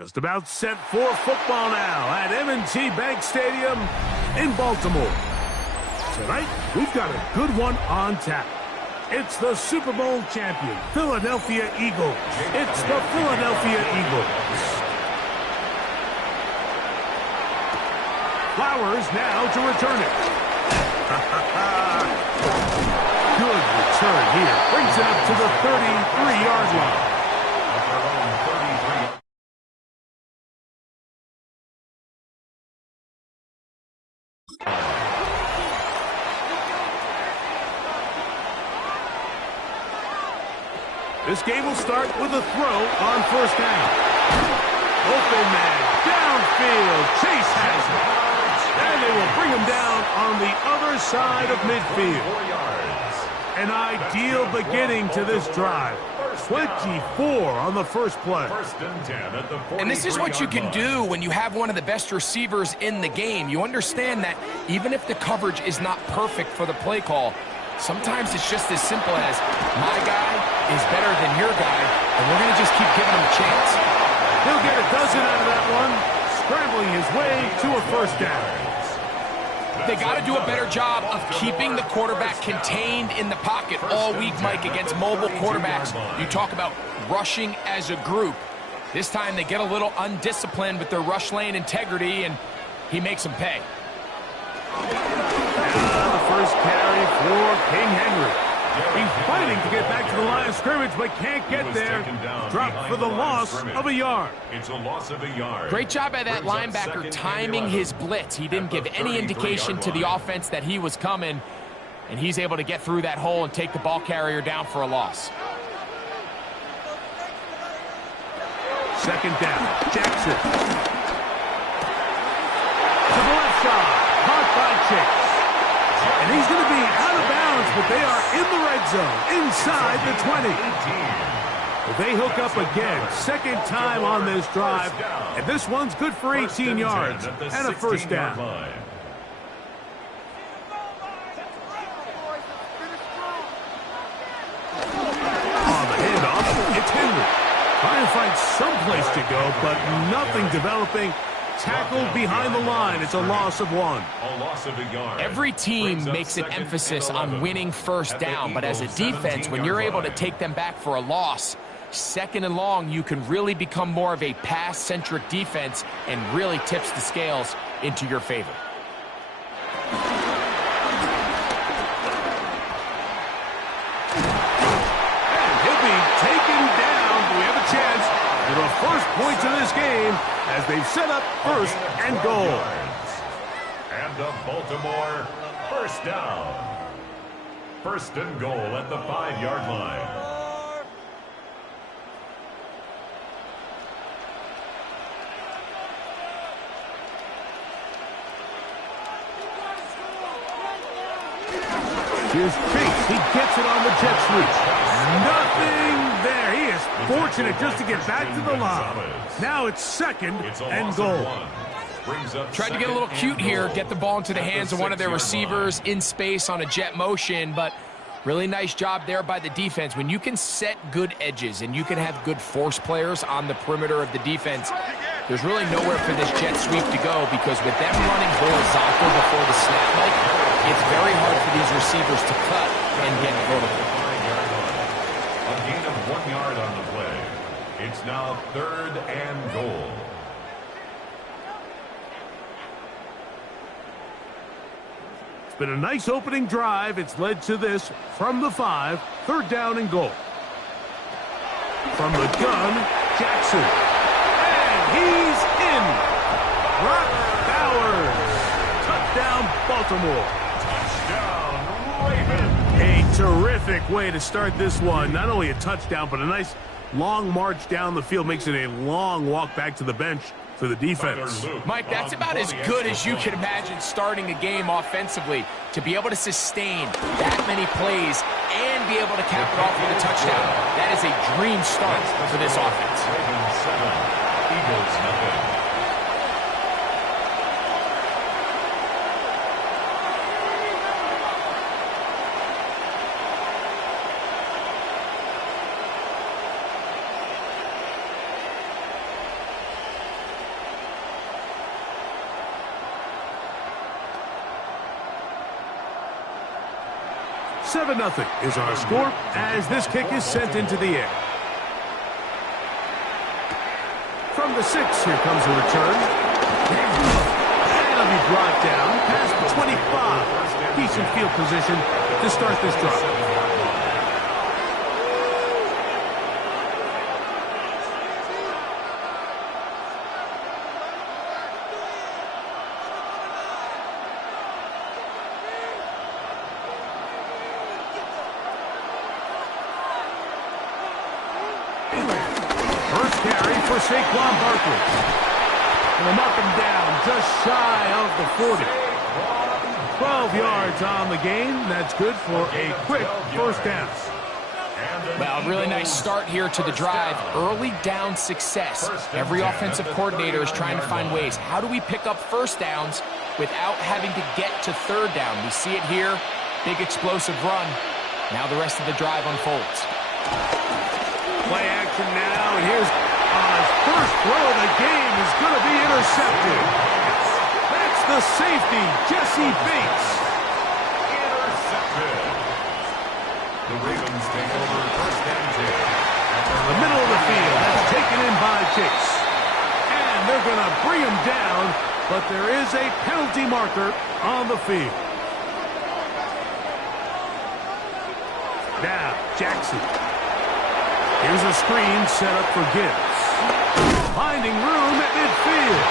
Just about set for football now at M&T Bank Stadium in Baltimore. Tonight, we've got a good one on tap. It's the Super Bowl champion, Philadelphia Eagles. It's the Philadelphia Eagles. Flowers now to return it. Good return here. Brings it up to the 33-yard line. This game will start with a throw on first down. Open man, downfield, Chase has it. And they will bring him down on the other side of midfield. An ideal beginning to this drive. 24 on the first play. And this is what you can do when you have one of the best receivers in the game. You understand that even if the coverage is not perfect for the play call, sometimes it's just as simple as my guy is better than your guy, and we're going to just keep giving him a chance. He'll get a dozen out of that one, scrambling his way to a first down. They got to do a better job of keeping the quarterback contained in the pocket all week, Mike, against mobile quarterbacks. You talk about rushing as a group. This time they get a little undisciplined with their rush lane integrity, and he makes them pay. The first carry for King Henry. He's fighting to get back to the line of scrimmage, but can't get there. Dropped for the loss of a yard. It's a loss of a yard. Great job by that linebacker timing his blitz. He didn't give any indication to the offense that he was coming, and he's able to get through that hole and take the ball carrier down for a loss. Second down, Jackson. To the left side, caught by Chase. And he's going to be out of bounds, but they are in the red zone, inside the 20. Well, they hook up again, second time on this drive, and this one's good for 18 yards and a first down. On the handoff, it's Henry. Trying to find some place to go, but nothing developing. Tackled behind the line. It's a loss of one. A loss of a yard. Every team makes an emphasis on winning first down, but as a defense, when you're able to take them back for a loss, second and long, you can really become more of a pass-centric defense and really tips the scales into your favor. And he'll be taken down. Do we have a chance for the first points of this game as they've set up first and goal. And the Baltimore first down. First and goal at the 5-yard line. Here's Chase. He gets it on the jet sweep. Nothing there. He is fortunate just to get back to the line. Now it's second and goal. Tried to get a little cute here, get the ball into the hands of one of their receivers in space on a jet motion, but really nice job there by the defense. When you can set good edges and you can have good force players on the perimeter of the defense, there's really nowhere for this jet sweep to go, because with them running horizontal before the snap, Mike, it's very hard for these receivers to cut and get vertical. A gain of 1 yard on the play. It's now third and goal. It's been a nice opening drive. It's led to this from the 5, third down and goal. From the gun, Jackson. And he's in. Brock Bowers. Touchdown, Baltimore. Touchdown, Ravens. A terrific way to start this one. Not only a touchdown, but a nice long march down the field. Makes it a long walk back to the bench for the defense. Mike, that's about as good as you can imagine starting a game offensively. To be able to sustain that many plays and be able to cap it off with a touchdown, that is a dream start for this offense. Ravens 7, Eagles nothing. 7-0 is our score as this kick is sent into the air. From the 6, here comes a return. And it'll be brought down past the 25. Decent field position to start this drive. For Saquon Barkley. And they'll knock him down just shy of the 40. 12 yards on the gain. That's good for a quick first down. Well, really nice start here to the drive. Early down success. Every offensive coordinator is trying to find ways. How do we pick up first downs without having to get to third down? We see it here. Big explosive run. Now the rest of the drive unfolds. Play action now, and here's first throw of the game is going to be intercepted. That's the safety, Jesse Bates. Intercepted. The Ravens take over first and 10. The middle of the field, that's taken in by Chase. And they're going to bring him down, but there is a penalty marker on the field. Now, Jackson. Here's a screen set up for Gibbs. Finding room at midfield.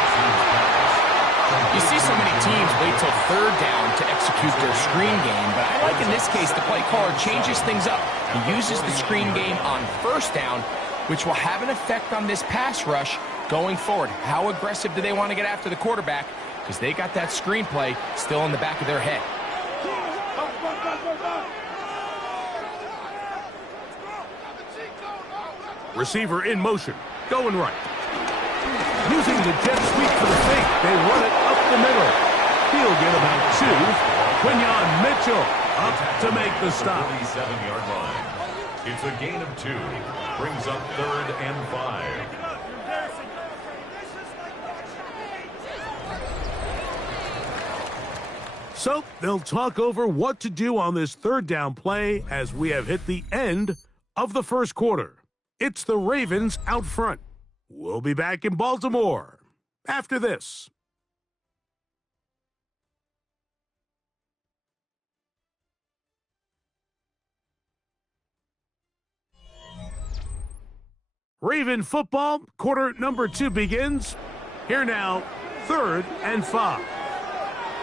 You see so many teams wait till third down to execute their screen game, but I like in this case the play caller changes things up. He uses the screen game on first down, which will have an effect on this pass rush going forward. How aggressive do they want to get after the quarterback? Because they got that screen play still in the back of their head. Receiver in motion, going right. Using the jet sweep for the fake, they run it up the middle. He'll get about 2. Quinyon Mitchell up to make the stop. 47-yard line. It's a gain of 2. Brings up 3rd and 5. So they'll talk over what to do on this third down play as we have hit the end of the first quarter. It's the Ravens out front. We'll be back in Baltimore after this. Raven football, quarter number 2 begins. Here now, 3rd and 5.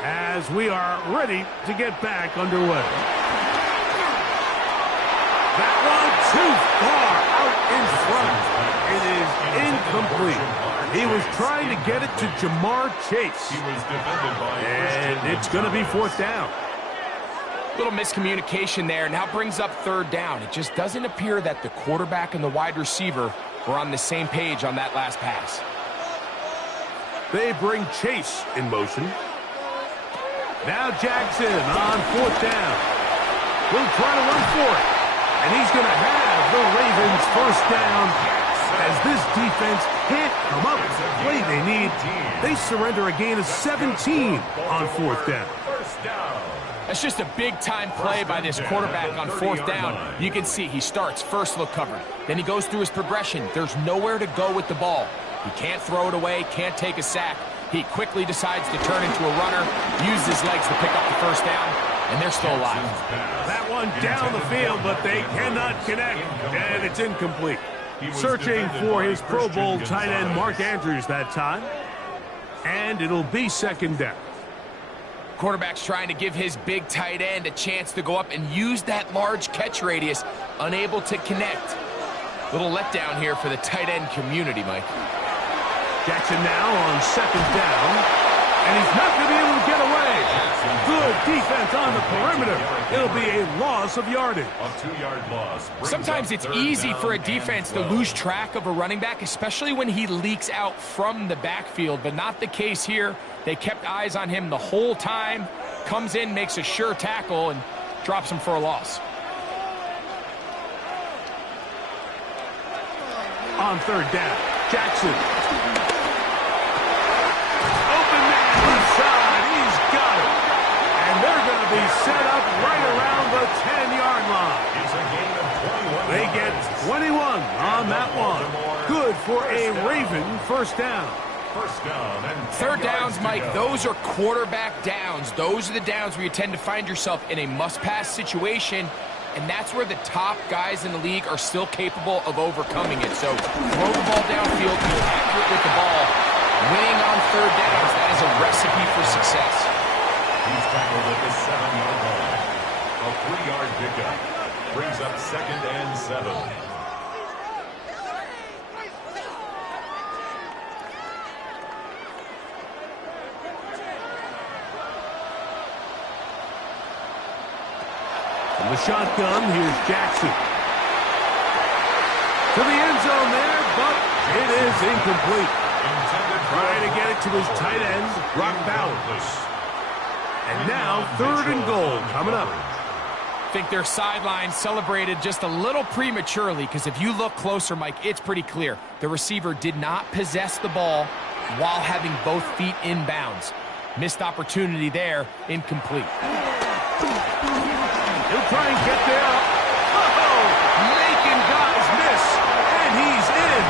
As we are ready to get back underway. That one too far out in front. It is incomplete. He was trying to get it to Jamar Chase. He was defended by and it's going to be 4th down. Little miscommunication there. Now brings up 3rd down. It just doesn't appear that the quarterback and the wide receiver were on the same page on that last pass. They bring Chase in motion. Now Jackson on 4th down. Will try to run for it. And he's going to have the Ravens first down as this defense can't come up with the play they need. They surrender a gain of 17 on 4th down. That's just a big-time play by this quarterback on 4th down. You can see he starts first look covered. Then he goes through his progression. There's nowhere to go with the ball. He can't throw it away, can't take a sack. He quickly decides to turn into a runner, use his legs to pick up the first down, and they're still alive. That one down the field, but they cannot connect, and it's incomplete. Searching for his Pro Bowl tight end Mark Andrews that time, and it'll be 2nd down. Quarterback's trying to give his big tight end a chance to go up and use that large catch radius, unable to connect. Little letdown here for the tight end community, Mike. Jackson now on 2nd down, and he's not going to be able to get away. Good defense on the perimeter. It'll be a loss of yardage. A 2-yard loss. Sometimes it's easy for a defense to lose track of a running back, especially when he leaks out from the backfield, but not the case here. They kept eyes on him the whole time. Comes in, makes a sure tackle, and drops him for a loss. On 3rd down, Jackson. Open man inside. He's got it. And they're going to be set up right around the 10 for a Raven first down. First down and 10 Third downs, yards to Mike, go. those are quarterback downs. Those are the downs where you tend to find yourself in a must-pass situation, and that's where the top guys in the league are still capable of overcoming it. So throw the ball downfield, be accurate with the ball. Winning on third downs, that is a recipe for success. He's tackled at the 7-yard line. A 3-yard pickup brings up 2nd and 7. From the shotgun, here's Jackson. To the end zone there, but it is incomplete. Trying to get it to his tight end, Brock Bowers. And now, 3rd and goal coming up. I think their sideline celebrated just a little prematurely, because if you look closer, Mike, it's pretty clear. The receiver did not possess the ball while having both feet in bounds. Missed opportunity there, incomplete. He'll try and get there. Oh, making guys miss, and he's in.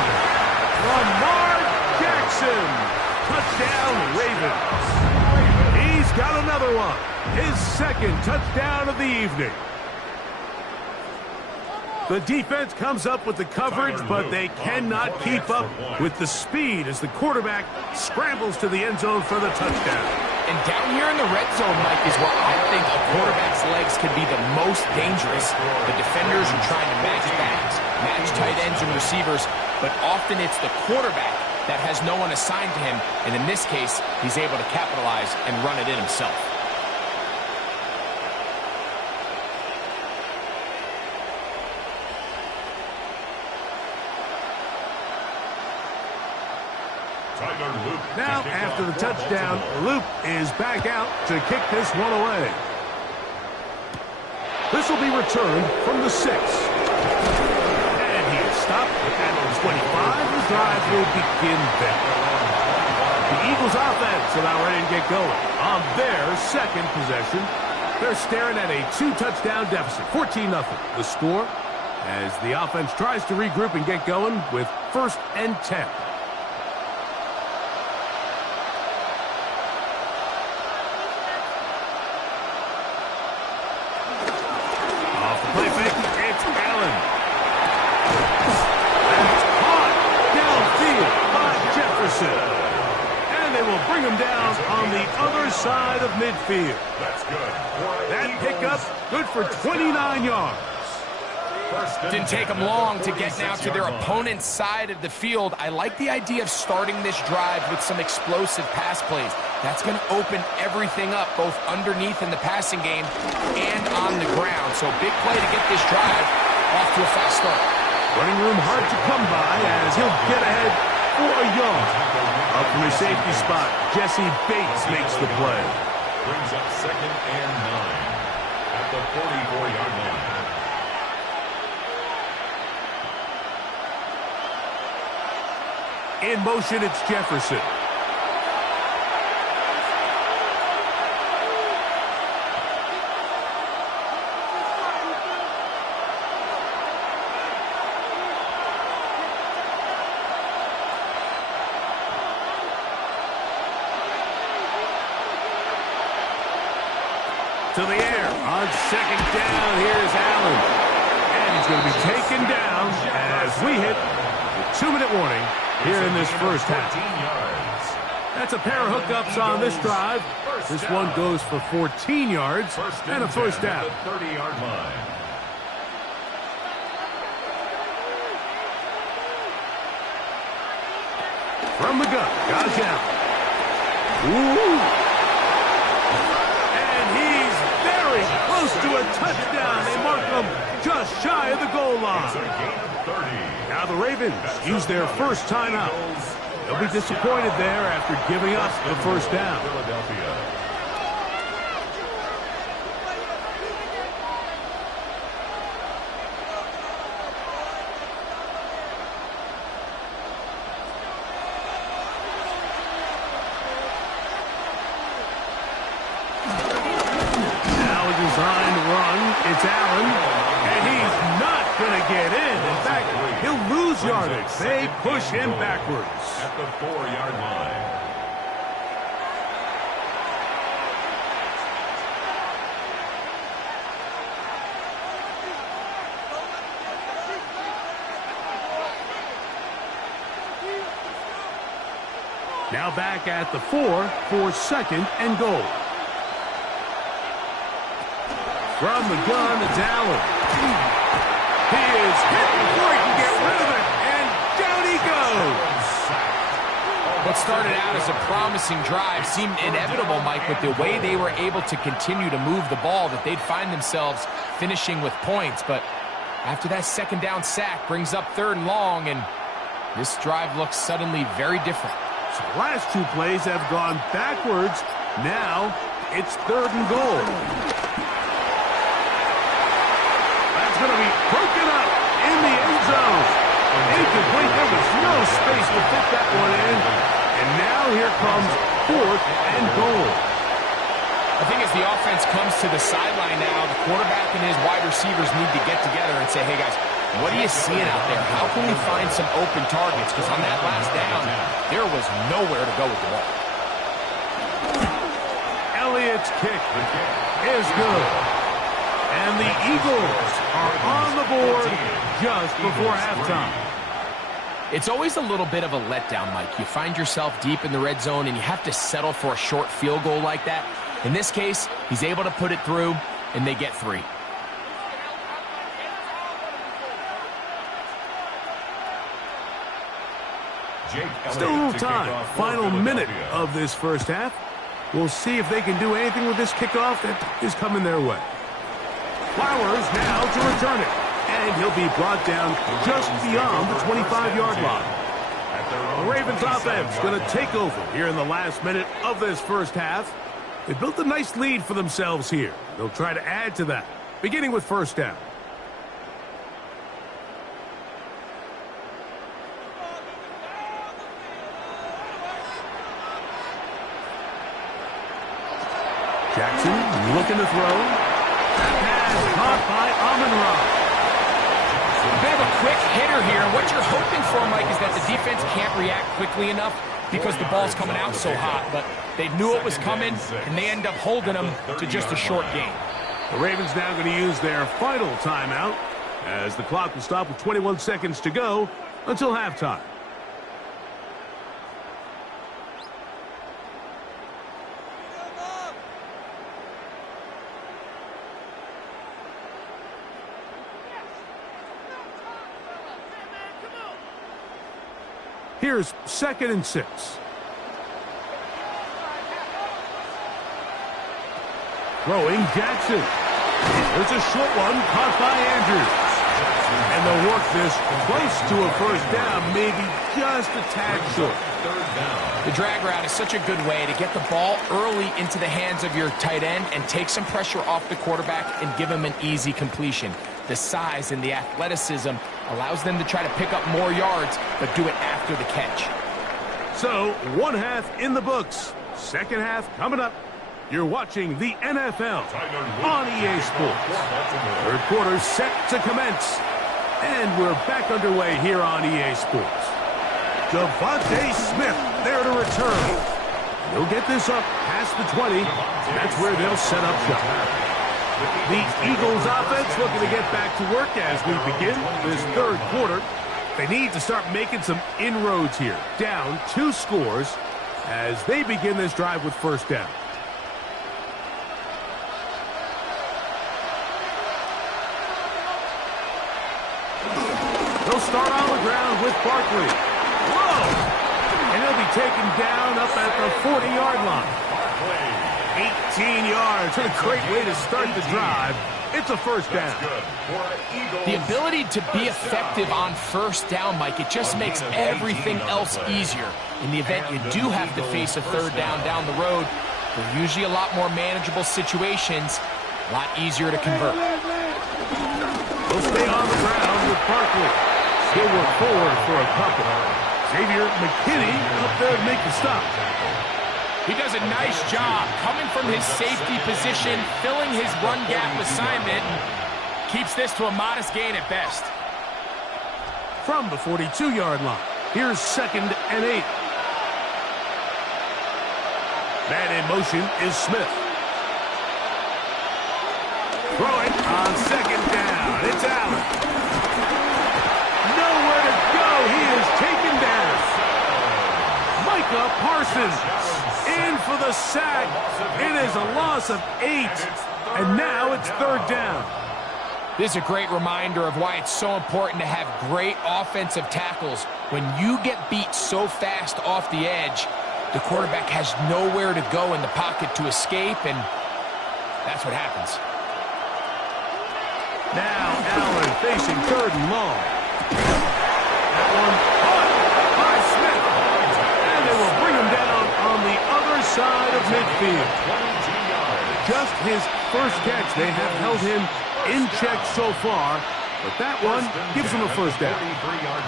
Lamar Jackson, touchdown Ravens. He's got another one, his 2nd touchdown of the evening. The defense comes up with the coverage, but they cannot keep up with the speed as the quarterback scrambles to the end zone for the touchdown. And down here in the red zone, Mike, is where I think a quarterback's legs can be the most dangerous. The defenders are trying to match backs, match tight ends and receivers, but often it's the quarterback that has no one assigned to him, and in this case, he's able to capitalize and run it in himself. Now, after the touchdown, Luke is back out to kick this one away. This will be returned from the 6. And he is stopped at the 25. The drive will begin there. The Eagles offense are now ready to get going on their 2nd possession. They're staring at a 2-touchdown deficit, 14-0. The score as the offense tries to regroup and get going with 1st and 10. And they will bring him down on the other side of midfield. That's good. That pickup, good for 29 yards. Didn't take them long to get now to their opponent's side of the field. I like the idea of starting this drive with some explosive pass plays. That's going to open everything up, both underneath in the passing game and on the ground. So big play to get this drive off to a fast start. Running room hard to come by as he'll get ahead for a yard. Up from his safety spot, Jesse Bates makes the play. Brings up 2nd and 9 at the 44-yard line. In motion, it's Jefferson. To the air on 2nd down. Here's Allen. And he's going to be taken down as we hit the 2-minute warning here in this first half. That's a pair of hookups on this drive. This one goes for 14 yards and a first down. 30-yard line. From the gun, Josh Allen. Ooh. Close to a touchdown. They mark them just shy of the goal line. Now the Ravens use their first timeout. They'll be disappointed there after giving up the first down. It's Allen, and he's not going to get in. In fact, he'll lose yardage. They push him backwards. At the 4-yard line. Now back at the 4 for 2nd and goal. From the gun, it's Allen. He is hit before he can get rid of it, and down he goes. What started out as a promising drive seemed inevitable, Mike, with the way they were able to continue to move the ball, that they'd find themselves finishing with points. But after that 2nd down sack brings up 3rd and long, and this drive looks suddenly very different. So the last 2 plays have gone backwards. Now it's 3rd and goal. That's going to be broken up in the end zone. Incomplete. There was no space to fit that one in. And now here comes 4th and goal. I think as the offense comes to the sideline now, the quarterback and his wide receivers need to get together and say, hey, guys, what are you seeing out there? How can we find some open targets? Because on that last down, there was nowhere to go with the ball. Elliott's kick is good. And the Eagles are on the board just before halftime. It's always a little bit of a letdown, Mike. You find yourself deep in the red zone, and you have to settle for a short field goal like that. In this case, he's able to put it through, and they get 3. Still a little time. Final minute of this first half. We'll see if they can do anything with this kickoff that is coming their way. Flowers now to return it. And he'll be brought down just beyond the 25-yard line. The Ravens offense going to take over here in the last minute of this first half. They built a nice lead for themselves here. They'll try to add to that, beginning with 1st down. Jackson looking to throw. Pass caught by Amon-Ra. A bit of a quick hitter here. What you're hoping for, Mike, is that the defense can't react quickly enough because the ball's coming out so hot. But they knew it was coming, and they end up holding them to just a short gain. The Ravens now going to use their final timeout as the clock will stop with 21 seconds to go until halftime. Here's 2nd and 6. Throwing Jackson. There's a short one caught by Andrews. And they'll work this close to a 1st down, maybe just a tad short. 3rd down. The drag route is such a good way to get the ball early into the hands of your tight end and take some pressure off the quarterback and give him an easy completion. The size and the athleticism allows them to try to pick up more yards, but do it after the catch. So, 1 half in the books. 2nd half coming up. You're watching the NFL on EA Sports. 3rd quarter set to commence. And we're back underway here on EA Sports. Devontae Smith there to return. He'll get this up past the 20. That's where they'll set up shop. The Eagles offense looking to get back to work as we begin this 3rd quarter. They need to start making some inroads here. Down 2 scores as they begin this drive with 1st down. They'll start on the ground with Barkley. Whoa! And he'll be taken down up at the 40-yard line. 18 yards. What a great way to start the drive. It's a 1st down. The ability to be effective on 1st down, Mike, it just makes everything else easier. In the event you do have to face a 3rd down the road, they're usually a lot more manageable situations, a lot easier to convert. They'll stay on the ground with Barkley. He'll work forward for a couple. Xavier McKinney up there to make the stop. He does a nice job coming from his safety position, filling his run gap assignment, keeps this to a modest gain at best. From the 42-yard line, here's 2nd and 8. Man in motion is Smith. Throwing on 2nd down. It's Allen. Nowhere to go. He is taken down. Micah Parsons in for the sack. It is a loss of 8. And now it's 3rd down. This is a great reminder of why it's so important to have great offensive tackles. When you get beat so fast off the edge, the quarterback has nowhere to go in the pocket to escape, and that's what happens. Now Allen facing 3rd and long. That one caught by Smith. And they will bring him down on the other side of midfield. Just his first catch. They have held him in check so far, but that one gives him a 1st down.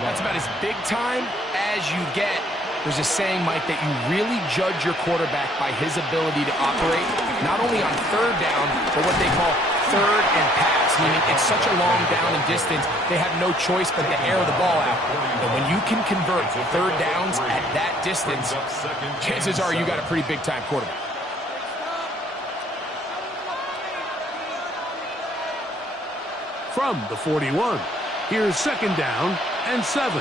That's about as big time as you get. There's a saying, Mike, that you really judge your quarterback by his ability to operate, not only on 3rd down, but what they call 3rd and pass, meaning it's such a long down and distance, they have no choice but to air the ball out. And when you can convert 3rd downs at that distance, chances are you got a pretty big-time quarterback. From the 41, here's 2nd down and 7.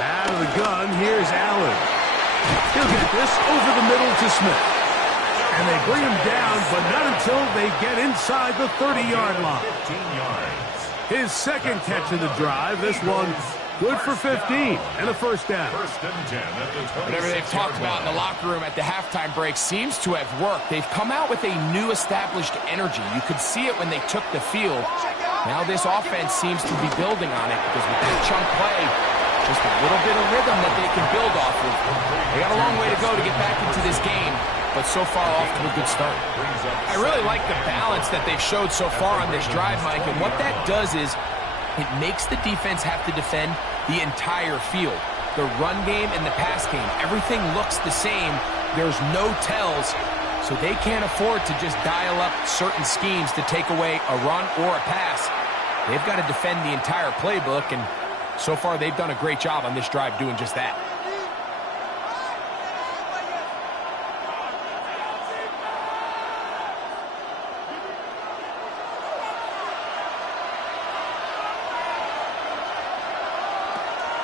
Out of the gun, here's Allen. He'll get this over the middle to Smith. And they bring him down, but not until they get inside the 30-yard line. 15 yards. His 2nd catch of the drive, this one good for 15 and a 1st down. 1st and 10 at the 26. Whatever they've talked about in the locker room at the halftime break seems to have worked. They've come out with a new established energy. You could see it when they took the field. Now this offense seems to be building on it because with that chunk play, just a little bit of rhythm that they can build off of. They got a long way to go to get back into this game, but so far off to a good start. I really like the balance that they've showed so far on this drive, Mike, and what that does is it makes the defense have to defend the entire field. The run game and the pass game, everything looks the same. There's no tells, so they can't afford to just dial up certain schemes to take away a run or a pass. They've got to defend the entire playbook, and so far they've done a great job on this drive doing just that.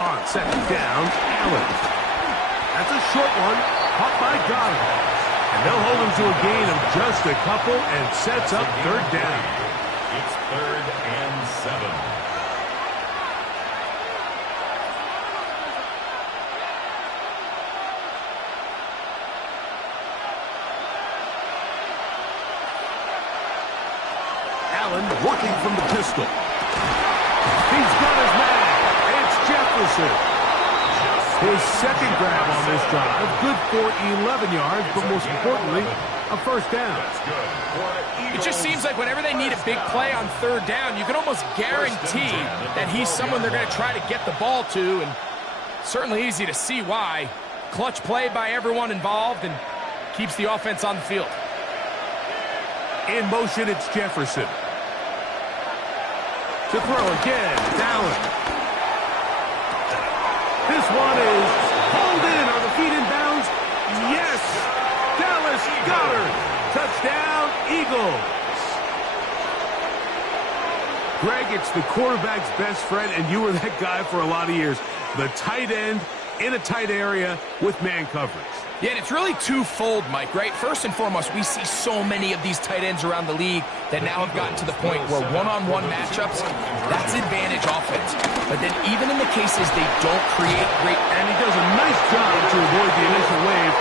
On 2nd down, Allen. That's a short one, caught by Goddard. And they'll hold him to a gain of just a couple and sets up 3rd down. It's 3rd and 7. Allen working from the pistol. He's got his man. Jefferson. His 2nd grab on this drive, good for 11 yards, but most importantly, a 1st down. It just seems like whenever they need a big play on 3rd down, you can almost guarantee that he's someone they're going to try to get the ball to, and certainly easy to see why. Clutch play by everyone involved and keeps the offense on the field. In motion, it's Jefferson. To throw again, it's Allen. This one is pulled in. Are the feet in bounds? Yes! Dallas Goedert. Touchdown, Eagles. Greg, it's the quarterback's best friend, and you were that guy for a lot of years. The tight end in a tight area with man coverage. Yeah, and it's really twofold, Mike, right? First and foremost, we see so many of these tight ends around the league that now have gotten to the point where one-on-one matchups, that's advantage offense. But then even in the cases they don't create great... And he does a nice job to avoid the initial wave.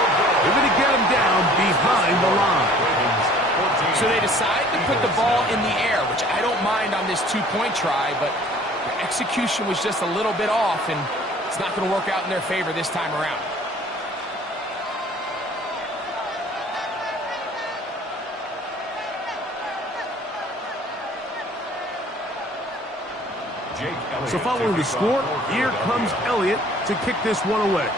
They're going to get him down behind the line. So they decide to put the ball in the air, which I don't mind on this two-point try, but the execution was just a little bit off, and it's not going to work out in their favor this time around. So following the score, here comes Elliott to kick this one away.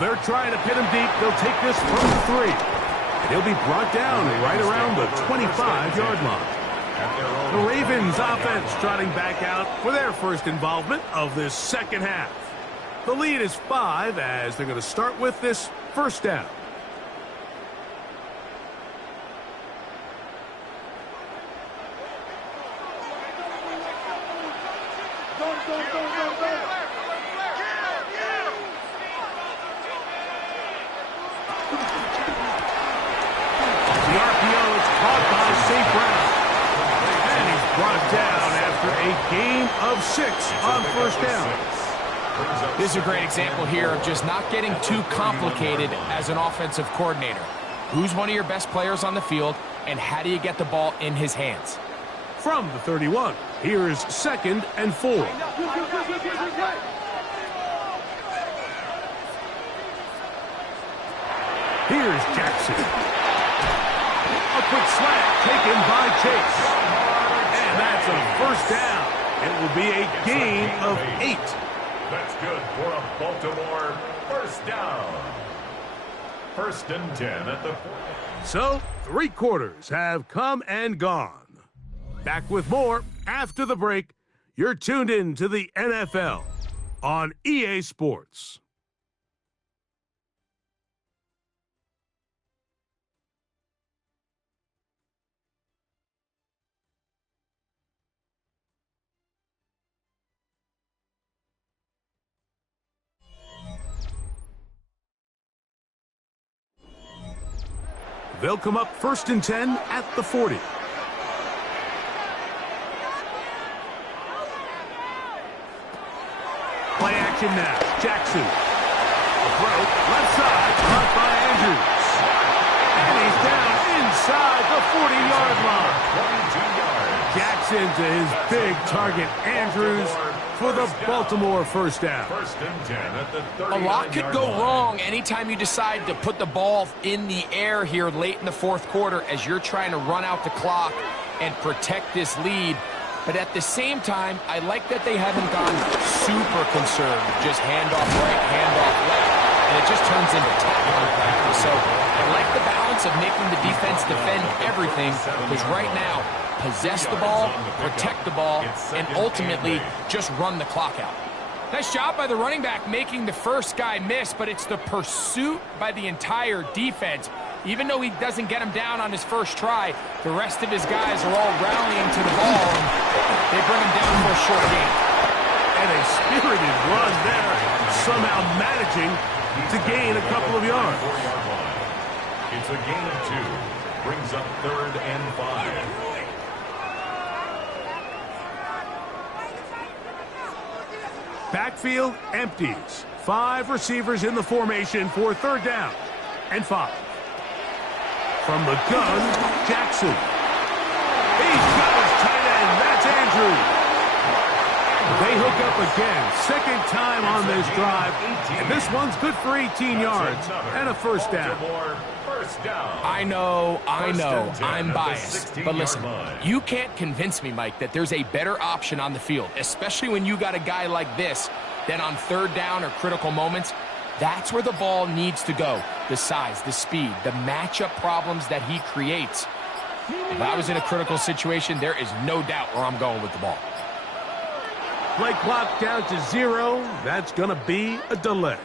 They're trying to pin him deep. They'll take this from the 3. He'll be brought down right around the 25-yard line. The Ravens offense trotting back out for their first involvement of this second half. The lead is 5 as they're going to start with this first down. Gain of 6 on first down. This is a great example here of just not getting too complicated as an offensive coordinator. Who's one of your best players on the field, and how do you get the ball in his hands? From the 31, here's 2nd and 4. Here's Jackson. A quick slant taken by Chase. And that's a first down. It will be a gain of 8. That's good for a Baltimore first down. 1st and 10 at the... So, 3 quarters have come and gone. Back with more after the break. You're tuned in to the NFL on EA Sports. They'll come up 1st and 10 at the 40. Play action now. Jackson. A throw, left side, caught by Andrews. And he's down inside the 40-yard line. 22 yards. Jackson to his big target, Andrews, for the Baltimore first down. 1st and 10 at the 39-yard line. A lot could go wrong anytime you decide to put the ball in the air here late in the 4th quarter as you're trying to run out the clock and protect this lead. But at the same time, I like that they haven't gone super conservative. Just handoff right, handoff left, and it just turns into tackling practice. So I like the balance of making the defense defend everything, because right now, possess the ball, protect the ball, and ultimately just run the clock out. Nice job by the running back making the first guy miss, but it's the pursuit by the entire defense. Even though he doesn't get him down on his first try, the rest of his guys are all rallying to the ball, and they bring him down for a short gain. And a spirited run there, somehow managing to gain a couple of yards. 4-yard line. It's a gain of 2. Brings up 3rd and 5. Backfield empties. 5 receivers in the formation for 3rd down and 5. From the gun, Jackson. He's got his tight end. That's Andrews. They hook up again. 2nd time on this drive. And this one's good for 18 yards and a first down. I know, I'm biased. But listen, you can't convince me, Mike, that there's a better option on the field, especially when you got a guy like this, than on 3rd down or critical moments. That's where the ball needs to go. The size, the speed, the matchup problems that he creates. If I was in a critical situation, there is no doubt where I'm going with the ball. Play clock down to 0. That's going to be a delay.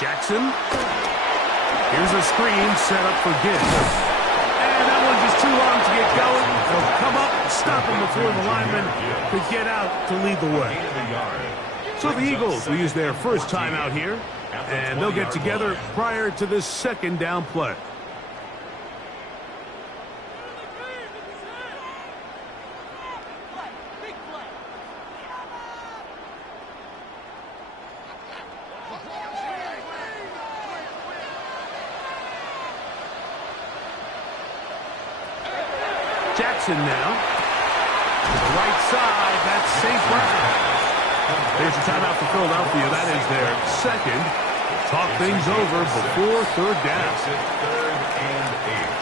Jackson. Here's a screen set up for Gibbs. And that one's just too long to get going. They'll come up, stop him before the lineman could get out to lead the way. So the Eagles will use their first timeout here, and they'll get together prior to this 2nd down play. Jackson now. The right side, that's St. Brown. There's a timeout for Philadelphia. That is their second. Talk things over before third down. Third and 8.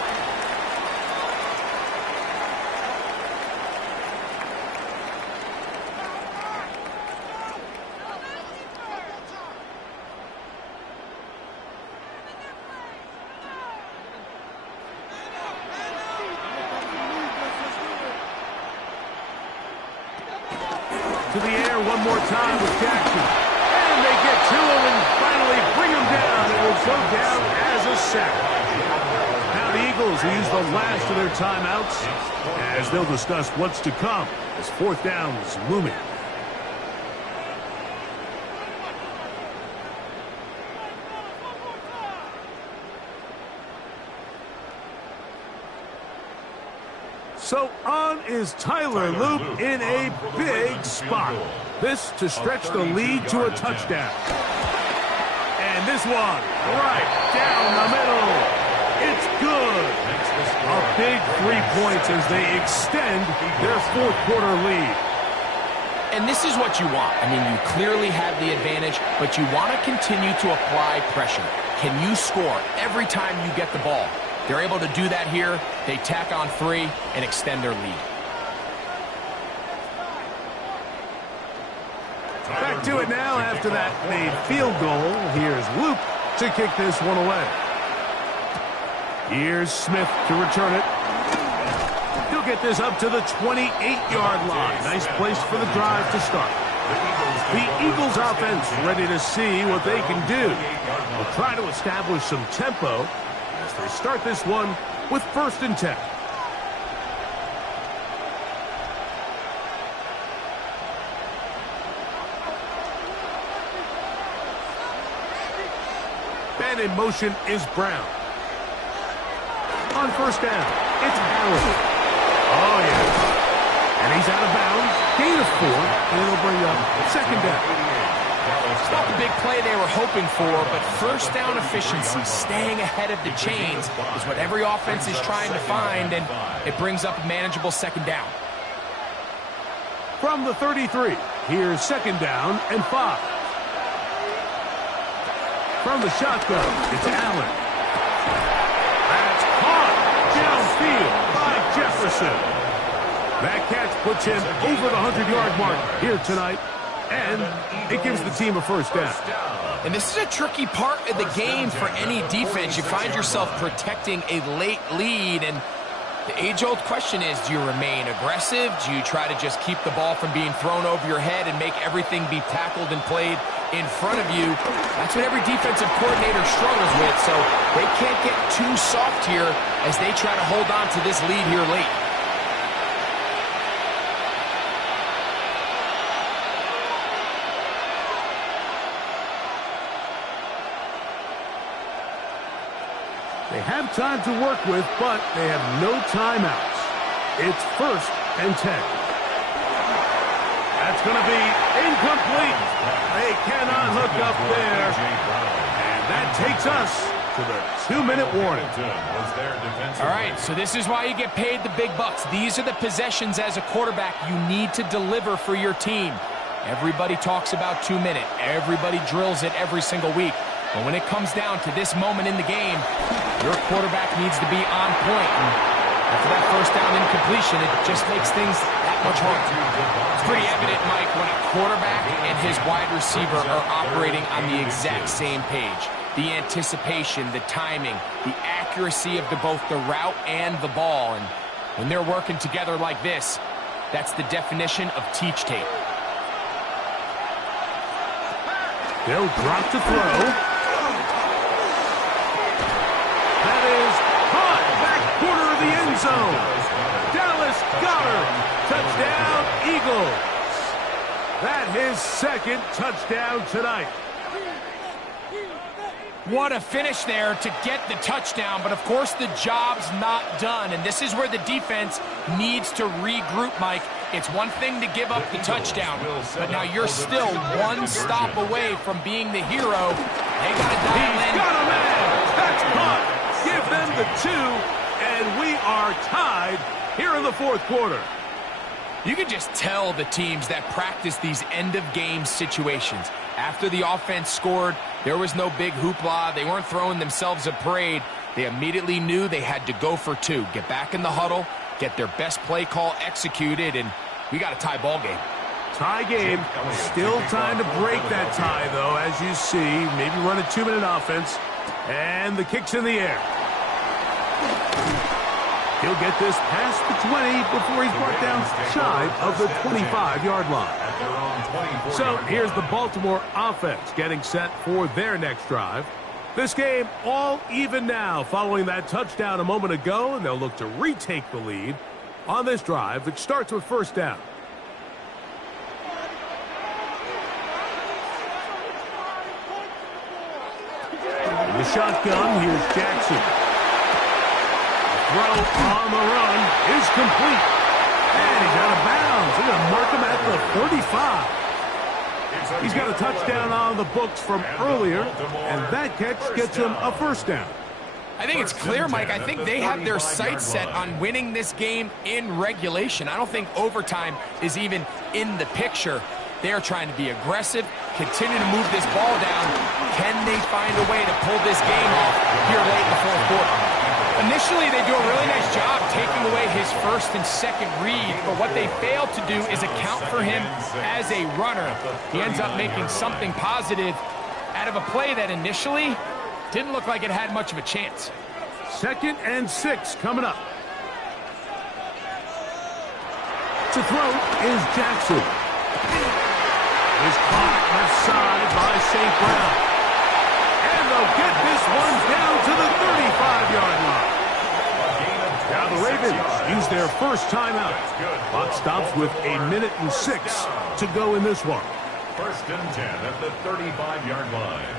To the air one more time with Jackson. And they get to him and finally bring him down. It will go down as a sack. Now the Eagles will use the last of their timeouts as they'll discuss what's to come as fourth down is looming. So on is Tyler Loop in a big spot. This to stretch the lead to a touchdown. And this one right down the middle. It's good. A big 3 points as they extend their fourth quarter lead. And this is what you want. I mean, you clearly have the advantage, but you want to continue to apply pressure. Can you score every time you get the ball? They're able to do that here. They tack on 3 and extend their lead. Back to it now after that made field goal. Here's Luke to kick this one away. Here's Smith to return it. He'll get this up to the 28-yard line. Nice place for the drive to start. The Eagles offense ready to see what they can do. They'll try to establish some tempo as they start this one with 1st and 10. And in motion is Brown. On 1st down, it's Allen. Oh, yeah. And he's out of bounds. Gain of 4, and it'll bring up 2nd down. It's not the big play they were hoping for, but 1st down efficiency, staying ahead of the chains, is what every offense is trying to find, and it brings up a manageable 2nd down. From the 33, here's 2nd down and 5. From the shotgun, it's Allen. That's caught downfield by Jefferson. That catch puts him over the 100-yard mark here tonight, and it gives the team a 1st down. And this is a tricky part of the game for any defense. You find yourself protecting a late lead, and the age-old question is, do you remain aggressive? Do you try to just keep the ball from being thrown over your head and make everything be tackled and played in front of you? That's what every defensive coordinator struggles with, so they can't get too soft here as they try to hold on to this lead here late. They have time to work with, but they have no timeouts. It's 1st and 10. That's going to be incomplete. They cannot hook up there. And that takes us to the 2-minute warning. All right, so this is why you get paid the big bucks. These are the possessions as a quarterback you need to deliver for your team. Everybody talks about 2-minute. Everybody drills it every single week. But when it comes down to this moment in the game, your quarterback needs to be on point. And after that 1st down incompletion, it just makes things that much harder. It's pretty evident, Mike, when a quarterback and his wide receiver are operating on the exact same page. The anticipation, the timing, the accuracy of both the route and the ball. And when they're working together like this, that's the definition of teach tape. They'll drop to throw. That is caught back corner of the end zone. Dallas Goedert, touchdown Eagles. That his 2nd touchdown tonight. What a finish there to get the touchdown, but of course the job's not done, and this is where the defense needs to regroup, Mike. It's one thing to give up the touchdown, but now you're still one stop away from being the hero. They got to dial in. He's got a man. That's caught. Give them the 2, and we are tied here in the 4th quarter. You can just tell the teams that practice these end-of-game situations. After the offense scored, there was no big hoopla. They weren't throwing themselves a parade. They immediately knew they had to go for two, get back in the huddle, get their best play call executed, and we got a tie ball game. Tie game. Still time to break that tie, though, as you see. Maybe run a 2-minute offense. And the kick's in the air. He'll get this past the 20 before he's brought down shy of the 25-yard line. So here's the Baltimore offense getting set for their next drive. This game all even now following that touchdown a moment ago, and they'll look to retake the lead on this drive that starts with first down. The shotgun, here's Jackson. Throw on the run is complete. And he's out of bounds. They're going to mark him at the 35. He's got a touchdown on the books from earlier, and that catch gets him a first down. I think it's clear, Mike. I think they have their sights set on winning this game in regulation. I don't think overtime is even in the picture. They're trying to be aggressive, continue to move this ball down. Can they find a way to pull this game off here late in the fourth quarter? Initially, they do a really nice job taking away his first and second read, but what they fail to do is account for him as a runner. He ends up making something positive out of a play that initially didn't look like it had much of a chance. 2nd and 6 coming up. To throw is Jackson. Is caught left side by St. Brown. And they'll get this one down to the 35-yard line. Now the Ravens use their first timeout. Clock stops with 1:06 to go in this one. 1st and 10 at the 35-yard line.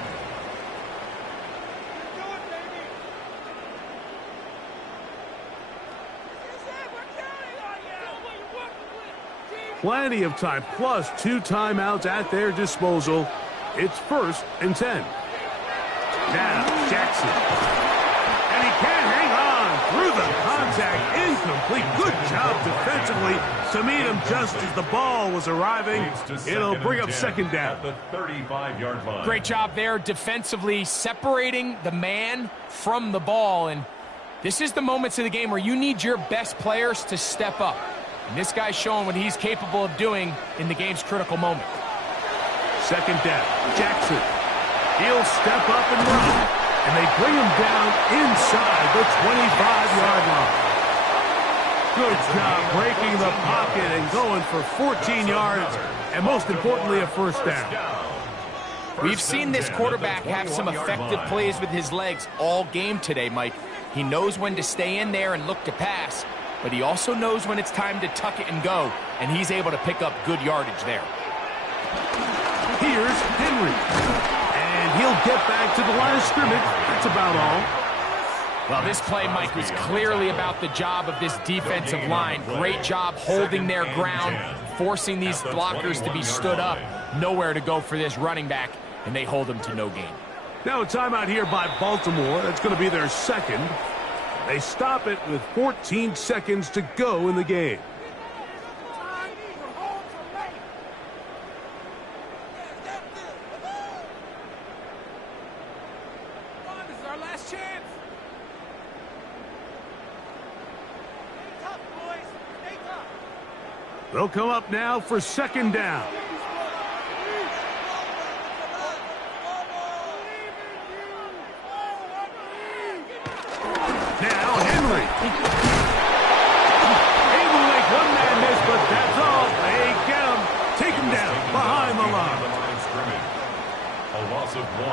Plenty of time, plus 2 timeouts at their disposal. It's 1st and 10. Now Jackson. And he can't hang on through the contact. Incomplete. Good job defensively to meet him just as the ball was arriving. It'll bring up 2nd down. At the 35-yard line. Great job there defensively, separating the man from the ball. And this is the moments of the game where you need your best players to step up. And this guy's showing what he's capable of doing in the game's critical moment. 2nd down. Jackson. He'll step up and run. And they bring him down inside the 25-yard line. Good job breaking the pocket and going for 14 yards. And most importantly, a first down. We've seen this quarterback have some effective plays with his legs all game today, Mike. He knows when to stay in there and look to pass, but he also knows when it's time to tuck it and go, and he's able to pick up good yardage there. Here's Henry. And he'll get back to the line of scrimmage. That's about all. Well, this play, Mike, was clearly about the job of this defensive line. Great job holding their ground, forcing these blockers to be stood up. Nowhere to go for this running back, and they hold him to no gain. Now a timeout here by Baltimore. That's going to be their 2nd. They stop it with 14 seconds to go in the game. This is our last chance. They'll come up now for 2nd down. Now Henry. Able to make one man miss, but that's all. They get him. Take him down behind the line.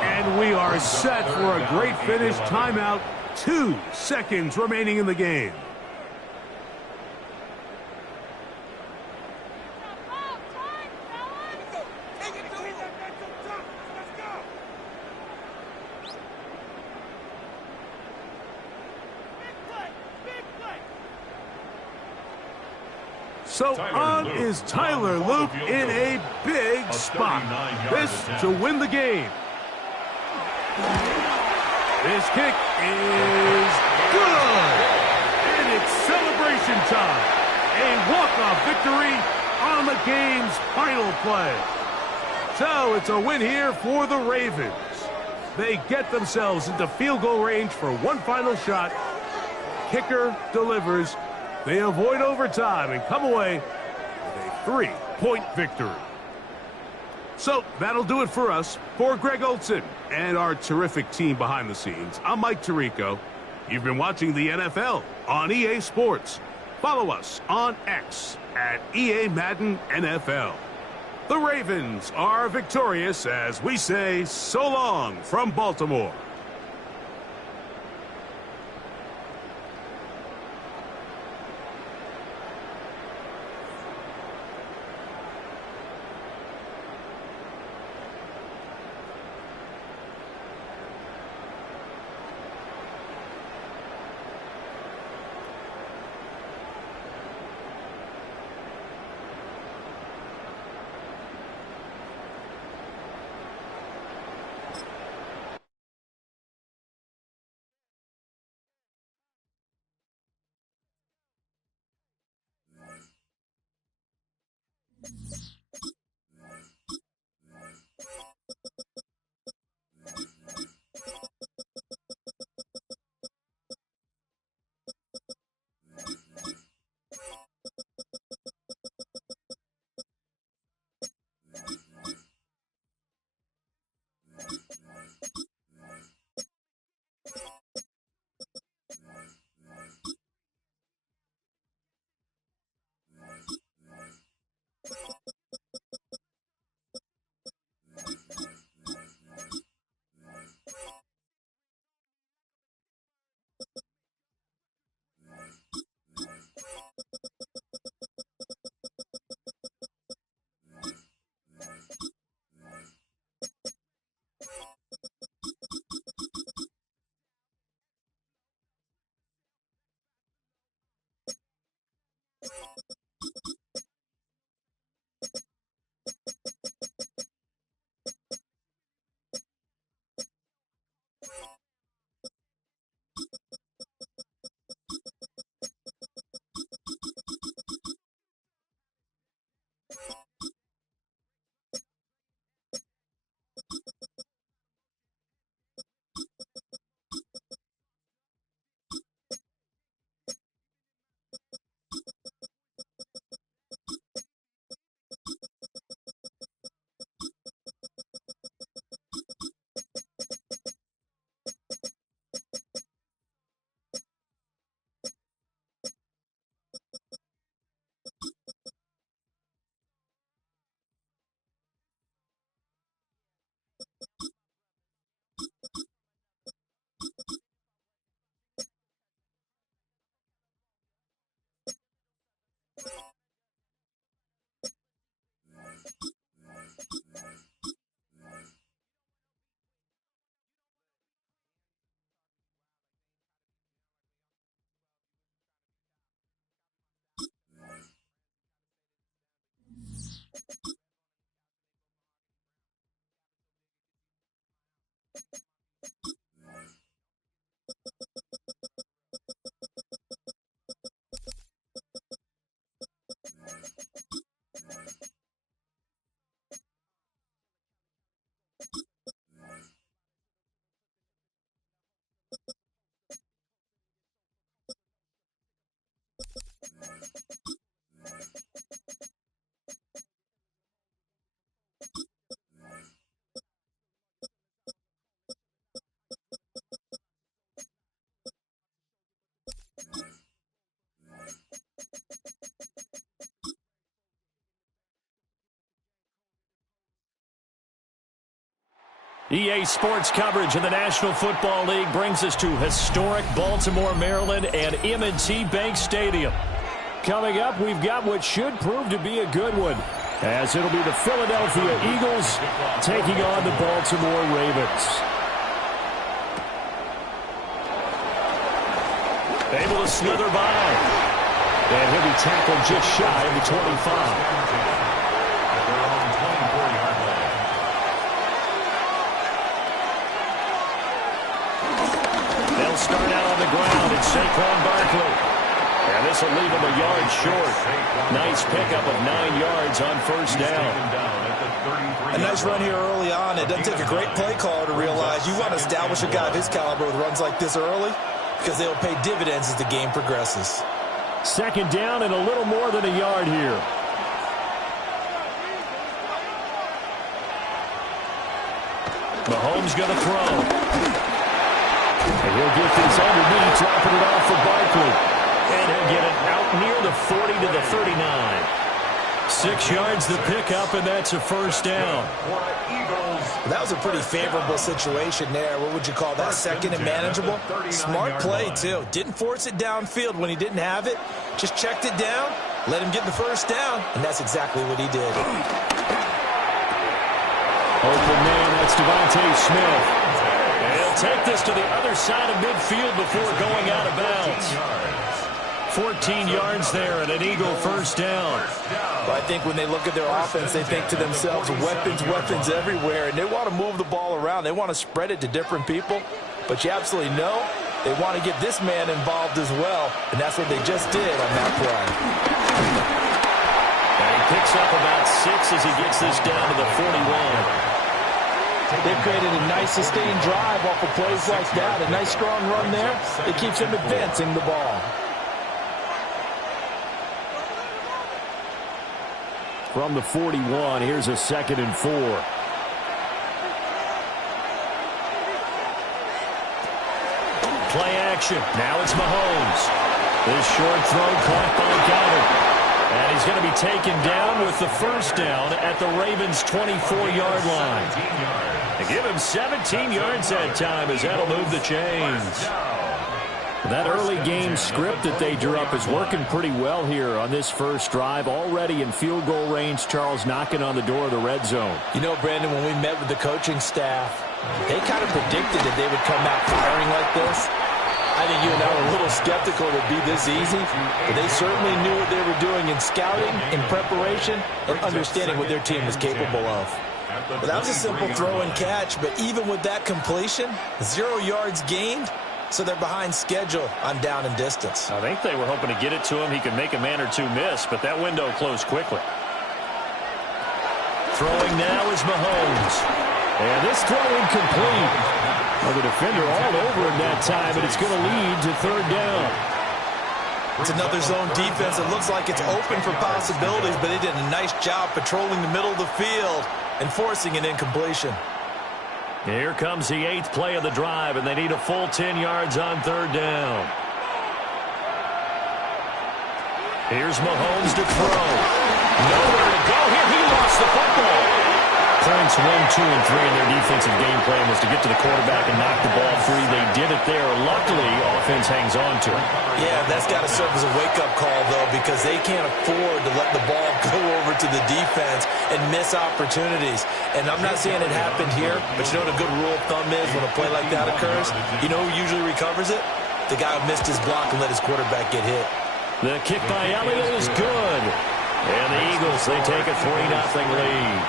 And we are set for a great finish. Timeout. 2 seconds remaining in the game. So on is Tyler Luke in a big spot. This to win the game. This kick is good. And it's celebration time. A walk-off victory on the game's final play. So it's a win here for the Ravens. They get themselves into field goal range for one final shot. Kicker delivers. They avoid overtime and come away with a 3-point victory. So that'll do it for us. For Greg Olsen and our terrific team behind the scenes, I'm Mike Tirico. You've been watching the NFL on EA Sports. Follow us on X at EA Madden NFL. The Ravens are victorious as we say so long from Baltimore. EA Sports coverage in the National Football League brings us to historic Baltimore, Maryland, and M&T Bank Stadium. Coming up, we've got what should prove to be a good one, as it'll be the Philadelphia Eagles taking on the Baltimore Ravens. Able to slither by, and he'll be tackled just shy of the 25. Start out on the ground. It's Saquon Barkley. And this will leave him a yard short. Nice pickup of 9 yards on first down. A nice run here early on. It doesn't take a great play caller to realize you want to establish a guy of his caliber with runs like this early because they'll pay dividends as the game progresses. Second down and a little more than a yard here. Mahomes going to throw. And he'll get this underneath, dropping it off for Barkley. And he'll get it out near the 40 to the 39. 6 yards the pickup, and that's a first down. That was a pretty favorable situation there. What would you call that? Second and manageable? Smart play, too. Didn't force it downfield when he didn't have it. Just checked it down, let him get the first down, and that's exactly what he did. Open man, that's Devontae Smith. And he'll take this to the other side of midfield before going out of bounds. 14 yards there and an Eagle first down. Well, I think when they look at their offense, they think to themselves, weapons, weapons everywhere, and they want to move the ball around. They want to spread it to different people, but you absolutely know they want to get this man involved as well, and that's what they just did on that play. And he picks up about 6 as he gets this down to the 41. They've created a nice sustained drive off of plays like that. A nice strong run there. It keeps them advancing the ball. From the 41, here's a 2nd and 4. Play action. Now it's Mahomes. This short throw caught by Goddard. And he's going to be taken down with the first down at the Ravens' 24-yard line. They give him 17 yards that time as that'll move the chains. That early game script that they drew up is working pretty well here on this first drive. Already in field goal range, Charles knocking on the door of the red zone. You know, Brandon, when we met with the coaching staff, they kind of predicted that they would come out firing like this. I think you and I were a little skeptical it would be this easy, but they certainly knew what they were doing in scouting, in preparation, and understanding what their team was capable of. But that was a simple throw and catch, but even with that completion, 0 yards gained, so they're behind schedule on down and distance. I think they were hoping to get it to him. He could make a man or two miss, but that window closed quickly. Throwing now is Mahomes. And this throw incomplete. Well, the defender all over him that time, and it's going to lead to 3rd down. It's another zone defense. It looks like it's open for possibilities, but they did a nice job patrolling the middle of the field and forcing an incompletion. Here comes the 8th play of the drive, and they need a full 10 yards on 3rd down. Here's Mahomes to throw. Nowhere to go here. He lost the football. Points 1, 2, and 3 in their defensive game plan was to get to the quarterback and knock the ball free. They did it there. Luckily, offense hangs on to it. Yeah, that's got to serve as a wake-up call, though, because they can't afford to let the ball go over to the defense and miss opportunities. And I'm not saying it happened here, but you know what a good rule of thumb is when a play like that occurs? You know who usually recovers it? The guy who missed his block and let his quarterback get hit. The kick by Elliott is good. And the Eagles, they take a 3-0 lead.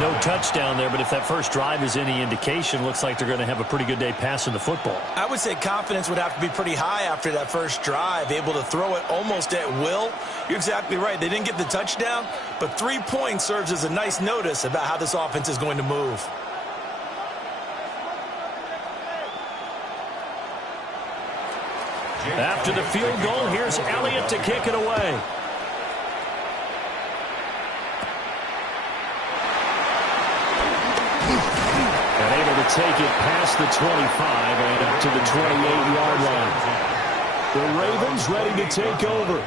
No touchdown there, but if that first drive is any indication, looks like they're going to have a pretty good day passing the football. I would say confidence would have to be pretty high after that first drive, able to throw it almost at will. You're exactly right. They didn't get the touchdown, but 3 points serves as a nice notice about how this offense is going to move. After the field goal, here's Elliott to kick it away. And able to take it past the 25 and up to the 28-yard line. The Ravens ready to take over.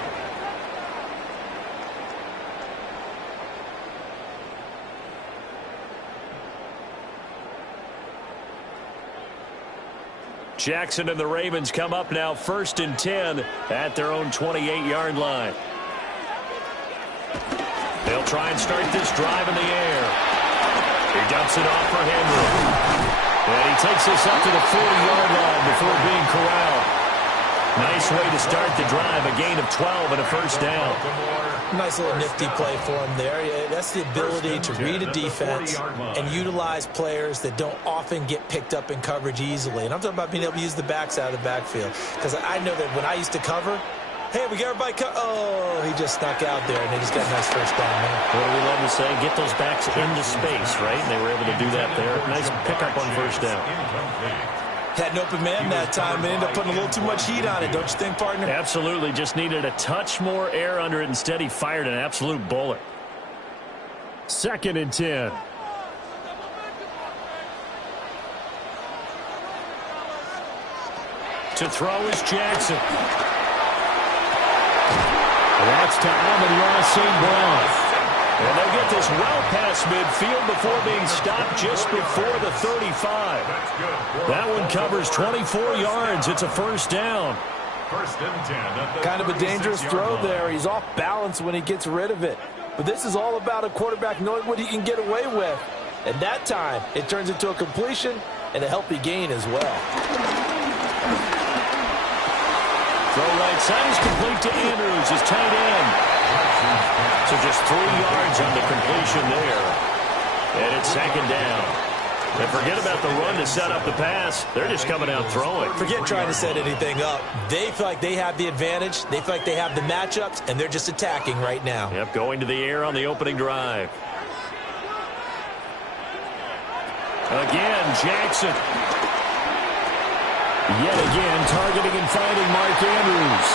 Jackson and the Ravens come up now 1st and 10 at their own 28-yard line. They'll try and start this drive in the air. He dumps it off for Henry. And he takes this up to the 40-yard line before being corralled. Nice way to start the drive, a gain of 12 and a first down. Nice little nifty play for him there. Yeah, that's the ability to read a defense and utilize players that don't often get picked up in coverage easily. And I'm talking about being able to use the backside of the backfield. Because I know that when I used to cover, hey, we got everybody oh, he just snuck out there, and they just got a nice first down there. What do we love to say? Get those backs into space, right? And they were able to do that there. Nice pickup on first down. Had an open man that time and ended up putting a little too much heat on it, don't you think, partner? Absolutely. Just needed a touch more air under it. Instead, he fired an absolute bullet. 2nd and 10. To throw is Jackson. That's to Amon-Ra St. Brown. And they'll get this well past midfield before being stopped just before the 35. That one covers 24 yards. It's a first down. First and 10. Kind of a dangerous throw there. He's off balance when he gets rid of it. But this is all about a quarterback knowing what he can get away with. And that time, it turns into a completion and a healthy gain as well. Throw right side is complete to Andrews, his tight end. So just 3 yards on the completion there. And it's 2nd down. And forget about the run to set up the pass. They're just coming out throwing. Forget trying to set anything up. They feel like they have the advantage. They feel like they have the matchups, and they're just attacking right now. Yep, going to the air on the opening drive. Again, Jackson. Yet again, targeting and finding Mark Andrews.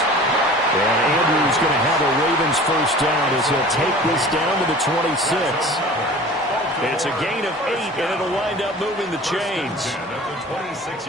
And Andrews going to have a Ravens first down as he'll take this down to the 26. It's a gain of 8, and it'll wind up moving the chains.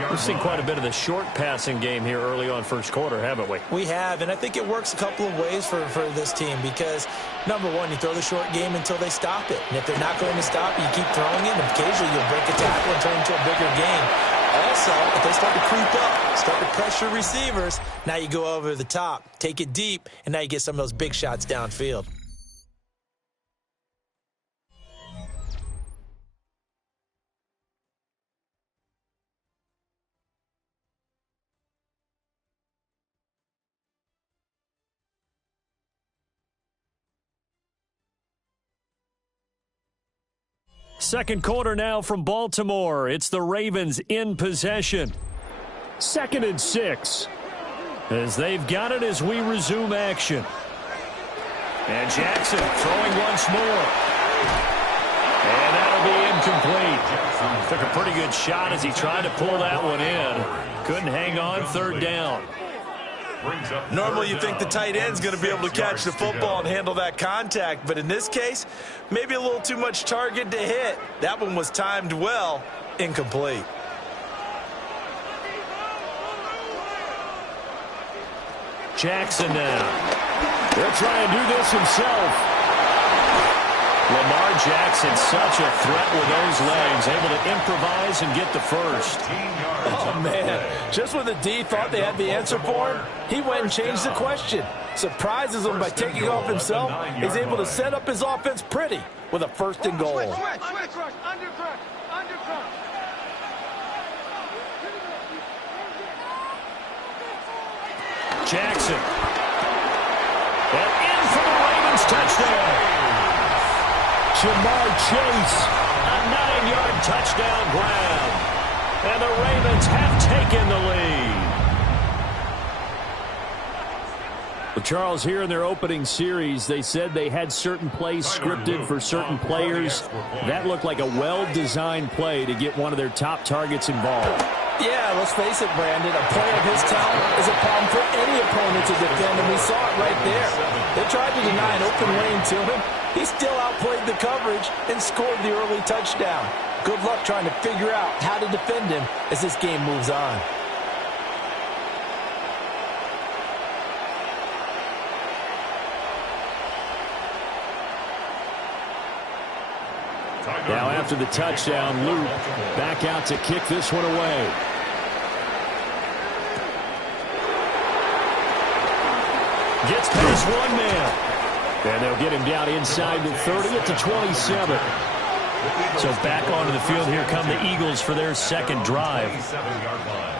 We've seen quite a bit of the short passing game here early on first quarter, haven't we? We have, and I think it works a couple of ways for this team because, number one, you throw the short game until they stop it. And if they're not going to stop it, you keep throwing it, and occasionally you'll break a tackle and turn it into a bigger game. Also, if they start to creep up, start to pressure receivers, now you go over the top, take it deep, and now you get some of those big shots downfield. Second quarter now from Baltimore. It's the Ravens in possession. 2nd and 6. As they've got it as we resume action. And Jackson throwing once more. And that'll be incomplete. Took a pretty good shot as he tried to pull that one in. Couldn't hang on, 3rd down. Normally you think the tight end's going to be able to catch the football and handle that contact, but in this case, maybe a little too much target to hit. That one was timed well, incomplete. Jackson now. He'll try and do this himself. Lamar Jackson, such a threat with those legs, able to improvise and get the first. Oh, man. Just when the D thought they had the answer for him, he went and changed the question. Surprises him by taking off himself. He's able to set up his offense pretty with a 1st and goal. Jackson. And in for the Ravens touchdown. Jamar Chase, a 9-yard touchdown grab. And the Ravens have taken the lead. Well, Charles, here in their opening series, they said they had certain plays scripted for certain players. That looked like a well-designed play to get one of their top targets involved. Yeah, let's face it, Brandon. A player of his talent is a problem for any opponent to defend, and we saw it right there. They tried to deny an open lane to him. He still outplayed the coverage and scored the early touchdown. Good luck trying to figure out how to defend him as this game moves on. Now after the touchdown, Luke back out to kick this one away. Gets past one man. And they'll get him down inside the 30 at the 27. So back onto the field, here come the Eagles for their 2nd drive.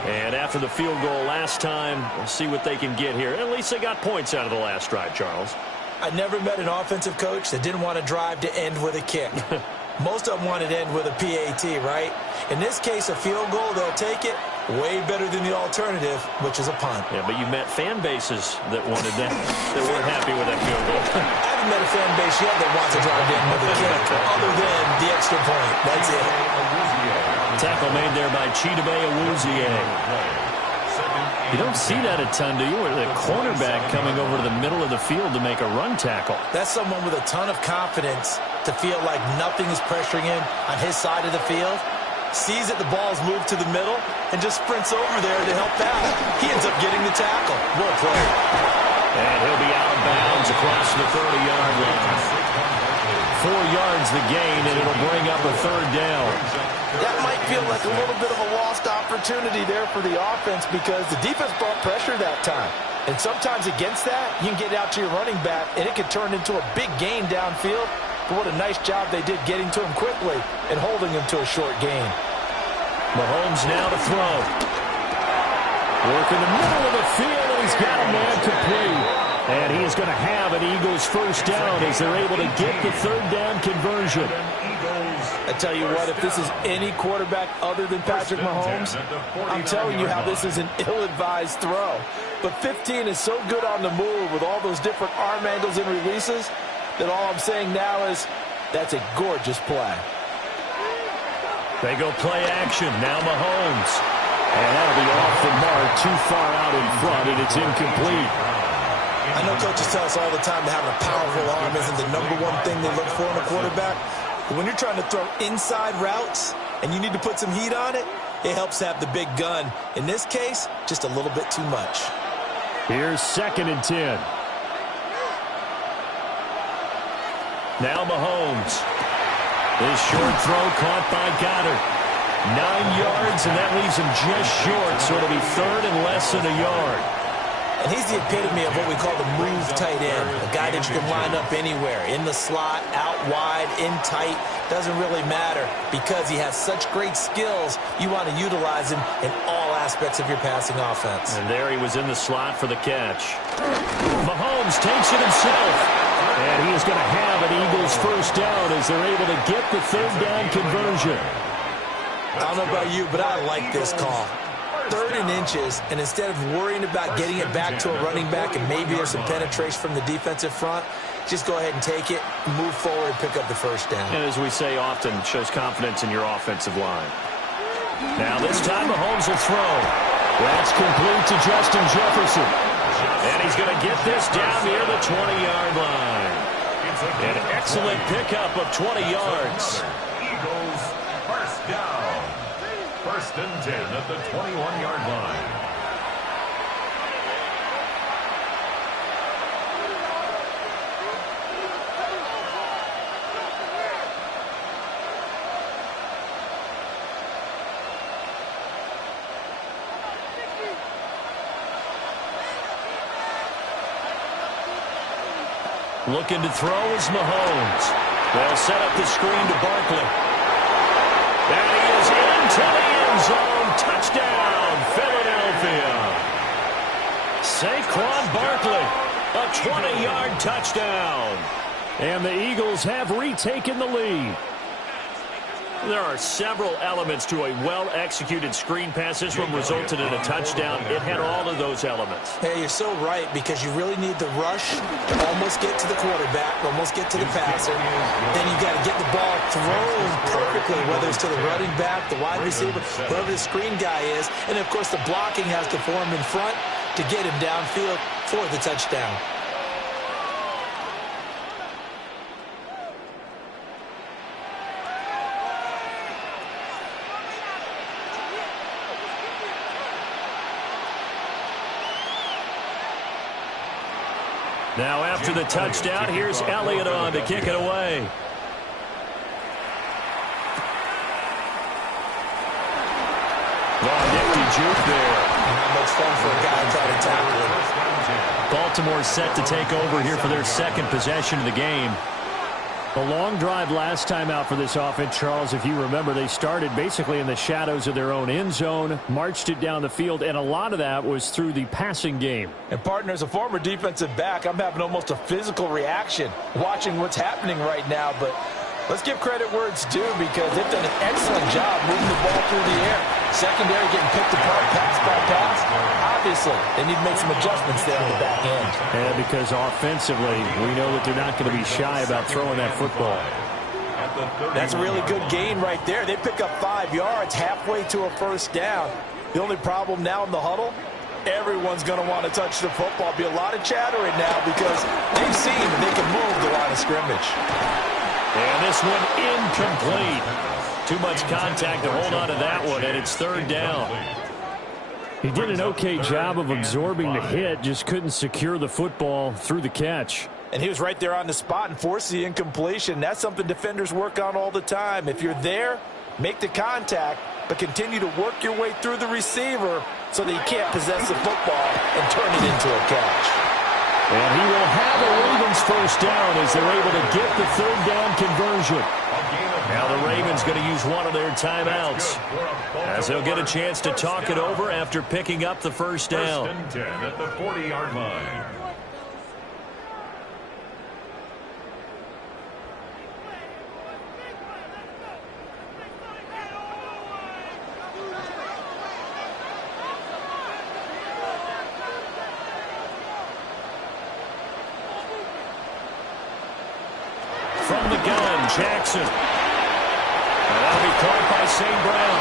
And after the field goal last time, we'll see what they can get here. At least they got points out of the last drive, Charles. I never met an offensive coach that didn't want to drive to end with a kick. Most of them wanted to end with a PAT, right? In this case, a field goal, they'll take it. Way better than the alternative, which is a punt. Yeah, but you met fan bases that wanted that, that weren't happy with that field goal. I haven't met a fan base yet that wants to drive in another kick other than the extra point. That's it. Tackle made there by Chidobe Awuzie. You don't see that a ton, do you? Or the cornerback coming over to the middle of the field to make a run tackle. That's someone with a ton of confidence to feel like nothing is pressuring him on his side of the field. Sees that the ball's moved to the middle and just sprints over there to help out. He ends up getting the tackle. Well played. And he'll be out of bounds across the 30-yard line. 4 yards the gain, and it'll bring up a third down. That might feel like a little bit of a lost opportunity there for the offense because the defense brought pressure that time. And sometimes against that, you can get out to your running back, and it can turn into a big gain downfield. But what a nice job they did getting to him quickly and holding him to a short gain. Mahomes now to throw. Work in the middle of the field, and he's got a man complete. And he is going to have an Eagles first down as they're able to get the third down conversion. I tell you what, if this is any quarterback other than Patrick Mahomes, I'm telling you how this is an ill-advised throw. But 15 is so good on the move with all those different arm angles and releases that all I'm saying now is that's a gorgeous play. They go play action. Now Mahomes. And that'll be off the mark, too far out in front, and it's incomplete. I know coaches tell us all the time that having a powerful arm isn't the #1 thing they look for in a quarterback. But when you're trying to throw inside routes and you need to put some heat on it, it helps have the big gun. In this case, just a little bit too much. Here's 2nd and 10. Now Mahomes. His short throw caught by Goddard. 9 yards, and that leaves him just short, so it'll be third and less than a yard. And he's the epitome of what we call the move tight end, a guy that you can line up anywhere, in the slot, out wide, in tight, doesn't really matter because he has such great skills. You want to utilize him in all aspects of your passing offense. And there he was in the slot for the catch. Mahomes takes it himself, and he is going to have an Eagles first down as they're able to get the third down conversion. I don't know about you, but I like this call. 3rd and inches, and instead of worrying about getting it back to a running back and maybe there's some penetration from the defensive front, just go ahead and take it, move forward, and pick up the first down. And as we say often, shows confidence in your offensive line. Now this time Mahomes will throw. That's complete to Justin Jefferson. And he's going to get this down near the 20-yard line. An excellent pickup of 20 yards. Eagles first down. 1st and 10 at the 21-yard line. Looking to throw is Mahomes. They'll set up the screen to Barkley. And he is into the end zone. Touchdown, Philadelphia. Saquon Barkley, a 20-yard touchdown. And the Eagles have retaken the lead. There are several elements to a well-executed screen pass. This one resulted in a touchdown. It had all of those elements. Hey, you're so right because you really need the rush to almost get to the quarterback, almost get to the passer. Then you got to get the ball thrown perfectly, whether it's to the running back, the wide receiver, whoever the screen guy is. And, of course, the blocking has to form in front to get him downfield for the touchdown. Now after the touchdown, here's Elliott on to kick it away. Nifty juke there. Not much fun for a guy trying to tackle him. Baltimore set to take over here for their 2nd possession of the game. A long drive last time out for this offense, Charles. If you remember, they started basically in the shadows of their own end zone, marched it down the field, and a lot of that was through the passing game. And, partner, as a former defensive back, I'm having almost a physical reaction watching what's happening right now. But let's give credit where it's due because they've done an excellent job moving the ball through the air. Secondary getting picked apart pass by pass. Obviously, they need to make some adjustments there on the back end. And because offensively, we know that they're not going to be shy about throwing that football. That's a really good gain right there. They pick up 5 yards halfway to a first down. The only problem now in the huddle, everyone's going to want to touch the football. Be a lot of chattering now because they've seen that they can move the line of scrimmage. And this one incomplete. Too much contact to hold on to that one, and it's third down. He did an okay job of absorbing the hit, just couldn't secure the football through the catch. And he was right there on the spot and forced the incompletion. That's something defenders work on all the time. If you're there, make the contact, but continue to work your way through the receiver so that you can't possess the football and turn it into a catch. And he will have the Ravens first down as they're able to get the third down conversion. Now the Ravens going to use one of their timeouts as they'll get a chance to talk it over after picking up the first down. First and 10 at the 40-yard line. From the gun, Jackson. And that'll be caught by St. Brown.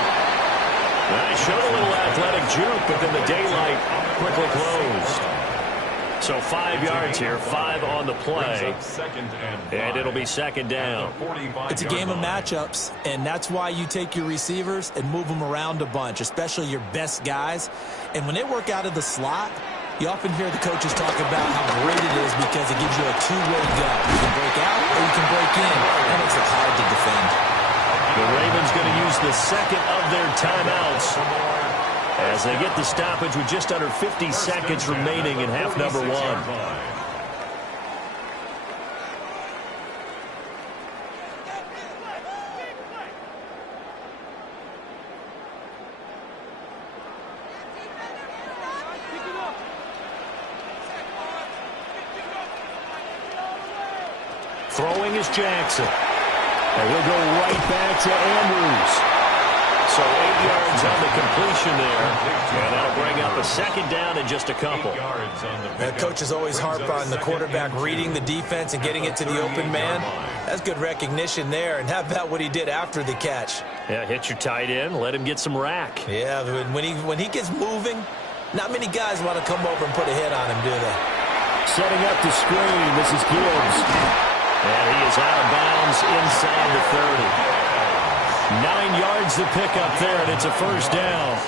I showed a little athletic juke, but then the daylight quickly closed. So 5 yards here, 5 on the play. And it'll be second down. It's a game of matchups, and that's why you take your receivers and move them around a bunch, especially your best guys. And when they work out of the slot, you often hear the coaches talk about how great it is because it gives you a two-way go. You can break out or you can break in. That makes it hard to defend. The Ravens going to use the second of their timeouts as they get the stoppage with just under 50 seconds remaining in half number one. Throwing is Jackson. And he'll go right back to Andrews. So 8 yards on the completion there. And that'll bring up a second down in just a couple. Coaches always harp on the quarterback reading the defense and getting it to the open man. That's good recognition there. And how about what he did after the catch? Yeah, hit your tight end, let him get some rack. Yeah, when he gets moving, not many guys want to come over and put a hit on him, do they? Setting up the screen, this is Gibbs. And he is out of bounds inside the 30. 9 yards to pick up there, and it's a first down.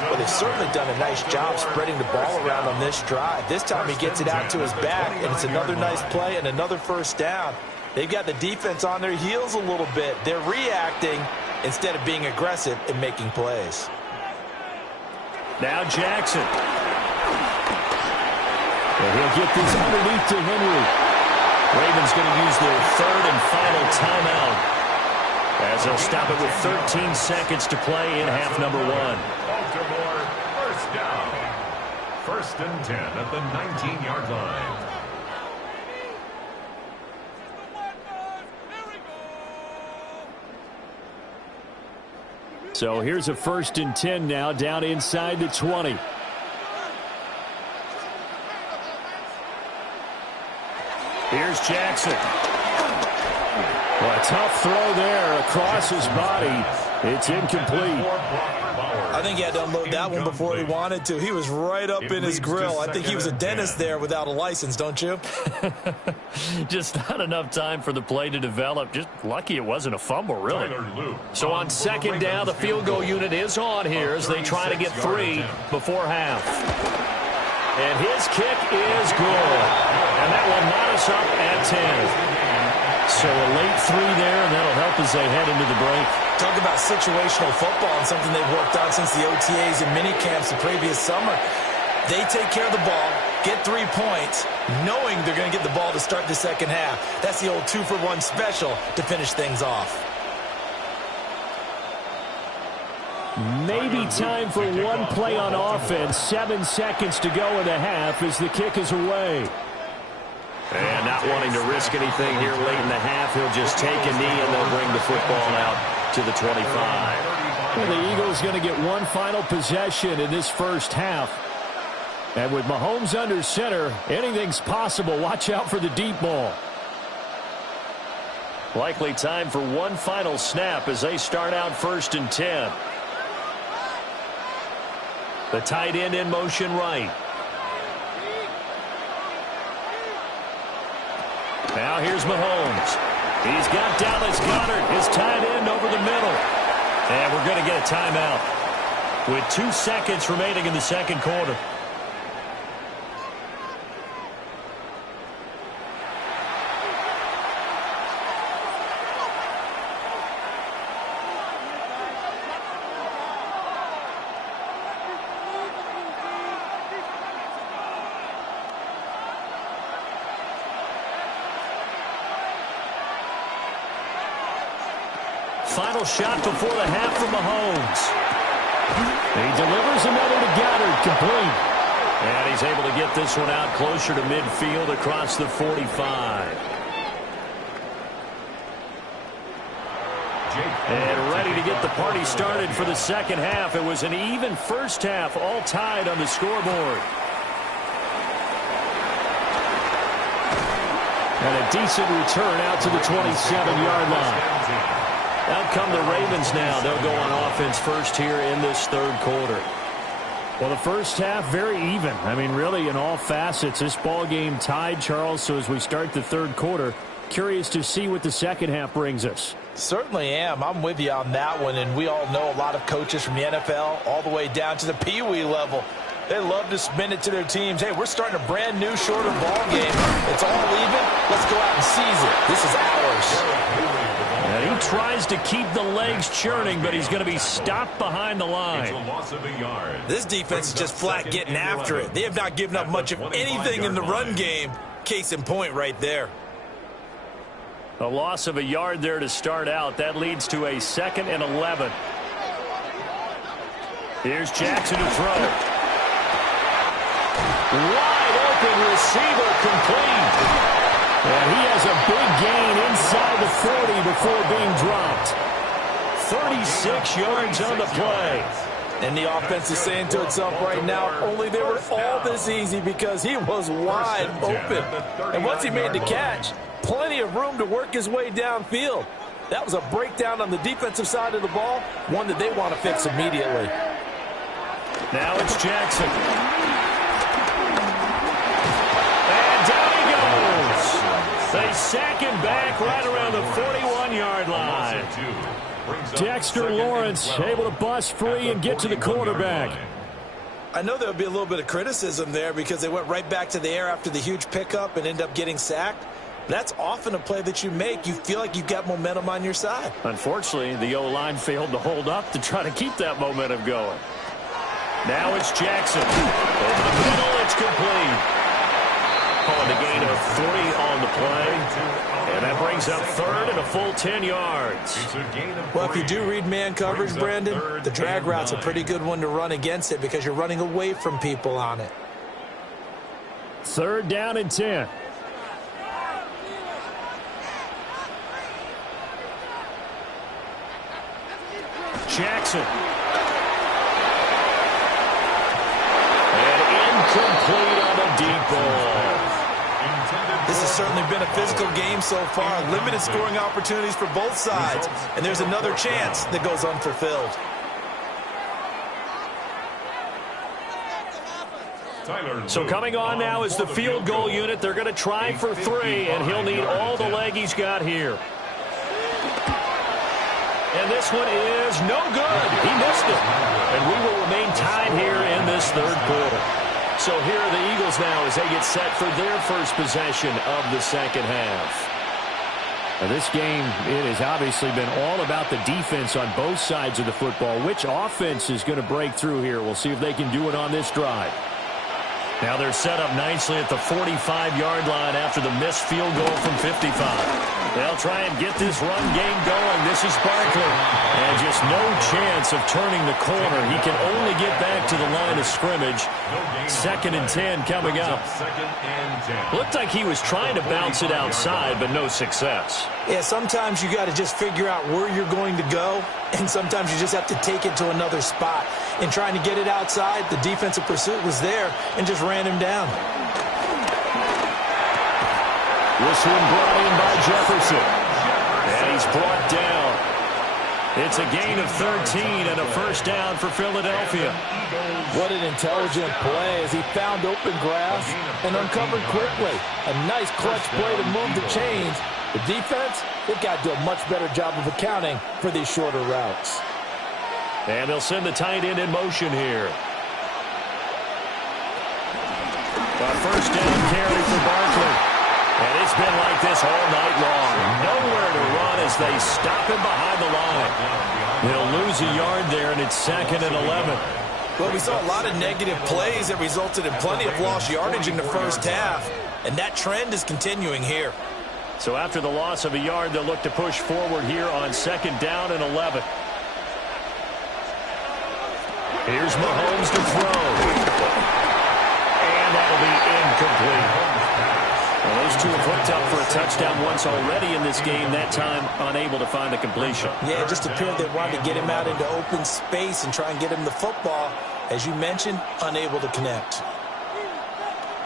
Well, they've certainly done a nice job spreading the ball around on this drive. This time he gets it out to his back, and it's another nice play and another first down. They've got the defense on their heels a little bit. They're reacting instead of being aggressive and making plays. Now Jackson. And he'll get this underneath to Henry. Ravens going to use their third and final timeout as they'll stop it with 13 seconds to play in half number one. Baltimore, first down. First and 10 at the 19-yard line. So here's a first and 10 now down inside the 20. Here's Jackson. Well, a tough throw there across his body. It's incomplete. I think he had to unload that one before he wanted to. He was right up in his grill. I think he was a dentist there without a license, don't you? Just not enough time for the play to develop. Just lucky it wasn't a fumble, really. So on second down, the field goal unit is on here as they try to get 3 before half. And his kick is good. And that will knot us up at 10. So a late 3 there, and that'll help as they head into the break. Talk about situational football and something they've worked on since the OTAs and mini camps the previous summer. They take care of the ball, get 3 points, knowing they're going to get the ball to start the second half. That's the old 2-for-1 special to finish things off. Maybe time for one play on offense. 7 seconds to go in the half as the kick is away. And not wanting to risk anything here late in the half, he'll just take a knee and they'll bring the football out to the 25. Well, the Eagles going to get one final possession in this first half. And with Mahomes under center, anything's possible. Watch out for the deep ball. Likely time for one final snap as they start out 1st and 10. The tight end in motion right. Now here's Mahomes. He's got Dallas Goedert, his tight end, over the middle. And we're going to get a timeout with 2 seconds remaining in the second quarter. Final shot before the half from Mahomes. He delivers another to Goedert, complete. And he's able to get this one out closer to midfield across the 45. And ready to get the party started for the second half. It was an even first half, all tied on the scoreboard. And a decent return out to the 27-yard line. Out come the Ravens now. They'll go on offense first here in this third quarter. Well, the first half, very even. I mean, really, in all facets, this ball game tied, Charles. So as we start the third quarter, curious to see what the second half brings us. Certainly am. I'm with you on that one. And we all know a lot of coaches from the NFL all the way down to the Pee Wee level. They love to spin it to their teams. Hey, we're starting a brand new, shorter ball game. It's all even. Let's go out and seize it. This is ours. And he tries to keep the legs churning, but he's going to be stopped behind the line. This defense is just flat getting after it. They have not given up much of anything in the run game. Case in point right there. A loss of a yard there to start out. That leads to a 2nd and 11. Here's Jackson to throw. Wide open receiver, complete. And he has a big gain inside the 40 before being dropped. 36 yards on the play. And the offense is saying to itself right now, only they were all this easy because he was wide open. And once he made the catch, plenty of room to work his way downfield. That was a breakdown on the defensive side of the ball, one that they want to fix immediately. Now it's Jackson. And down he goes. They sack him back right around the 41-yard line. Dexter Lawrence able to bust free and get to the quarterback. I know there'll be a little bit of criticism there because they went right back to the air after the huge pickup and end up getting sacked. That's often a play that you make. You feel like you've got momentum on your side. Unfortunately, the O-line failed to hold up to try to keep that momentum going. Now it's Jackson. Over the middle, it's complete. Calling a gain of 3 on the play. And that brings up 3rd and a full 10 yards. Well, if you do read man coverage, Brandon, the drag route's a pretty good one to run against it because you're running away from people on it. 3rd down and 10. Jackson. And incomplete on a deep ball. This has certainly been a physical game so far. Limited scoring opportunities for both sides. And there's another chance that goes unfulfilled. So coming on now is the field goal unit. They're going to try for 3, and he'll need all the leg he's got here. And this one is no good. He missed it. And we will remain tied here in this third quarter. So here are the Eagles now as they get set for their first possession of the second half. Now this game, it has obviously been all about the defense on both sides of the football. Which offense is going to break through here? We'll see if they can do it on this drive. Now they're set up nicely at the 45-yard line after the missed field goal from 55. They'll try and get this run game going. This is Barkley. And just no chance of turning the corner. He can only get back to the line of scrimmage. 2nd and 10 coming up. Looked like he was trying to bounce it outside, but no success. Yeah, sometimes you got to just figure out where you're going to go, and sometimes you just have to take it to another spot. In trying to get it outside, the defensive pursuit was there and just ran him down. This one brought in by Jefferson. And he's brought down. It's a gain of 13 and a first down for Philadelphia. What an intelligent play as he found open grass and uncovered quickly. A nice clutch play to move the chains. The defense, they've got to do a much better job of accounting for these shorter routes. And they'll send the tight end in motion here. A first down carry for Barkley. And it's been like this all night long. Nowhere to run as they stop him behind the line. He'll lose a yard there, and it's 2nd and 11. Well, we saw a lot of negative plays that resulted in plenty of lost yardage in the first half, and that trend is continuing here. So after the loss of a yard, they'll look to push forward here on 2nd down and 11. Here's Mahomes to throw. And that'll be incomplete. Well, those two have hooked up for a touchdown once already in this game, that time unable to find the completion. Yeah, it just appeared they wanted to get him out into open space and try and get him the football. As you mentioned, unable to connect.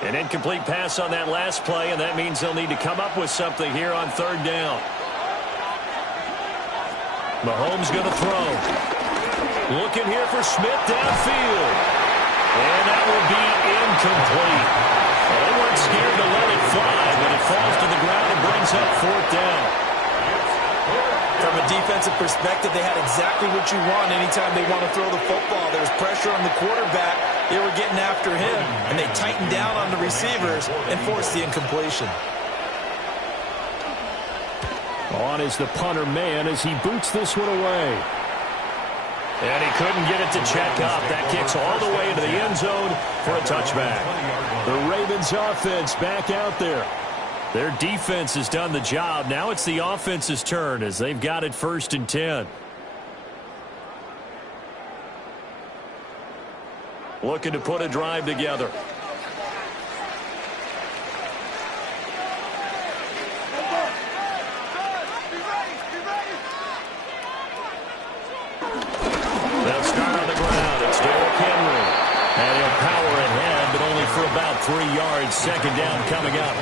An incomplete pass on that last play, and that means they'll need to come up with something here on 3rd down. Mahomes going to throw. Looking here for Smith downfield. And that will be incomplete. Well, they weren't scared to let it fly, but it falls to the ground and brings up 4th down. From a defensive perspective, they had exactly what you want anytime they want to throw the football. There was pressure on the quarterback. They were getting after him, and they tightened down on the receivers and forced the incompletion. On is the punter man as he boots this one away. And he couldn't get it to check up. That kicks all the way into the end zone for a touchback. The Ravens offense back out there. Their defense has done the job. Now it's the offense's turn as they've got it 1st and 10. Looking to put a drive together. They'll start on the ground. It's Derrick Henry. And he'll power ahead, but only for about 3 yards. 2nd down coming up.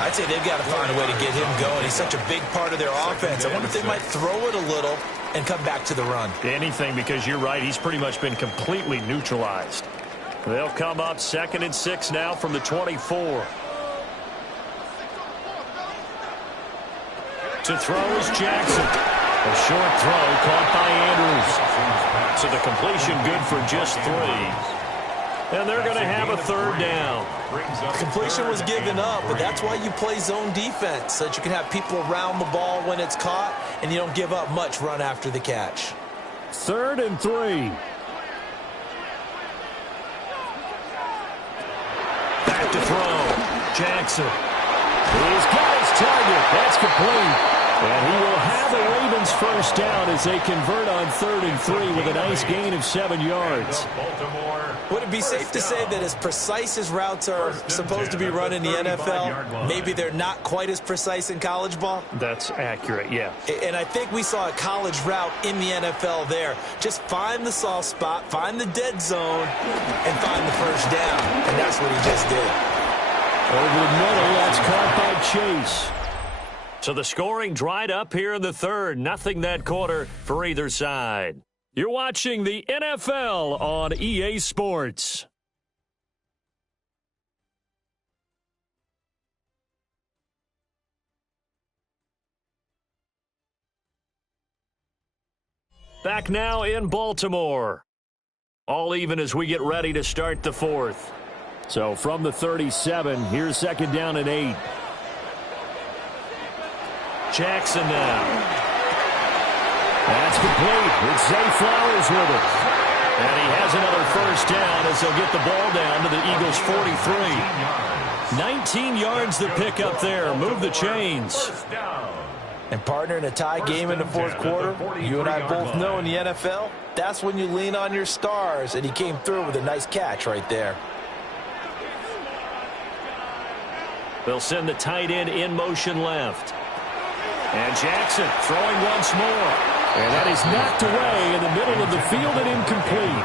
I'd say they've got to find a way to get him going. He's such a big part of their offense. I wonder if they might throw it a little and come back to the run. Anything, because you're right. He's pretty much been completely neutralized. They'll come up 2nd and 6 now from the 24. To throw is Jackson. A short throw caught by Andrews. So the completion good for just 3. And they're going to have a 3rd down. Completion was given up, but that's why you play zone defense, so that you can have people around the ball when it's caught, and you don't give up much run after the catch. 3rd and 3. Back to throw. Jackson. He's got his target. That's complete. And he will have a Ravens first down as they convert on 3rd and 3 with a nice gain of 7 yards. Would it be safe to say that as precise as routes are supposed to be run in the NFL, maybe they're not quite as precise in college ball? That's accurate, yeah. And I think we saw a college route in the NFL there. Just find the soft spot, find the dead zone, and find the first down. And that's what he just did. Over the middle, that's caught by Chase. So the scoring dried up here in the 3rd. Nothing that quarter for either side. You're watching the NFL on EA Sports. Back now in Baltimore. All even as we get ready to start the 4th. So from the 37, here's 2nd down and 8. Jackson now. That's complete. It's Zay Flowers with it. And he has another first down as they'll get the ball down to the Eagles' 43. 19 yards the pick up there. Move the chains. And partner, in a tie game in the fourth quarter, you and I both know in the NFL, that's when you lean on your stars, and he came through with a nice catch right there. They'll send the tight end in motion left. And Jackson throwing once more. And that is knocked away in the middle of the field and incomplete.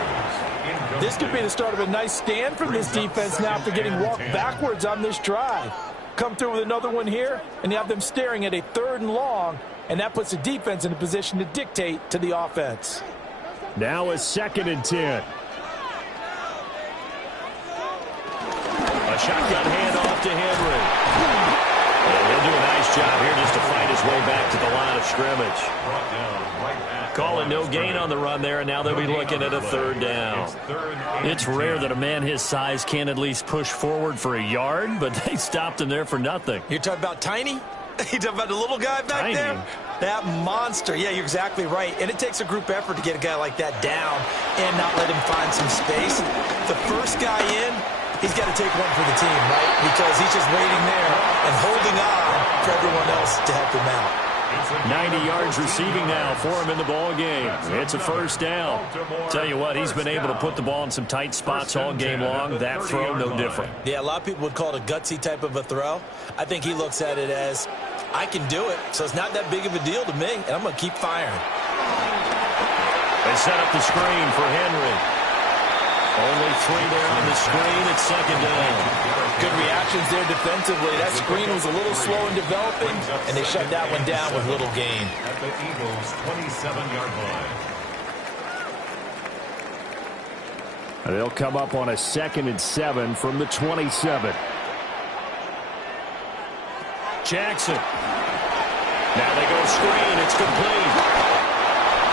This could be the start of a nice stand from this defense now after getting walked backwards on this drive. Come through with another one here, and you have them staring at a 3rd and long, and that puts the defense in a position to dictate to the offense. Now a 2nd and 10. A shotgun handoff to Henry. And he'll do a nice job here just to fight his way back to the line of scrimmage. Calling no gain on the run there, and now they'll be looking at a 3rd down. It's rare that a man his size can at least push forward for a yard, but they stopped him there for nothing. You're talking about Tiny? You talking about the little guy back there? That monster. Yeah, you're exactly right. And it takes a group effort to get a guy like that down and not let him find some space. The first guy in, he's got to take one for the team, right? Because he's just waiting there and holding on for everyone else to help him out. 90 yards receiving now for him in the ball game. It's a 1st down. Tell you what, he's been able to put the ball in some tight spots all game long. That throw, no different. Yeah, a lot of people would call it a gutsy type of a throw. I think he looks at it as, I can do it, so it's not that big of a deal to me, and I'm going to keep firing. They set up the screen for Henry. Only 3 there on the screen. It's 2nd down. Good reactions there defensively. That screen was a little slow in developing, and they shut that one down with little gain. At the Eagles' 27-yard line. They'll come up on a 2nd and 7 from the 27. Jackson. Now they go screen. It's complete.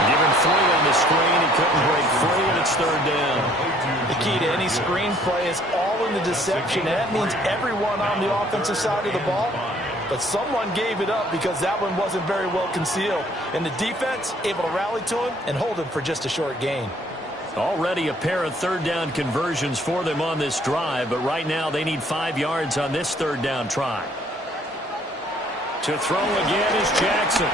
Given 3 on the screen, he couldn't break free, and it's 3rd down. The key to any screen play is all in the deception, and that means everyone on the offensive side of the ball. But someone gave it up because that one wasn't very well concealed. And the defense able to rally to him and hold him for just a short gain. Already a pair of 3rd down conversions for them on this drive, but right now they need 5 yards on this 3rd down try. To throw again is Jackson.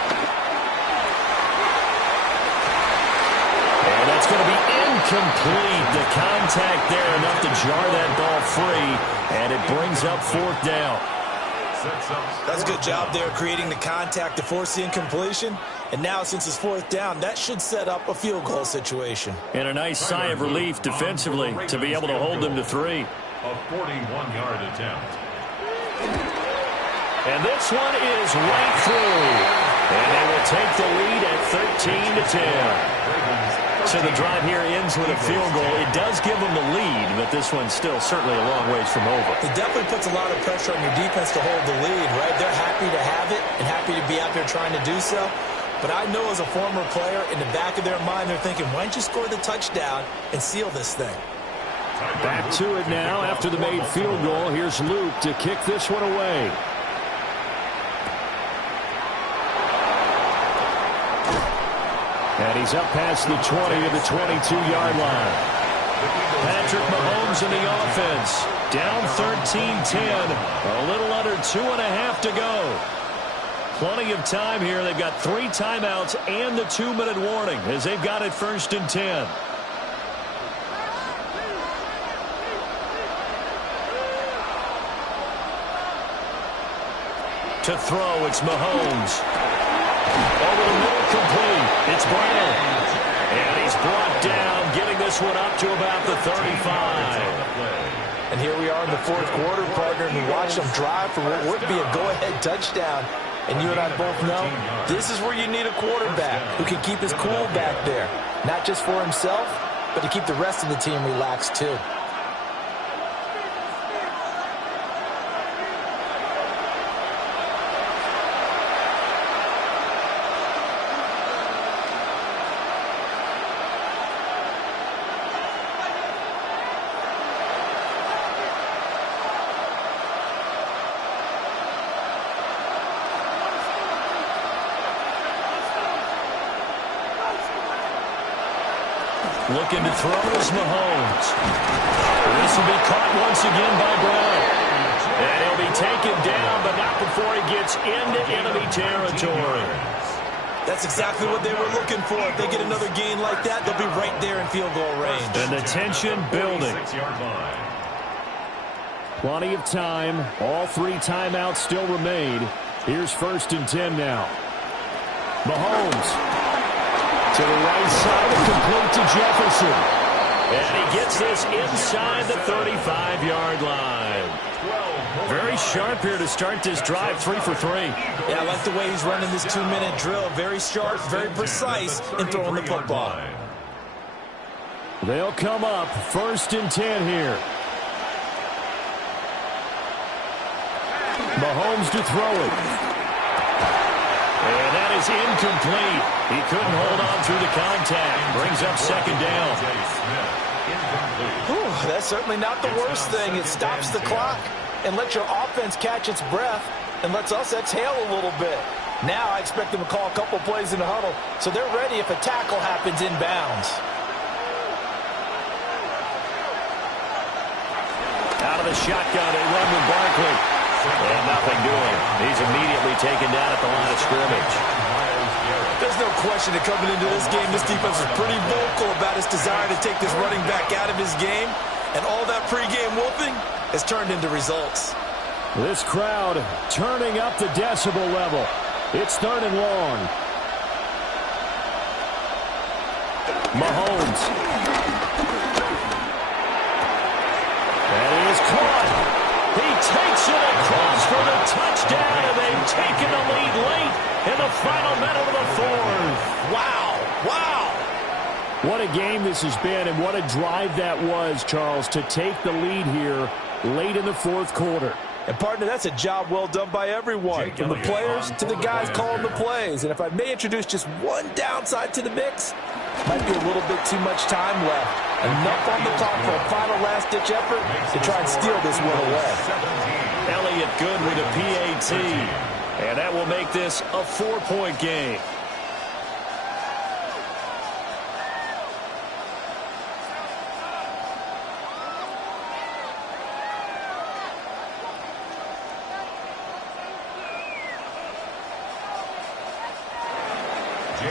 And that's going to be incomplete. The contact there enough to jar that ball free, and it brings up 4th down. That's a good job there creating the contact to force the incompletion. And now since it's 4th down, that should set up a field goal situation. And a nice sigh of relief defensively to be able to hold them to 3. A 41-yard attempt. And this one is right through. And they will take the lead at 13-10. So the drive here ends with a field goal. It does give them the lead, but this one's still certainly a long ways from over. It definitely puts a lot of pressure on your defense to hold the lead, right? They're happy to have it and happy to be out there trying to do so. But I know as a former player, in the back of their mind, they're thinking, why don't you score the touchdown and seal this thing? Back to it now after the made field goal. Here's Luke to kick this one away. And he's up past the 20 to the 22-yard line. Patrick Mahomes in the offense. Down 13-10. A little under 2.5 to go. Plenty of time here. They've got 3 timeouts and the 2-minute warning as they've got it 1st and 10. To throw, it's Mahomes. Over the middle, complete. It's Brown. And he's brought down, getting this one up to about the 35. And here we are in the 4th quarter, partner, and we watch them drive for what would be a go-ahead touchdown. And you and I both know this is where you need a quarterback who can keep his cool back there. Not just for himself, but to keep the rest of the team relaxed too. Looking to throw is Mahomes. This will be caught once again by Brown. And he'll be taken down, but not before he gets into enemy territory. That's exactly what they were looking for. If they get another gain like that, they'll be right there in field goal range. And the tension building. Plenty of time. All 3 timeouts still remain. Here's 1st and 10 now. Mahomes to the right side and complete to Jefferson. And he gets this inside the 35-yard line. Very sharp here to start this drive, 3 for 3. Yeah, I like the way he's running this 2-minute drill. Very sharp, very precise in throwing the football. They'll come up 1st and 10 here. Mahomes to throw it. And that is incomplete. He couldn't hold on through the contact. Brings up 2nd down. Whew, that's certainly not the worst thing. It stops the clock and lets your offense catch its breath and lets us exhale a little bit. Now I expect them to call a couple plays in the huddle so they're ready if a tackle happens inbounds. Out of the shotgun, they run with Barkley. And nothing doing. He's immediately taken down at the line of scrimmage. There's no question that coming into this game, this defense is pretty vocal about its desire to take this running back out of his game. And all that pregame whooping has turned into results. This crowd turning up the decibel level. It's 3rd and long. Mahomes. And he is caught. He takes it across for the touchdown, and they've taken the lead late in the final minute of the 4th. Wow. Wow. What a game this has been, and what a drive that was, Charles, to take the lead here late in the 4th quarter. And, partner, that's a job well done by everyone, from the players to the guys calling the plays. And if I may introduce just one downside to the mix, might be a little bit too much time left. Enough on the clock for a final last-ditch effort to try and steal this one away. Elliott good with a PAT. And that will make this a 4-point game.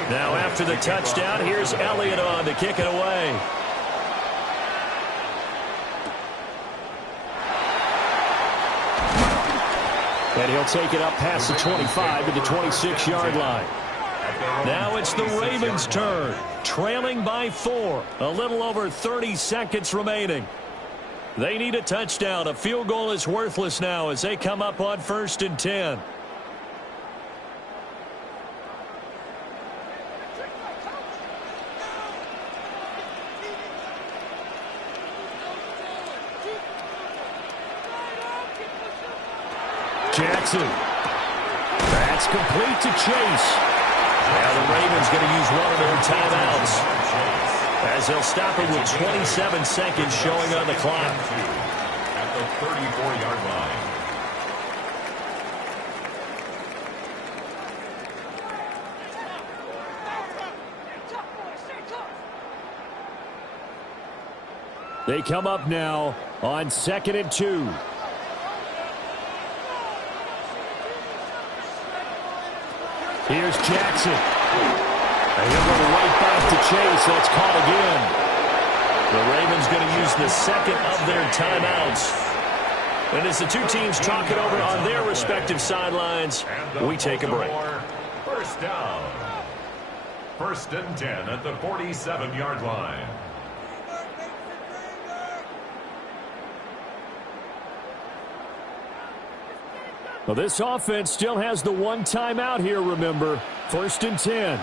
Now after the touchdown, here's Elliott on to kick it away. And he'll take it up past the 25 to the 26-yard line. Now it's the Ravens' turn, trailing by 4. A little over 30 seconds remaining. They need a touchdown. A field goal is worthless now as they come up on 1st and 10. Jackson. That's complete to Chase. Now the Ravens going to use one of their timeouts as they'll stop it with 27 seconds showing on the clock. At the 34-yard line. They come up now on 2nd and 2. Here's Jackson. And he'll go right back to Chase. That's caught again. The Ravens going to use the 2nd of their timeouts. And as the two teams talk it over on their respective sidelines, we take a break. 1st down. 1st and 10 at the 47-yard line. Well, this offense still has the one timeout here, remember. 1st and 10.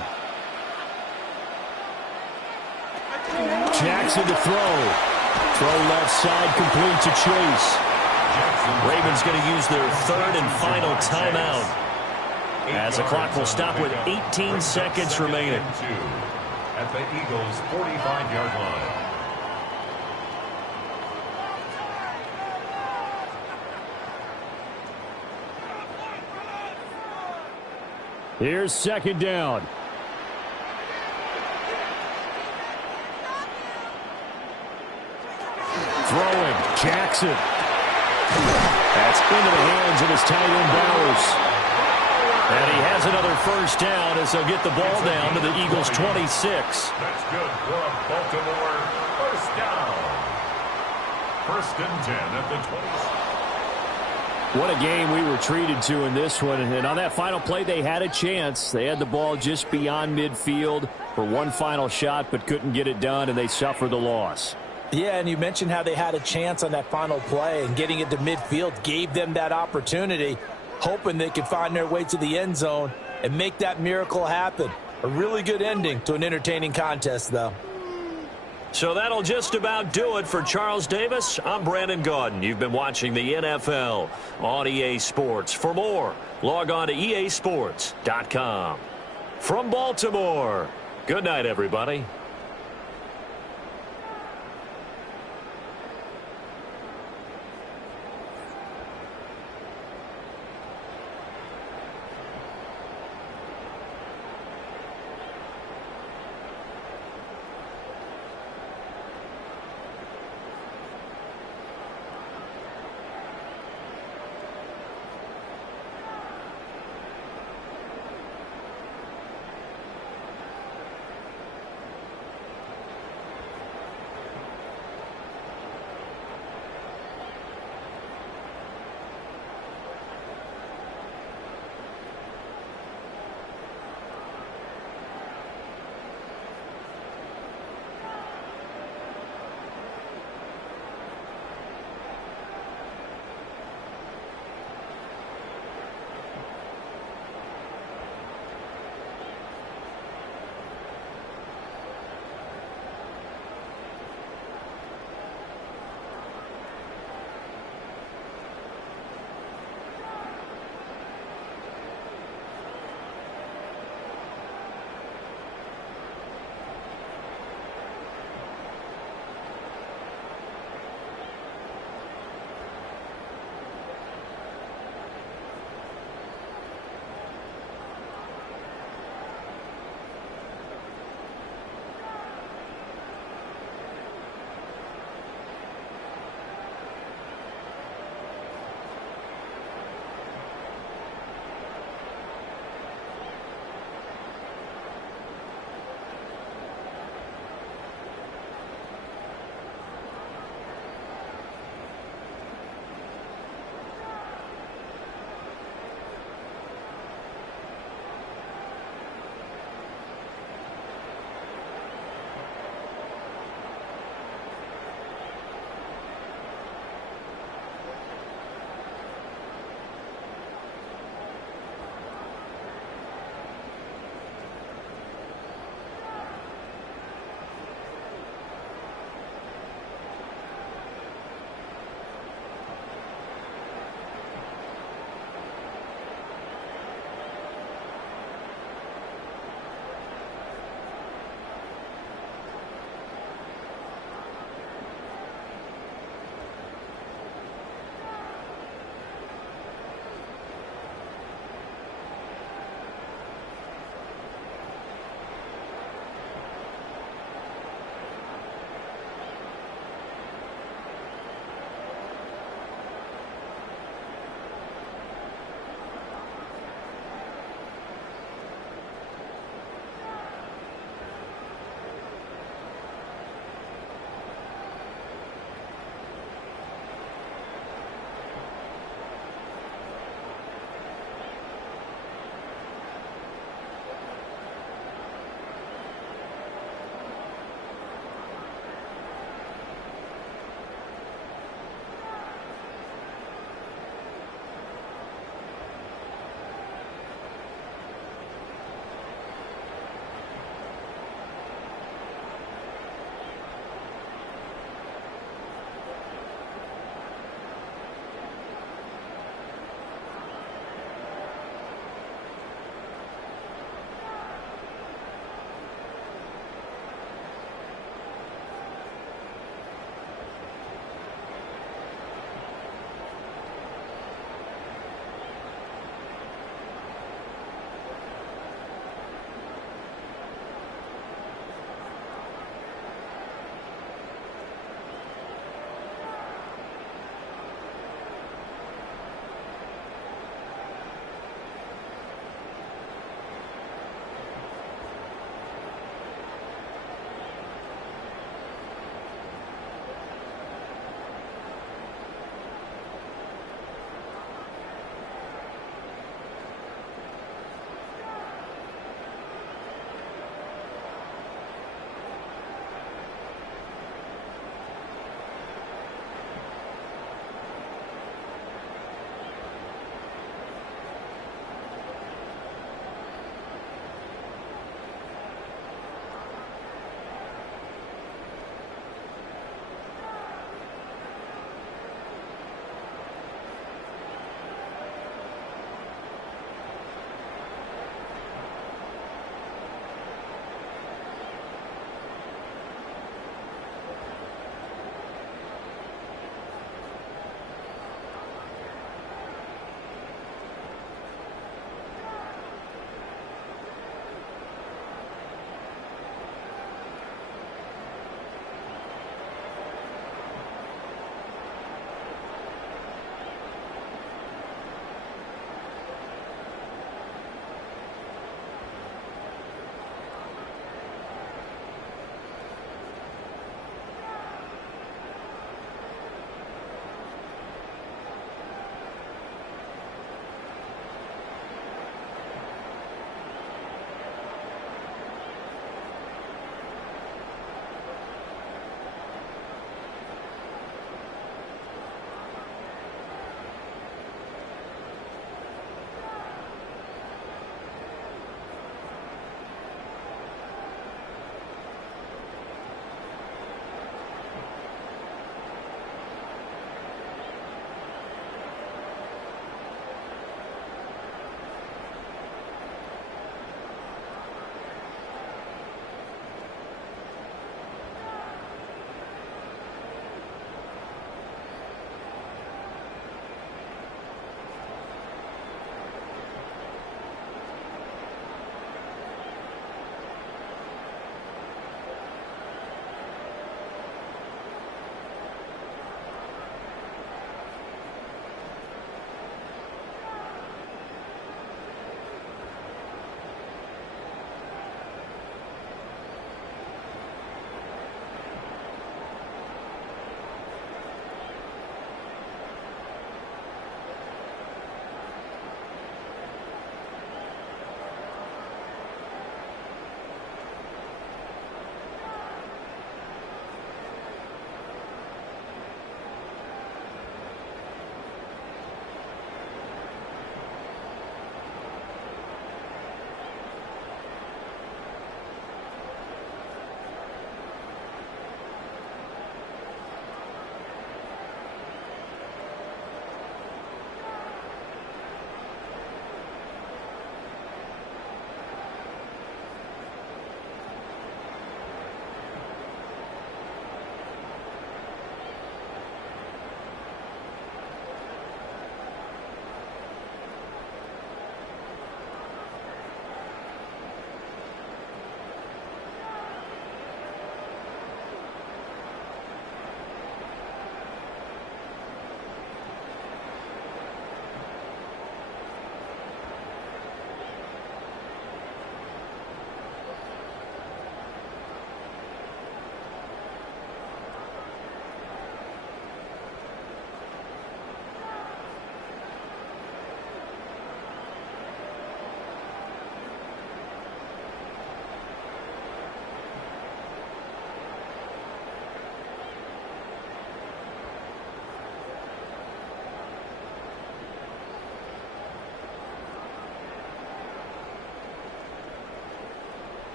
Jackson to throw. Throw left side, complete to Chase. Ravens going to use their 3rd and final timeout as the clock will stop with 18 seconds remaining. At the Eagles' 45-yard line. Here's 2nd down. Throwing, Jackson. That's into the hands of his tight end, Bowers. And he has another first down as they'll get the ball down to the Eagles' 26. That's good for a Baltimore first down. First and 10 at the 20. What a game we were treated to in this one. And on that final play, they had a chance. They had the ball just beyond midfield for one final shot, but couldn't get it done, and they suffered the loss. Yeah, and you mentioned how they had a chance on that final play, and getting it to midfield gave them that opportunity, hoping they could find their way to the end zone and make that miracle happen. A really good ending to an entertaining contest, though. So that'll just about do it for Charles Davis. I'm Brandon Gaudin. You've been watching the NFL on EA Sports. For more, log on to easports.com. From Baltimore, good night, everybody.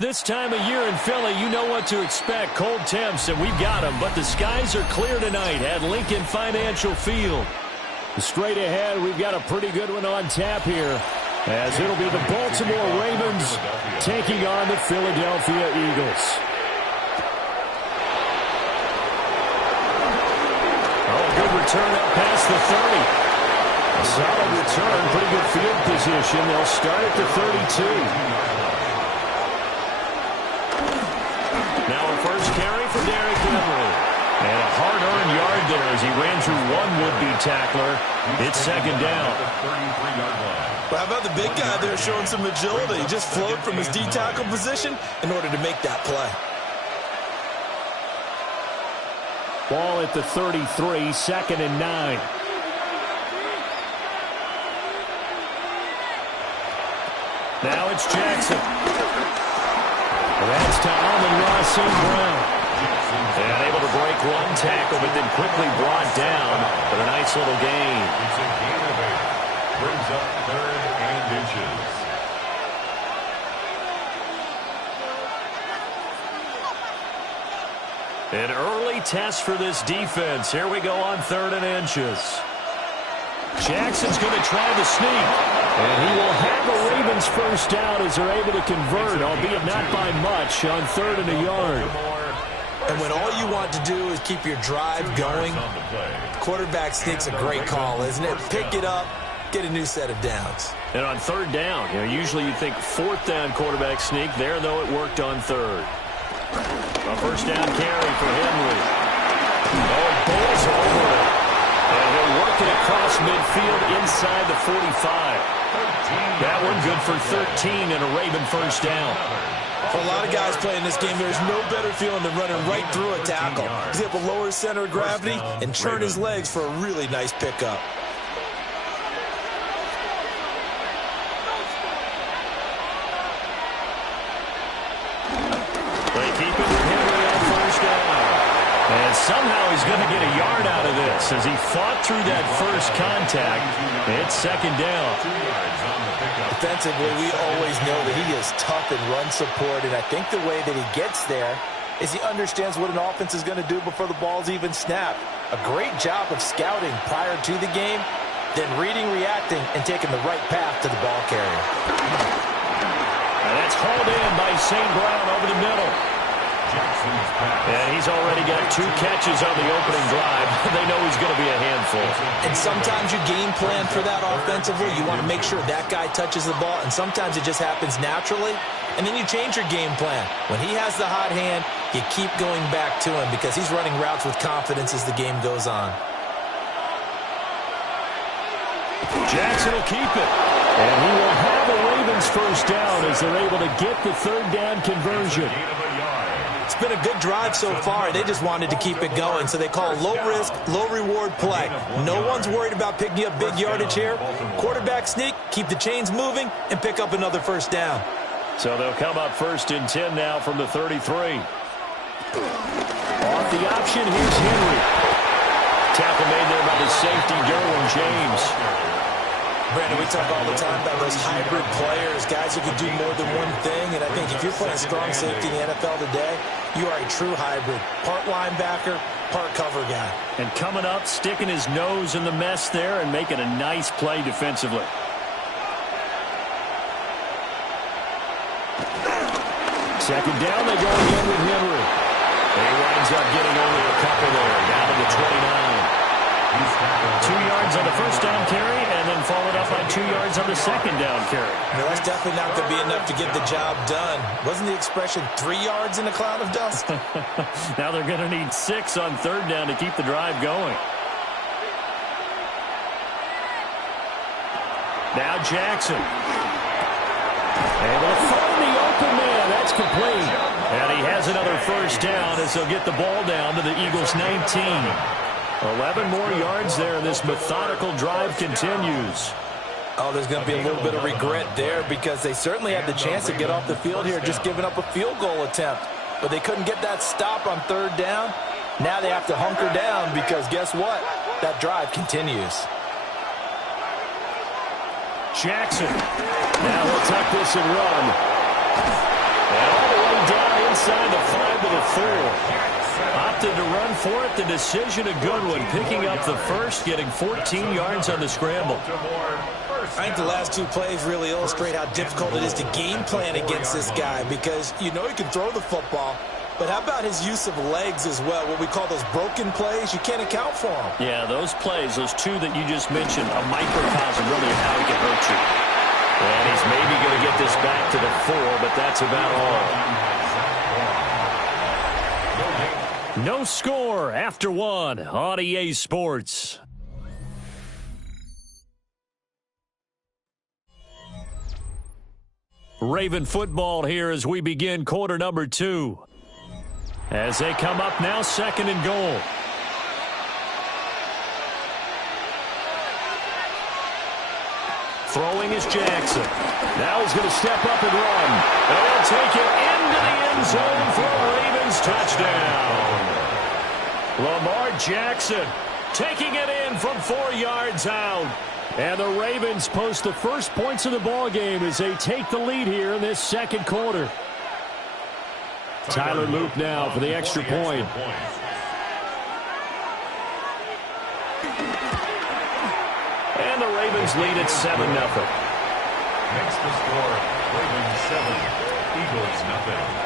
This time of year in Philly, you know what to expect. Cold temps, and we've got them. But the skies are clear tonight at Lincoln Financial Field. Straight ahead, we've got a pretty good one on tap here, as it'll be the Baltimore Ravens taking on the Philadelphia Eagles. Oh, good return up past the 30. A solid return, pretty good field position. They'll start at the 32. Now a first carry for Derrick Henry. And a hard-earned yard there as he ran through one would-be tackler. It's second down. Well, how about the big guy there showing some agility? He just flowed from his D-tackle position in order to make that play. Ball at the 33, second and 9. Now it's Jackson. That's to Amon-Ra St. Brown. And able to break one tackle, but then quickly brought down. But a nice little gain. It's a gain of 8. Brings up 3rd and inches. An early test for this defense. Here we go on 3rd and inches. Jackson's going to try the sneak. And he will have a Ravens first down as they're able to convert, albeit not by much, on 3rd and a yard. And when all you want to do is keep your drive going, quarterback sneak's a great call, isn't it? Pick it up, get a new set of downs. And on 3rd down, usually you'd think 4th down quarterback sneak. There, though, it worked on 3rd. A first down carry for Henry. Oh, Bulls over it. And he'll work it across midfield inside the 45. That one good for 13 and a Raven first down. For a lot of guys playing this game, there's no better feeling than running right through a tackle. He's able to lower his center of gravity and turn his legs for a really nice pickup. They keep it with Henry on first down. And somehow he's going to get a yard out of this as he fought through that first contact. It's second down. Defensively, we always know that he is tough in run support, and I think the way that he gets there is he understands what an offense is going to do before the ball's even snapped. A great job of scouting prior to the game, then reading, reacting, and taking the right path to the ball carrier. And that's hauled in by St. Brown over the middle. And he's already got 2 catches on the opening drive. They know he's going to be a handful. And sometimes you game plan for that offensively. You want to make sure that guy touches the ball, and sometimes it just happens naturally. And then you change your game plan. When he has the hot hand, you keep going back to him because he's running routes with confidence as the game goes on. Jackson will keep it. And he will have a Ravens first down as they're able to get the 3rd down conversion. It's been a good drive so far. They just wanted to keep it going, so they call low-risk, low-reward play. No one's worried about picking up big yardage here. Quarterback sneak, keep the chains moving, and pick up another first down. So they'll come up 1st and 10 now from the 33. Off the option, here's Henry. Tackle made there by the safety, Derwin James. Brandon, we talk all the time about those hybrid players, guys who can do more than one thing, and I think if you're playing strong safety in the NFL today, you are a true hybrid. Part linebacker, part cover guy. And coming up, sticking his nose in the mess there and making a nice play defensively. Second down, they go again with Henry. He winds up getting only a couple there, down to the 29. 2 yards on the first down carry, and then followed up by 2 yards on the second down carry. No, that's definitely not going to be enough to get the job done. Wasn't the expression 3 yards in a cloud of dust? Now they're going to need 6 on third down to keep the drive going. Now Jackson. Able to find the open man. That's complete. And he has another first down as they'll get the ball down to the Eagles' 19. 11 more yards there. This methodical drive continues. Oh, there's going to be a little bit of regret there because they certainly had the chance to get off the field here, just giving up a field goal attempt. But they couldn't get that stop on third down. Now they have to hunker down because guess what? That drive continues. Jackson. Now he'll tuck this and run. And all the way down inside the 5 to the 4. Opted to run for it. The decision a good one. Picking up the first, getting 14 yards on the scramble. I think the last 2 plays really illustrate how difficult it is to game plan against this guy because you know he can throw the football. But how about his use of legs as well, what we call those broken plays? You can't account for them. Yeah, those plays, those 2 that you just mentioned, a microcosm really of how he can hurt you. And he's maybe going to get this back to the 4, but that's about all. No score after 1 on EA Sports. Raven football here as we begin quarter number 2. As they come up now, 2nd and goal. Throwing is Jackson. Now he's going to step up and run. And they'll take it into the end zone for a Ravens touchdown. Lamar Jackson taking it in from 4 yards out. And the Ravens post the first points of the ball game as they take the lead here in this second quarter. Tyler Loop now for the extra point. And the Ravens lead at 7-0. Makes the score Ravens 7, Eagles 0.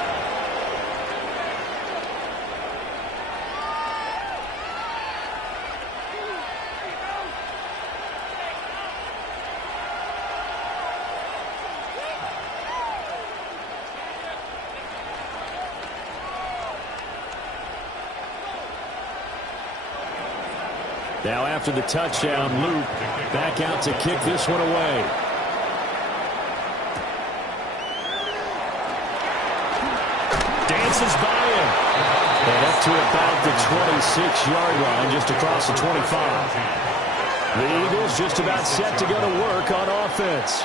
Now after the touchdown, Luke back out to kick this one away. Dances by him. And up to about the 26-yard line, just across the 25. The Eagles just about set to go to work on offense.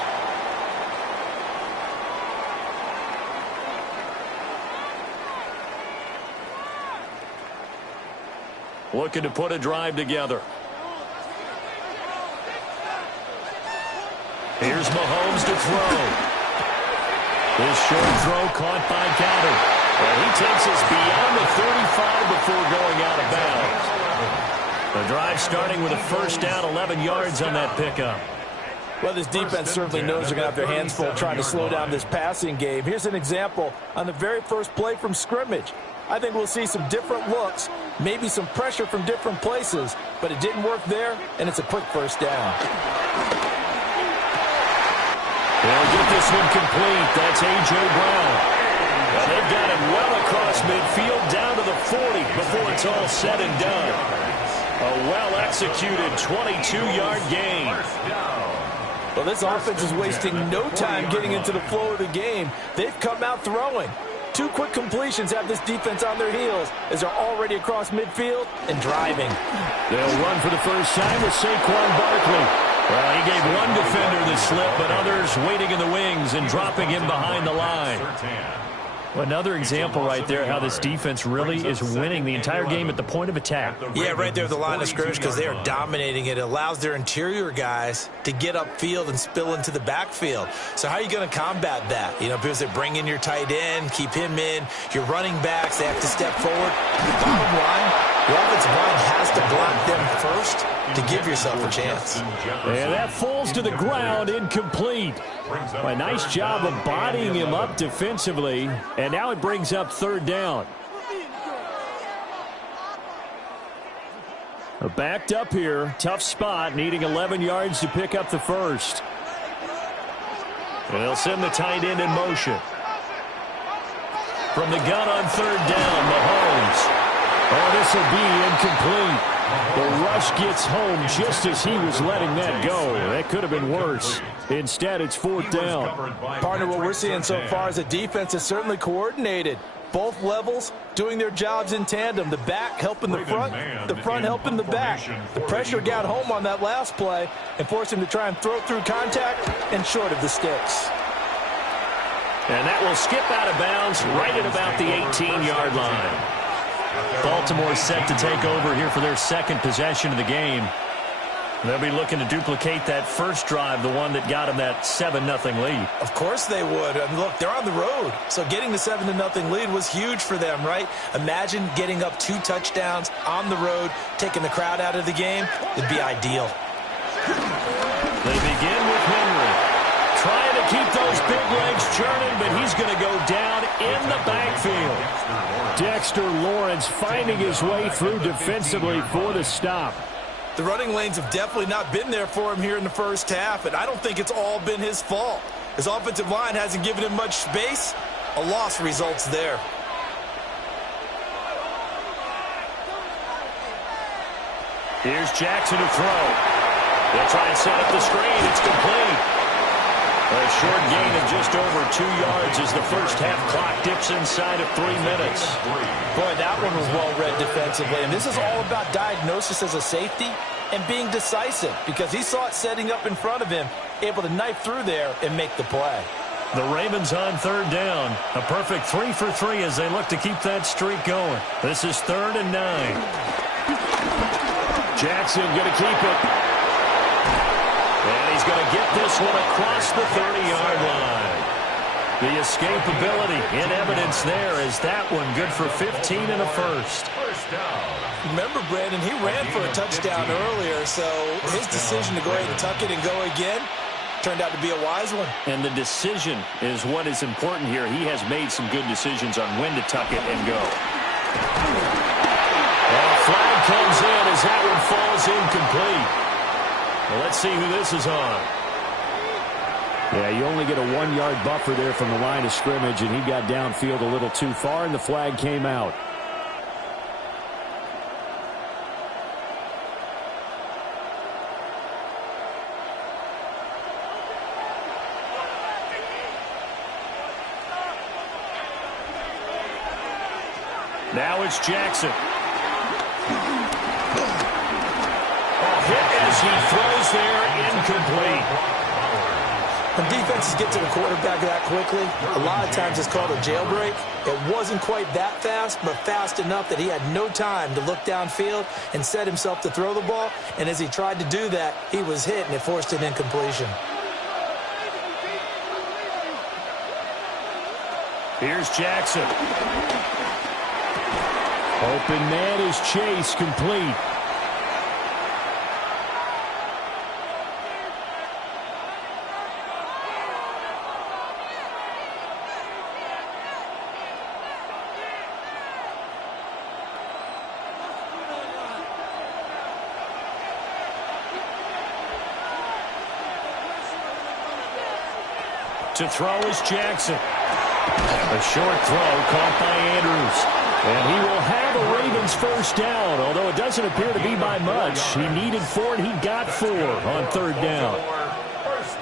Looking to put a drive together. Here's Mahomes to throw. This short throw caught by Goddard. And he takes us beyond the 35 before going out of bounds. The drive starting with a first down, 11 yards on that pickup. Well, this defense certainly knows they're going to have their hands full trying to slow down this passing game. Here's an example on the very first play from scrimmage. I think we'll see some different looks, maybe some pressure from different places, but it didn't work there, and it's a quick first down. They'll get this one complete. That's A.J. Brown. Well, they've got him well across midfield down to the 40 before it's all said and done. A well-executed 22-yard gain. Well, this offense is wasting no time getting into the flow of the game. They've come out throwing. 2 quick completions have this defense on their heels as they're already across midfield and driving. They'll run for the first time with Saquon Barkley. Well, he gave one defender the slip, but others waiting in the wings and dropping him behind the line. Another example right there how this defense really is winning the entire game at the point of attack. Yeah, right there at the line of scrimmage because they are dominating it. It allows their interior guys to get upfield and spill into the backfield. So how are you going to combat that? You know, because they bring in your tight end, keep him in. Your running backs, they have to step forward. Bottom line, your offensive line has to block them first to give yourself a chance. And that falls to the ground, incomplete. A nice job of bodying him up defensively, and now it brings up third down. Backed up here. Tough spot. Needing 11 yards to pick up the first. And they'll send the tight end in motion. From the gun on third down, Mahomes. Oh, this will be incomplete. The rush gets home just as he was letting that go. That could have been worse. Instead, it's fourth down. Partner, what we're seeing so far is the defense is certainly coordinated. Both levels doing their jobs in tandem. The back helping the front helping the back. The pressure got home on that last play and forced him to try and throw through contact and short of the sticks. And that will skip out of bounds right at about the 18-yard line. Baltimore set to take over here for their second possession of the game. They'll be looking to duplicate that first drive, the one that got them that 7-0 lead. Of course they would. I mean, look, they're on the road. So getting the 7-0 lead was huge for them, right? Imagine getting up 2 touchdowns on the road, taking the crowd out of the game. It'd be ideal. They begin with Henry. Trying to keep those big legs churning, but he's going to go down in the backfield. Dexter Lawrence finding his way through defensively for the stop. The running lanes have definitely not been there for him here in the first half, and I don't think it's all been his fault. His offensive line hasn't given him much space. A loss results there. Here's Jackson to throw. They'll try and set up the screen. It's complete. A short gain of just over 2 yards as the first half clock dips inside of 3 minutes. Boy, that one was well read defensively. And this is all about diagnosis as a safety and being decisive because he saw it setting up in front of him, able to knife through there and make the play. The Ravens on third down. A perfect 3 for 3 as they look to keep that streak going. This is 3rd and 9. Jackson going to keep it. And he's going to get this one across the 30-yard line. The escapability in evidence there as that one good for 15 and a first. Remember, Brandon, he ran for a touchdown earlier, so his decision to go ahead and tuck it and go again turned out to be a wise one. And the decision is what is important here. He has made some good decisions on when to tuck it and go. And a flag comes in as that one falls incomplete. Well, let's see who this is on. Yeah, you only get a 1-yard buffer there from the line of scrimmage, and he got downfield a little too far, and the flag came out. Now it's Jackson. Hit as he throws there, incomplete. When defenses get to the quarterback that quickly, a lot of times it's called a jailbreak. It wasn't quite that fast, but fast enough that he had no time to look downfield and set himself to throw the ball. And as he tried to do that, he was hit, and it forced an incompletion. Here's Jackson. Open man is Chase, complete. To throw is Jackson. A short throw caught by Andrews. And he will have a Ravens first down, although it doesn't appear to be by much. He needed 4, and he got 4 on third down.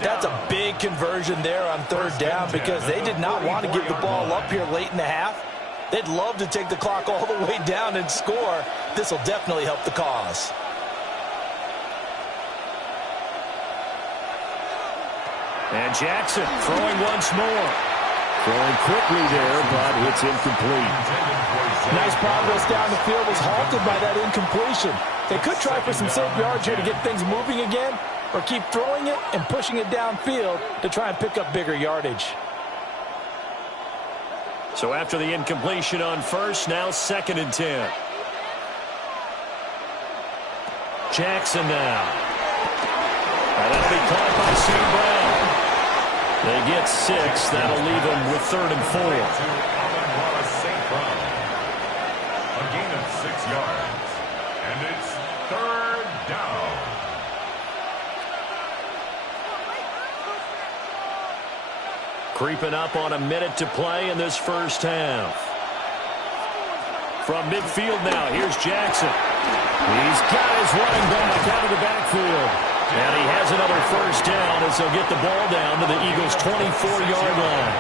That's a big conversion there on third down because they did not want to give the ball up here late in the half. They'd love to take the clock all the way down and score. This will definitely help the cause. And Jackson throwing once more. Throwing quickly there, but it's incomplete. Nice progress down the field was halted by that incompletion. They could try for some safe yards here to get things moving again, or keep throwing it and pushing it downfield to try and pick up bigger yardage. So after the incompletion on first, now 2nd and 10. Jackson now. And that'll be caught by St. Brown. They get 6. That'll leave them with 3rd and 4. A gain of 6 yards. And it's third down. Creeping up on a minute to play in this first half. From midfield now, here's Jackson. He's got his running back out of the backfield. And he has another first down as they'll get the ball down to the Eagles' 24-yard line.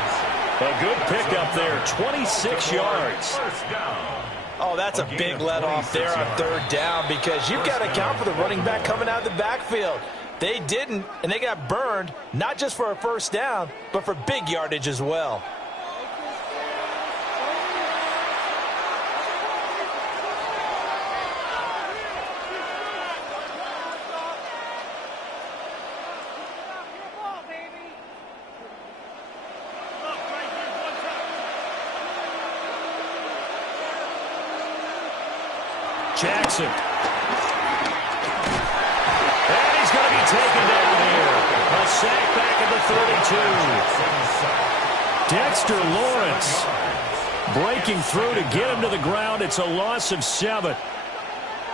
A good pickup there, 26 yards. Oh, that's a big let-off there on third down because you've got to account for the running back coming out of the backfield. They didn't, and they got burned, not just for a first down, but for big yardage as well. Jackson. And he's going to be taken down here. A sack back at the 32. Dexter Lawrence breaking through to get him to the ground. It's a loss of 7.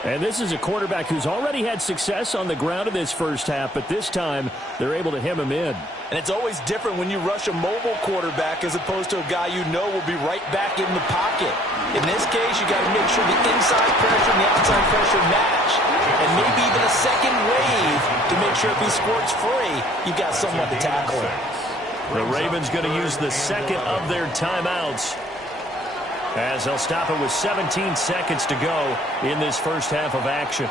And this is a quarterback who's already had success on the ground in this first half, but this time they're able to hem him in. And it's always different when you rush a mobile quarterback as opposed to a guy you know will be right back in the pocket. In this case, you got to make sure the inside pressure and the outside pressure match. And maybe even a second wave to make sure if he squirts free, you've got someone to tackle him. The Ravens going to use the second of their timeouts as they'll stop it with 17 seconds to go in this first half of action.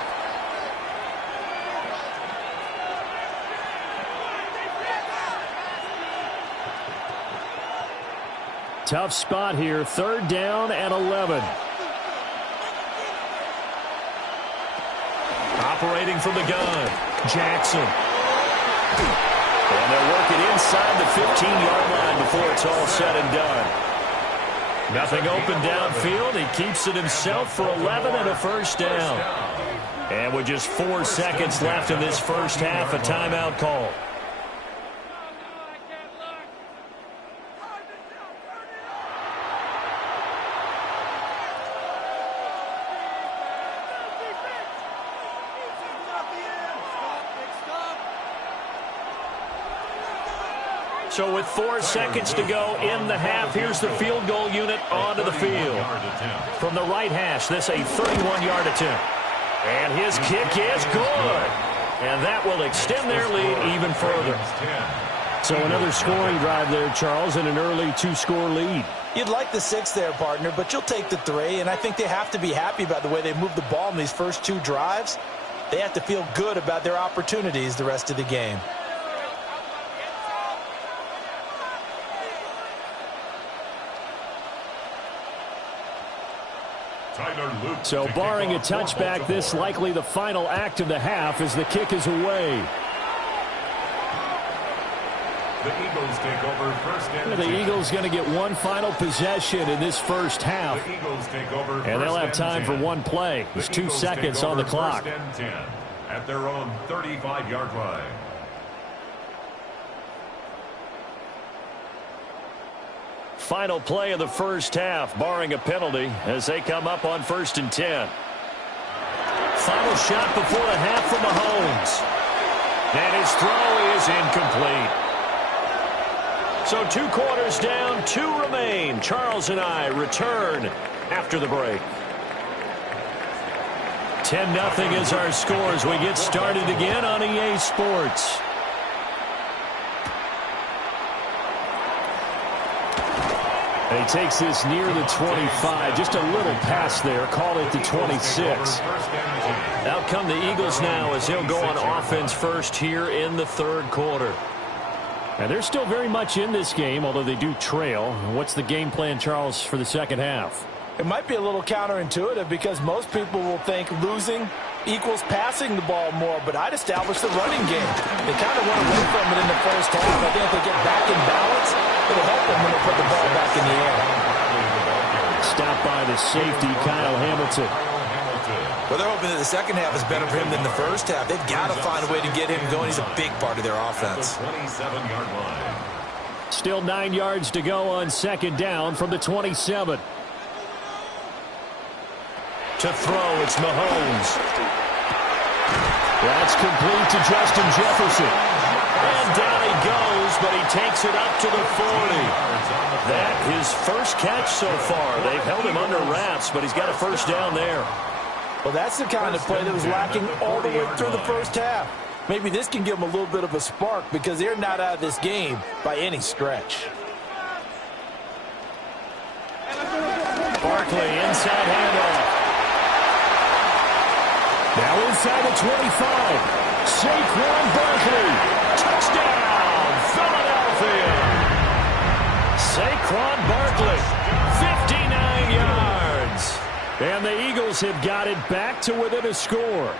Tough spot here, third down and 11. Operating from the gun, Jackson. And they're working inside the 15-yard line before it's all said and done. Nothing open downfield. He keeps it himself for 11 and a first down. And with just 4 seconds left in this first half, a timeout call. So with 4 seconds to go in the half, here's the field goal unit onto the field. From the right hash, this a 31-yard attempt. And his kick is good. And that will extend their lead even further. So another scoring drive there, Charles, and an early 2-score lead. You'd like the 6 there, partner, but you'll take the 3. And I think they have to be happy about the way they moved the ball in these first 2 drives. They have to feel good about their opportunities the rest of the game. So barring a touchback, this likely the final act of the half as the kick is away. The Eagles take over first and 10. The Eagles going to get one final possession in this first half. The Eagles take over and they'll have time for one play. There's 2 seconds on the clock. First and 10 at their own 35-yard line. Final play of the first half, barring a penalty, as they come up on first and 10. Final shot before the half from Mahomes. And his throw is incomplete. So 2 quarters down, 2 remain. Charles and I return after the break. 10-0 is our score as we get started again on EA Sports. And he takes this near the 25. Just a little pass there. Call it the 26. Out come the Eagles now as they'll go on offense first here in the third quarter. And they're still very much in this game, although they do trail. What's the game plan, Charles, for the second half? It might be a little counterintuitive because most people will think losing equals passing the ball more, but I'd establish the running game. They kind of went away from it in the first half. I think if they get back in balance, it'll help them when they put the ball back in the air. Stopped by the safety, Kyle Hamilton. Well, they're hoping that the second half is better for him than the first half. They've got to find a way to get him going. He's a big part of their offense. 27-yard line. Still 9 yards to go on second down from the 27. To throw, it's Mahomes. That's complete to Justin Jefferson. And down he goes, but he takes it up to the 40. That his first catch so far. They've held him under wraps, but he's got a first down there. Well, that's the kind of play that was lacking all the way through the first half. Maybe this can give them a little bit of a spark because they're not out of this game by any stretch. Barkley, inside handoff. Now inside the 25. Saquon Barkley. Touchdown, Philadelphia. Saquon Barkley, 59 yards. And the Eagles have got it back to within a score.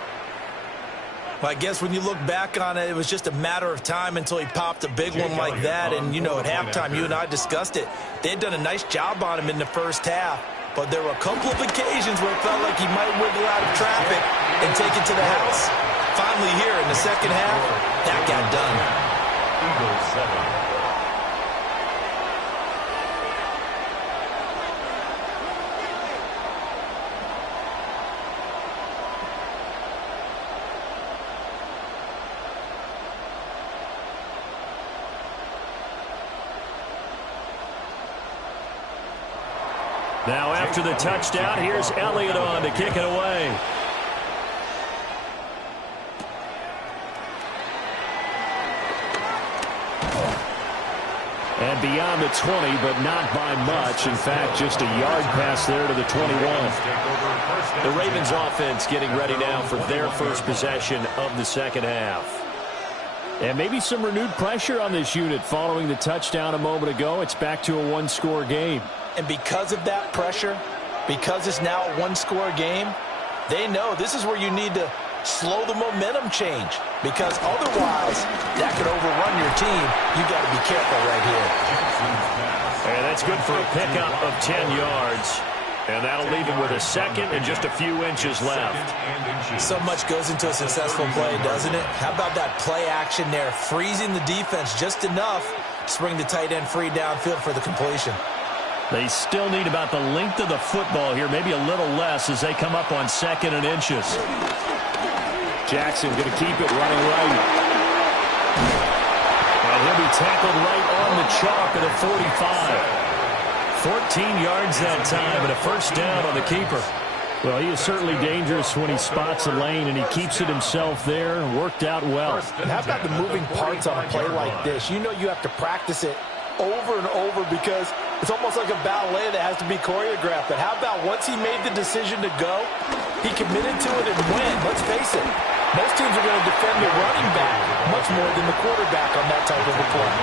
Well, I guess when you look back on it, it was just a matter of time until he popped a big one like that. And, you know, at halftime, you and I discussed it. They had done a nice job on him in the first half. But there were a couple of occasions where it felt like he might wiggle out of traffic and take it to the house. Finally here in the second half, that got done. Eagles 7. Now after the touchdown, here's Elliott on to kick it away. And beyond the 20, but not by much. In fact, just a yard pass there to the 21. The Ravens offense getting ready now for their first possession of the second half. And maybe some renewed pressure on this unit following the touchdown a moment ago. It's back to a one-score game. And because of that pressure, because it's now a one-score game, they know this is where you need to slow the momentum change. Because otherwise, that could overrun your team. You got to be careful right here. And that's good for a pickup of 10 yards. And that'll leave him with a second and just a few inches left. So much goes into a successful play, doesn't it? How about that play action there, freezing the defense just enough to bring the tight end free downfield for the completion. They still need about the length of the football here, maybe a little less as they come up on second and inches. Jackson going to keep it running right. And he'll be tackled right on the chalk at a 45. 14 yards that time and a first down on the keeper. Well, he is certainly dangerous when he spots a lane, and he keeps it himself there and worked out well. And how about the moving parts on a play like this? You know you have to practice it over and over because it's almost like a ballet that has to be choreographed. But how about once he made the decision to go, he committed to it and went. Let's face it, most teams are going to defend the running back much more than the quarterback on that type of a play.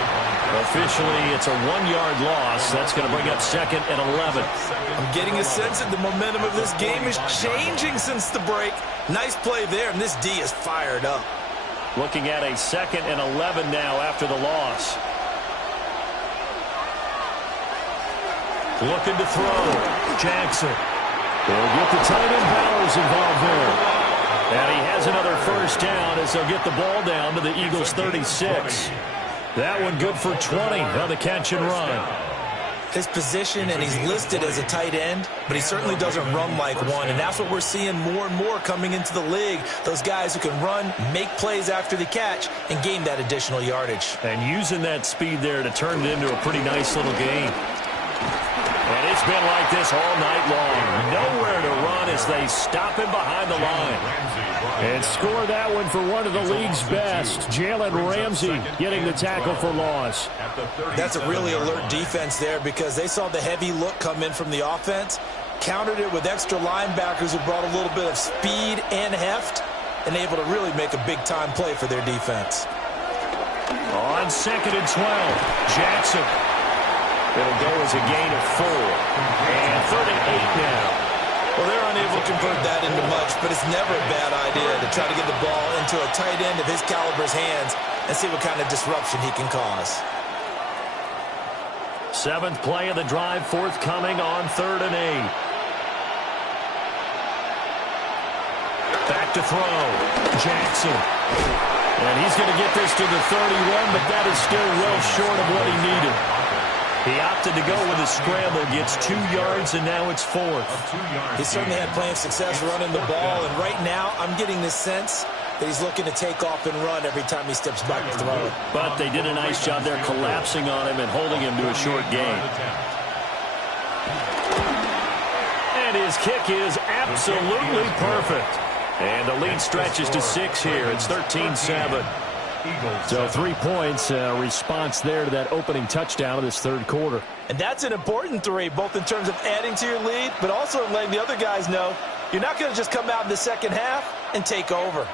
Officially, it's a 1-yard loss. That's going to bring up second and 11. I'm getting a sense that the momentum of this game is changing since the break. Nice play there, and this D is fired up. Looking at a second and 11 now after the loss. Looking to throw. Jackson. They'll get the tight end Bowers involved there. And he has another first down as they'll get the ball down to the Eagles' 36. That one good for 20 on the catch and run. His position, and he's listed as a tight end, but he certainly doesn't run like one, and that's what we're seeing more and more coming into the league. Those guys who can run, make plays after the catch, and gain that additional yardage. And using that speed there to turn it into a pretty nice little game. And it's been like this all night long. Nowhere to run as they stop him behind the line. And score that one for one of the league's best. Jalen Ramsey getting the tackle for loss. That's a really alert defense there because they saw the heavy look come in from the offense, countered it with extra linebackers who brought a little bit of speed and heft, and able to really make a big-time play for their defense. On second and 12, Jackson. It'll go as a gain of 4. And 38 now. Well, they're unable to convert that into much, but it's never a bad idea to try to get the ball into a tight end of his caliber's hands and see what kind of disruption he can cause. 7th play of the drive, forthcoming on 3rd and 8. Back to throw. Jackson. And he's going to get this to the 31, but that is still well short of what he needed. He opted to go with a scramble, gets 2 yards, and now it's 4th. He certainly had plenty of success running the ball, and right now I'm getting this sense that he's looking to take off and run every time he steps back to throw it. But they did a nice job there collapsing on him and holding him to a short gain. And his kick is absolutely perfect. And the lead stretches to 6 here. It's 13-7. So 3 points, response there to that opening touchdown of this third quarter. And that's an important 3, both in terms of adding to your lead, but also letting the other guys know you're not going to just come out in the second half and take over.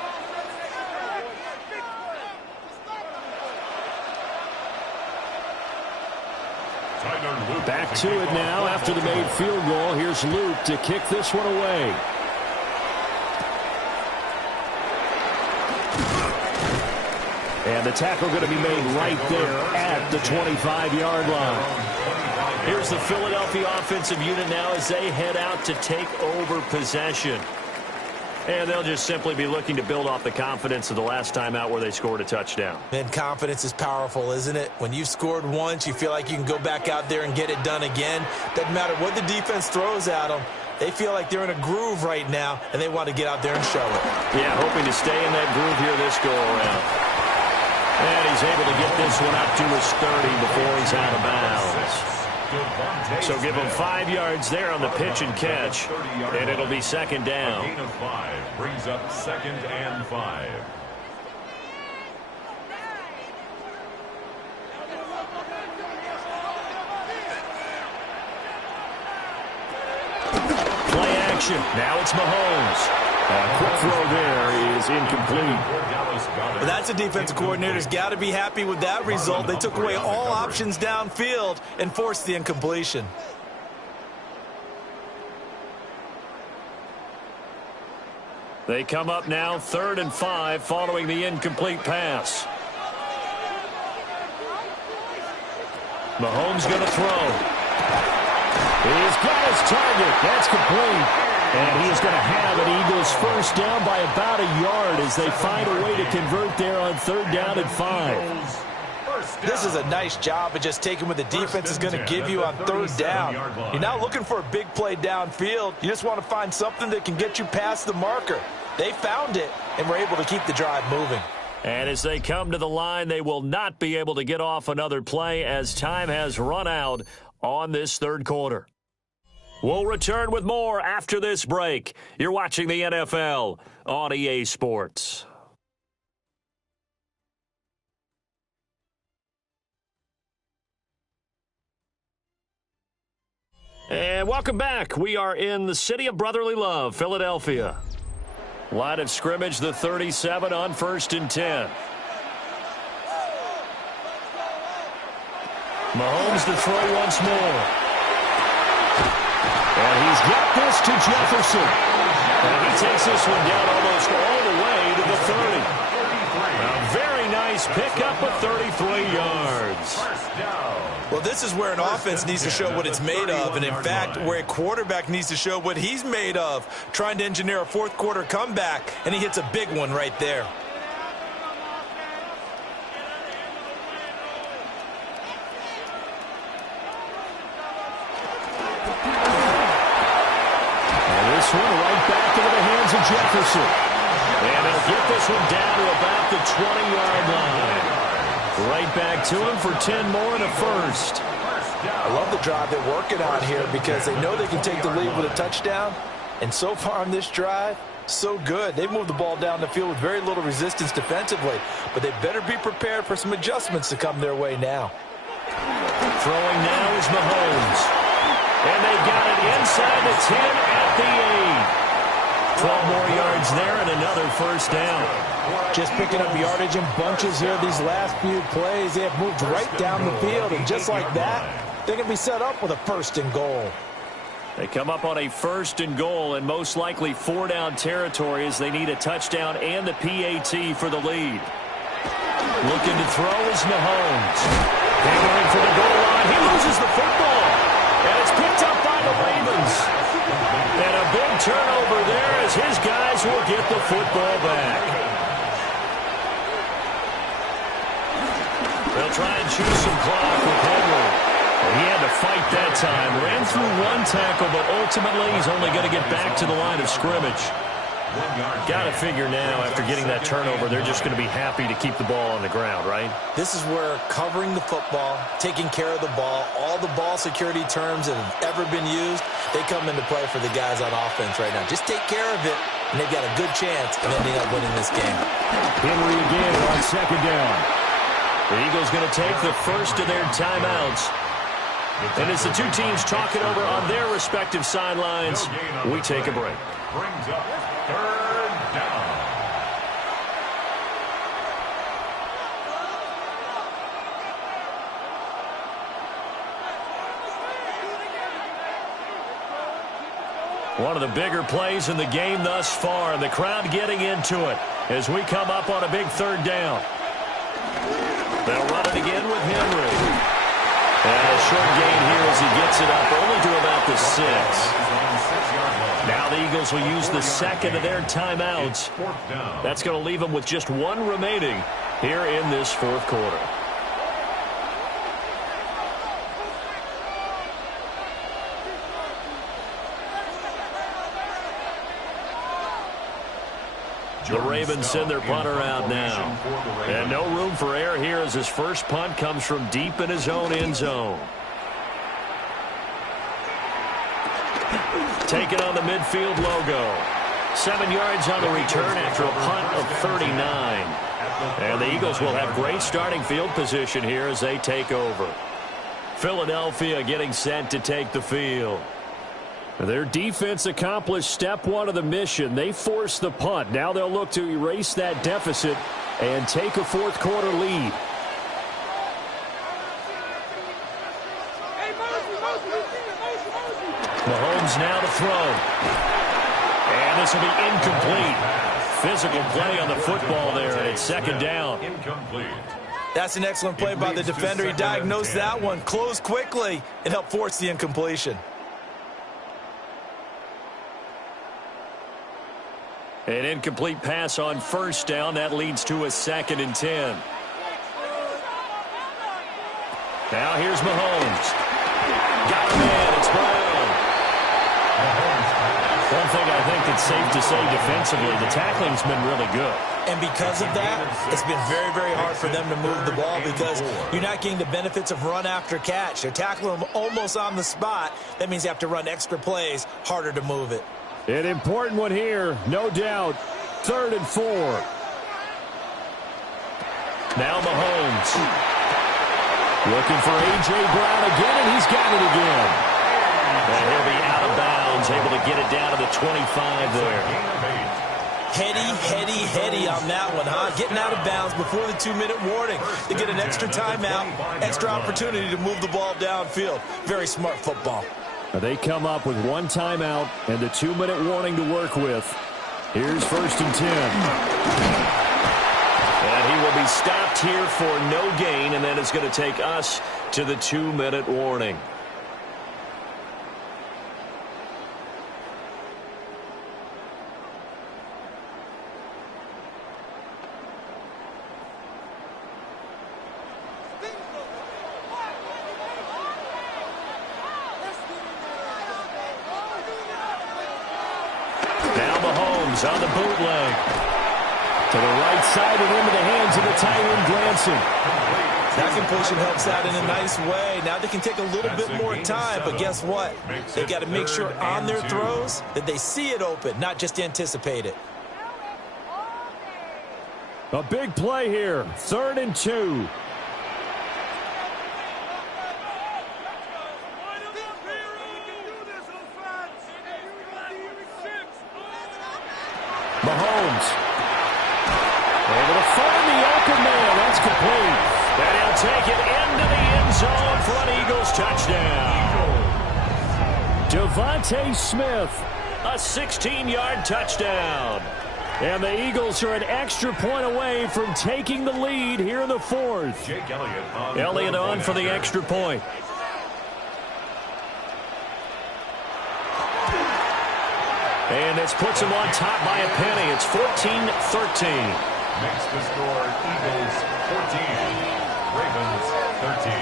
Back to it now after the made field goal. Here's Luke to kick this one away. And the tackle going to be made right there at the 25-yard line. Here's the Philadelphia offensive unit now as they head out to take over possession. And they'll just simply be looking to build off the confidence of the last time out where they scored a touchdown. Man, confidence is powerful, isn't it? When you've scored once, you feel like you can go back out there and get it done again. Doesn't matter what the defense throws at them. They feel like they're in a groove right now, and they want to get out there and show it. Yeah, hoping to stay in that groove here this go-around. And he's able to get this one up to his 30 before he's out of bounds. So give him 5 yards there on the pitch and catch, and it'll be second down. A gain of 5 brings up 2nd and 5. Play action. Now it's Mahomes. A quick throw there is incomplete. But that's a defensive coordinator's got to be happy with that result. They took away all options downfield and forced the incompletion. They come up now 3rd and 5 following the incomplete pass. Mahomes going to throw. He's got his target. That's complete. And he is going to have an Eagles first down by about a yard as they find a way to convert there on 3rd down and 5. This is a nice job of just taking what the defense is going to give you on 3rd down. You're not looking for a big play downfield. You just want to find something that can get you past the marker. They found it and were able to keep the drive moving. And as they come to the line, they will not be able to get off another play as time has run out on this third quarter. We'll return with more after this break. You're watching the NFL on EA Sports. And welcome back. We are in the city of brotherly love, Philadelphia. Line of scrimmage, the 37 on 1st and 10. Mahomes to throw once more. And he's got this to Jefferson. And he takes this one down almost all the way to the 30. A very nice pickup of 33 yards. Well, this is where an offense needs to show what it's made of, and in fact, where a quarterback needs to show what he's made of, trying to engineer a fourth quarter comeback, and he hits a big one right there. This one right back into the hands of Jefferson. And they'll get this one down to about the 20-yard line. Right back to him for 10 more and a first. I love the drive they're working on here because they know they can take the lead with a touchdown. And so far on this drive, so good. They've moved the ball down the field with very little resistance defensively. But they better be prepared for some adjustments to come their way now. Throwing now is Mahomes. And they've got it inside the 10 at the 8. 12 more yards there and another first down. Just picking up yardage in bunches here these last few plays. They have moved right down the field, and just like that, they're going to be set up with a 1st and goal. They come up on a 1st and goal and most likely 4-down territory as they need a touchdown and the PAT for the lead. Looking to throw is Mahomes. Hammering for the goal line. He loses the football. And it's picked up by the Ravens. And a big turnover there as his guys will get the football back. They'll try and choose some clock with Henry. He had to fight that time. Ran through one tackle, but ultimately he's only going to get back to the line of scrimmage. Got to figure now, after getting that turnover, they're just going to be happy to keep the ball on the ground, right? This is where covering the football, taking care of the ball, all the ball security terms that have ever been used, they come into play for the guys on offense right now. Just take care of it, and they've got a good chance of ending up winning this game. Henry again on second down. The Eagles going to take the first of their timeouts. And as the two teams talk it over on their respective sidelines, we take a break. Brings up third down. One of the bigger plays in the game thus far, and the crowd getting into it as we come up on a big third down. They'll run it again with Henry. And a short gain here as he gets it up only to about the 6. Now the Eagles will use the second of their timeouts. That's going to leave them with just one remaining here in this fourth quarter. The Ravens send their punter out now. And no room for error here as his first punt comes from deep in his own end zone. Taking on the midfield logo. 7 yards on the return after a punt of 39. And the Eagles will have great starting field position here as they take over. Philadelphia getting set to take the field. Their defense accomplished step one of the mission. They forced the punt. Now they'll look to erase that deficit and take a fourth quarter lead. Mahomes now to throw. And this will be incomplete. Physical play on the football there, and it's second down. Incomplete. That's an excellent play by the defender. He diagnosed that one, closed quickly, and helped force the incompletion. An incomplete pass on first down. That leads to a 2nd and 10. Now here's Mahomes. Got a man. It's Brown. One thing I think that's safe to say defensively, the tackling's been really good. And because of that, it's been very, very hard for them to move the ball because you're not getting the benefits of run after catch. They're tackling them almost on the spot. That means you have to run extra plays, harder to move it. An important one here, no doubt. 3rd and 4. Now Mahomes. Looking for A.J. Brown again, and he's got it again. And he'll be out of bounds, able to get it down to the 25 there. Heady on that one, huh? Getting out of bounds before the 2-minute warning. They get an extra timeout, extra opportunity to move the ball downfield. Very smart football. They come up with one timeout and the 2-minute warning to work with. Here's 1st and 10. And he will be stopped here for no gain, and then it's going to take us to the 2-minute warning. On the bootleg. To the right side and into the hands of the Tyron Glanson. That completion helps out in a nice way. Now they can take a little bit more time, but guess what? They've got to make sure on their throws that they see it open, not just anticipate it. A big play here. 3rd and 2. Mahomes. Able to find the open man. That's complete. And he'll take it into the end zone for an Eagles touchdown. Devontae Smith. A 16-yard touchdown. And the Eagles are an extra point away from taking the lead here in the 4th. Jake Elliott Elliott on for the extra point. And this puts him on top by a penny. It's 14-13. Makes the score Eagles 14, Ravens 13.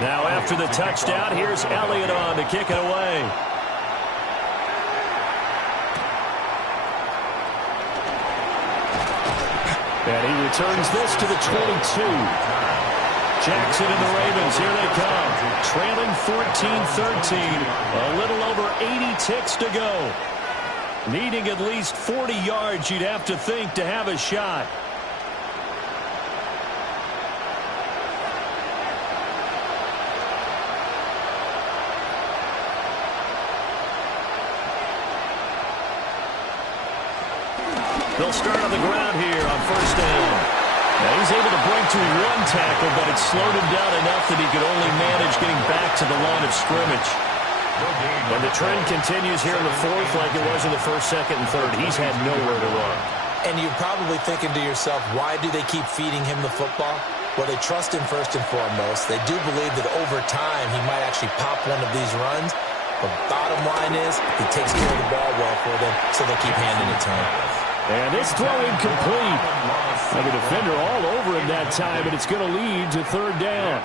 Now after the touchdown, here's Elliott on to kick it away. And he returns this to the 22. Jackson and the Ravens, here they come. Trailing 14-13. A little over 80 ticks to go. Needing at least 40 yards, you'd have to think, to have a shot. They'll start on the ground here on first down. Now he's able to break to one tackle, but it slowed him down enough that he could only manage getting back to the line of scrimmage. And the trend continues here in the fourth like it was in the first, second, and third. He's had nowhere to run. And you're probably thinking to yourself, why do they keep feeding him the football? Well, they trust him first and foremost. They do believe that over time he might actually pop one of these runs. But bottom line is, he takes care of the ball well for them, so they'll keep handing it to him. And it's throw incomplete. Like a defender all over him that time, and it's going to lead to third down.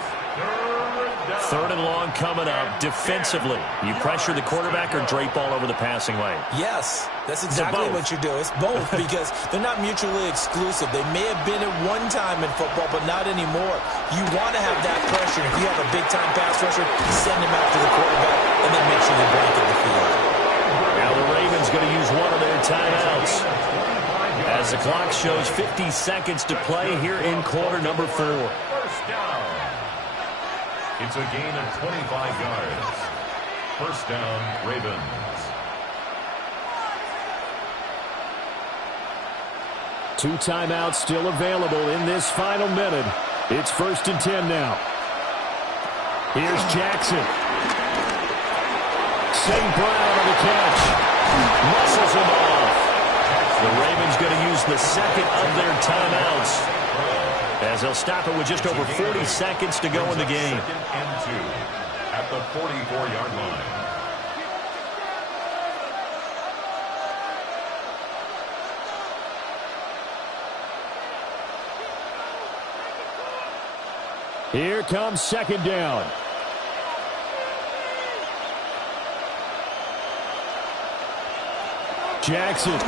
Third and long coming up. Defensively, you pressure the quarterback or drape all over the passing lane? Yes, that's exactly what you do. It's both because they're not mutually exclusive. They may have been at one time in football, but not anymore. You want to have that pressure. If you have a big-time pass rusher, send him after the quarterback and then make sure you blanket the field. Now the Ravens going to use one of their timeouts. As the clock shows 50 seconds to play here in quarter number 4. First down. It's a gain of 25 yards. First down, Ravens. 2 timeouts still available in this final minute. It's first and 10 now. Here's Jackson. St. Brown on the catch. Muscles him off. The Ravens going to use the second of their timeouts, as they'll stop it with just over 40 seconds to go in the game. Second and 2 at the 44-yard line. Here comes second down. Jackson.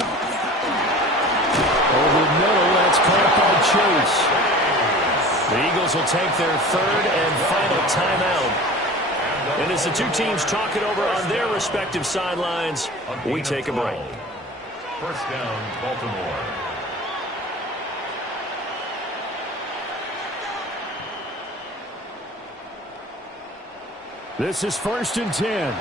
Over the middle, that's caught by Chase. The Eagles will take their third and final timeout. And as the two teams talk it over on their respective sidelines, we take a break. First down, Baltimore. This is first and 10.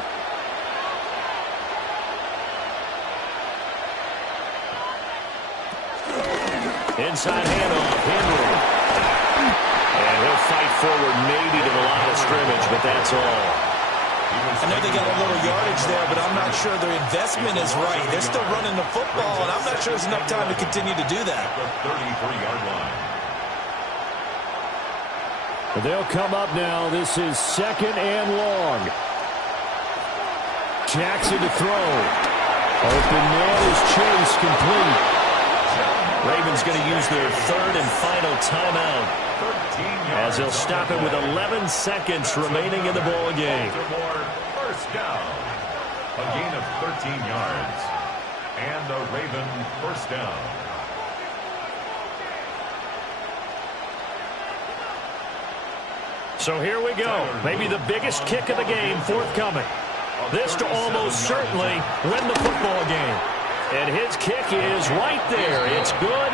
Inside handoff, Henry. And he'll fight forward maybe to the line of scrimmage, but that's all. I know they got a little yardage there, but I'm not sure their investment is right. They're still running the football, and I'm not sure there's enough time to continue to do that. The 33-yard line. They'll come up now. This is second and long. Jackson to throw. Open man is Chase, complete. Ravens going to use their third and final timeout, as they'll stop it with 11 seconds remaining in the ball game. First down. A gain of 13 yards. And a Raven first down. So here we go. Maybe the biggest kick of the game forthcoming. This to almost certainly win the football game. And his kick is right there. It's good.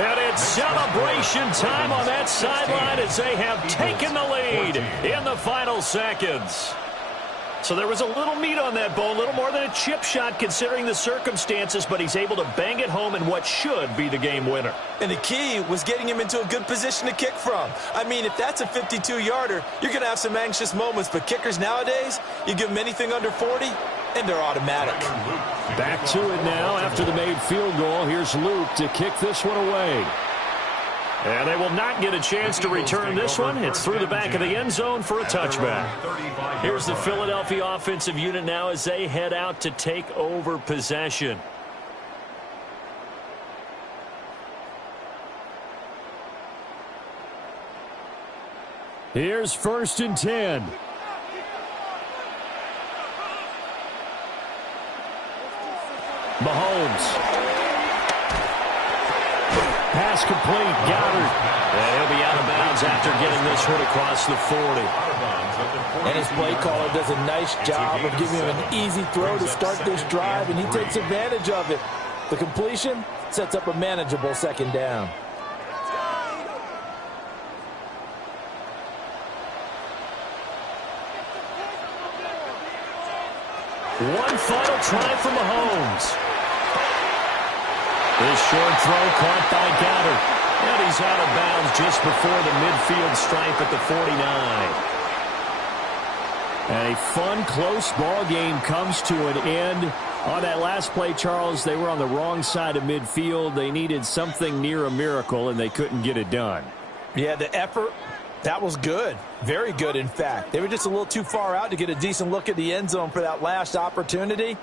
And it's celebration time on that sideline as they have taken the lead in the final seconds. So there was a little meat on that bone, a little more than a chip shot considering the circumstances, but he's able to bang it home in what should be the game winner. And the key was getting him into a good position to kick from. I mean, if that's a 52-yarder, you're going to have some anxious moments, but kickers nowadays, you give them anything under 40, and they're automatic. Back to it now after the made field goal. Here's Luke to kick this one away. And they will not get a chance to return this one. It's through the back of the end zone for a touchback. Here's the Philadelphia offensive unit now as they head out to take over possession. Here's 1st and 10. Mahomes. Pass complete. Goddard. And he'll be out of bounds after getting this one across the 40. And his play caller does a nice job of giving him an easy throw to start this drive, and he takes advantage of it. The completion sets up a manageable 2nd down. One final try for Mahomes. This short throw caught by Goddard. And he's out of bounds just before the midfield stripe at the 49. And a fun, close ball game comes to an end. On that last play, Charles, they were on the wrong side of midfield. They needed something near a miracle, and they couldn't get it done. Yeah, the effort, that was good. Very good, in fact. They were just a little too far out to get a decent look at the end zone for that last opportunity.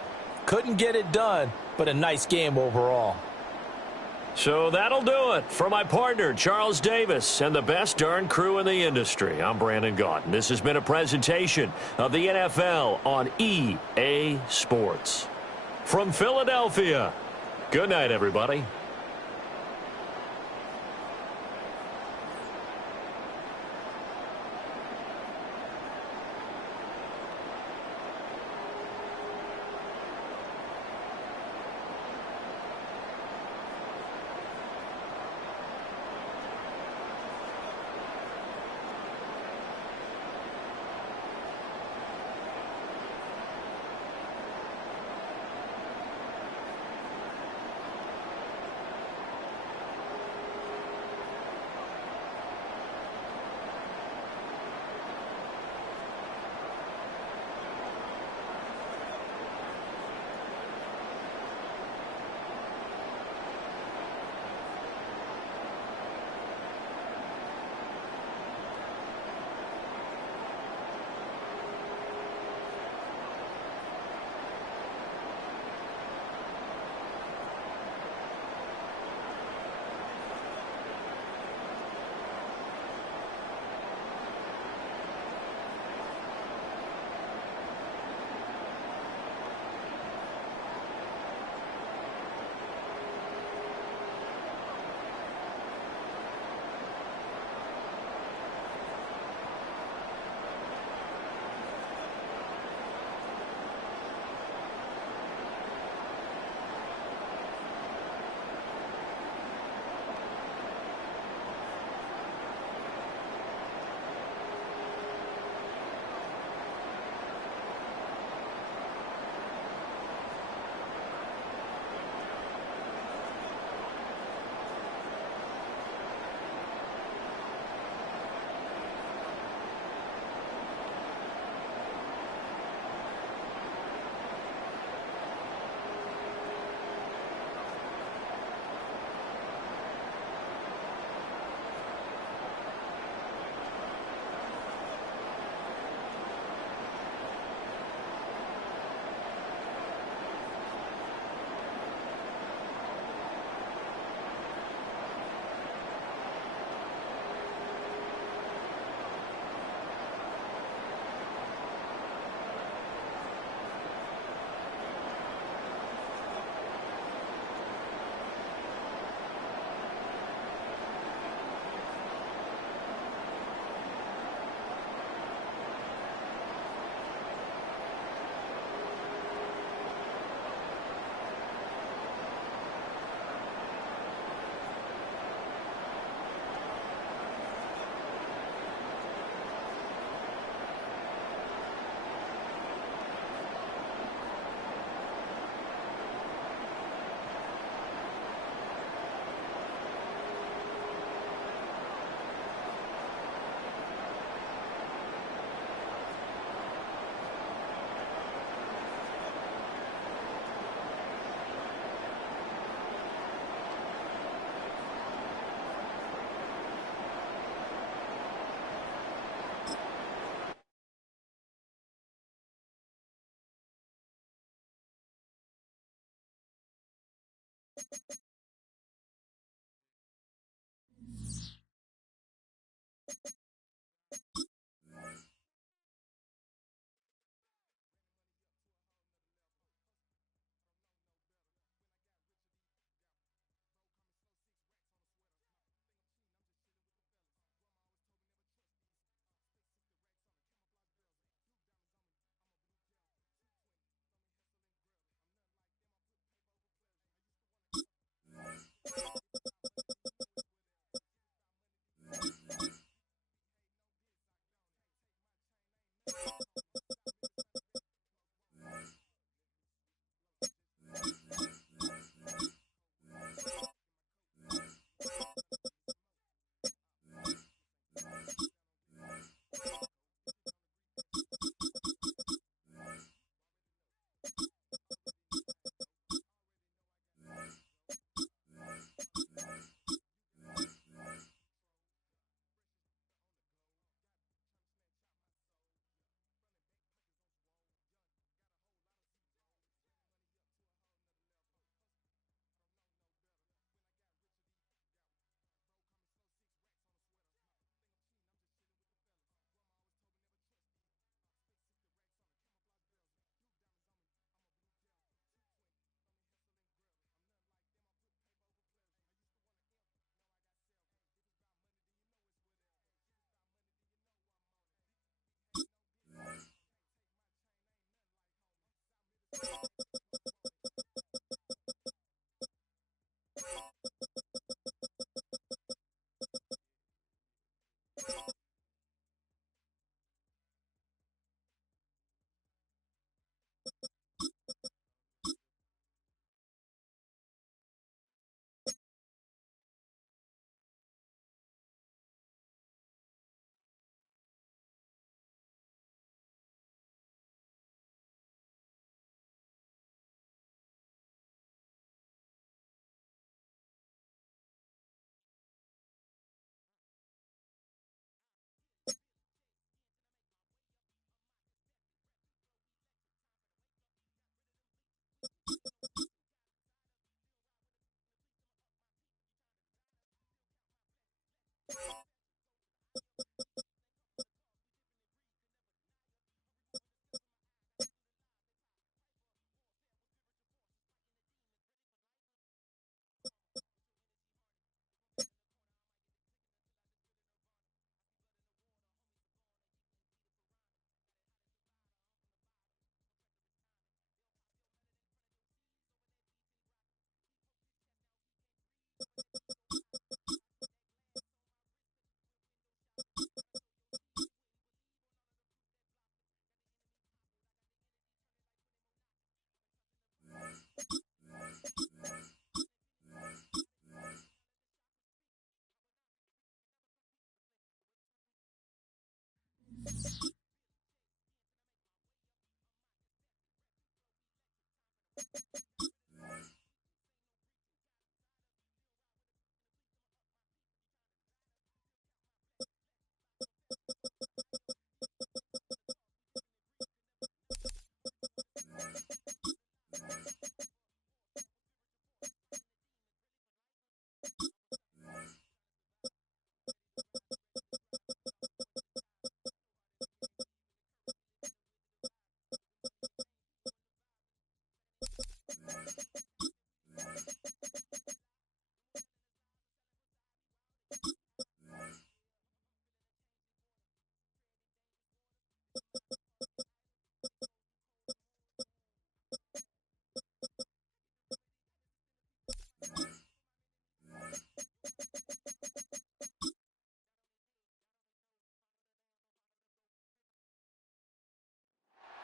Couldn't get it done, but a nice game overall. So that'll do it for my partner, Charles Davis, and the best darn crew in the industry. I'm Brandon Gaudin. This has been a presentation of the NFL on EA Sports. From Philadelphia, good night, everybody.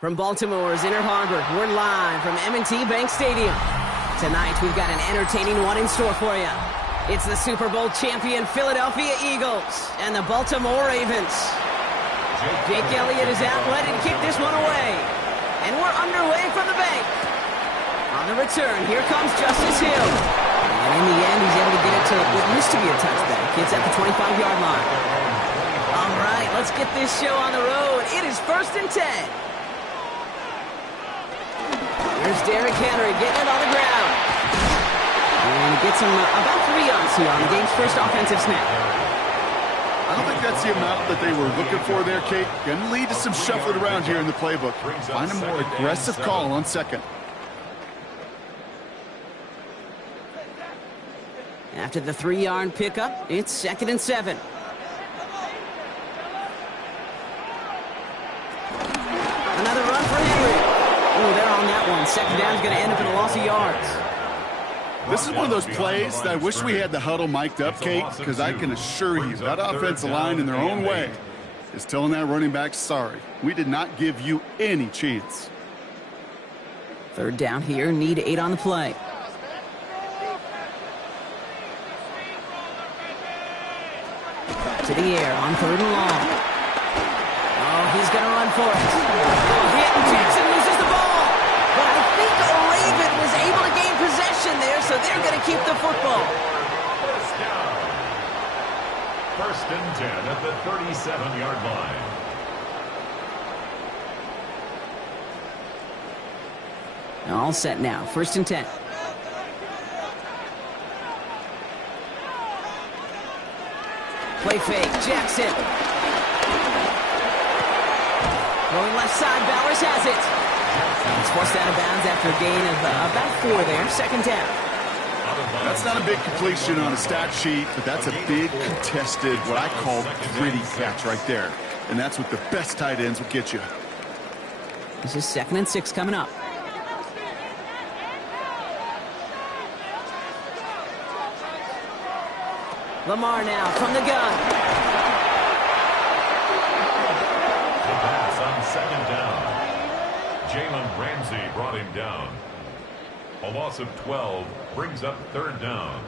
From Baltimore's Inner Harbor, we're live from M&T Bank Stadium. Tonight, we've got an entertaining one in store for you. It's the Super Bowl champion Philadelphia Eagles and the Baltimore Ravens. Jake Elliott is out, let it kick this one away. And we're underway from the bank. On the return, here comes Justice Hill. And in the end, he's able to get it to what used to be a touchback. It's at the 25-yard line. All right, let's get this show on the road. It is 1st and 10. Here's Derrick Henry getting it on the ground. And he gets him about 3 yards here on the game's first offensive snap. I don't think that's the amount that they were looking for there, Kate. Going to lead to some shuffling around here in the playbook. Find a more aggressive call on second. After the 3-yard pickup, it's 2nd and 7. Another run for Henry. Oh, they're on that one. 2nd down is going to end up in a loss of yards. This is one of those plays that I wish we had the huddle mic'd up, Kate, because I can assure you that offensive line in their own way is telling that running back, sorry, we did not give you any chance. 3rd down here, need 8 on the play. To the air on 3rd and long. Oh, he's going to run for it. Oh, hit, and Jackson loses the ball. But keep the football. First down. First and 10 at the 37-yard line. All set now. First and 10. Play fake. Jackson. Going left side. Bowers has it. He's forced out of bounds after a gain of about 4 there. Second down. That's not a big completion on a stat sheet, but that's a big contested, what I call gritty catch right there. And that's what the best tight ends will get you. This is 2nd and 6 coming up. Lamar now from the gun. The pass on second down. Jalen Ramsey brought him down. A loss of 12 brings up third down.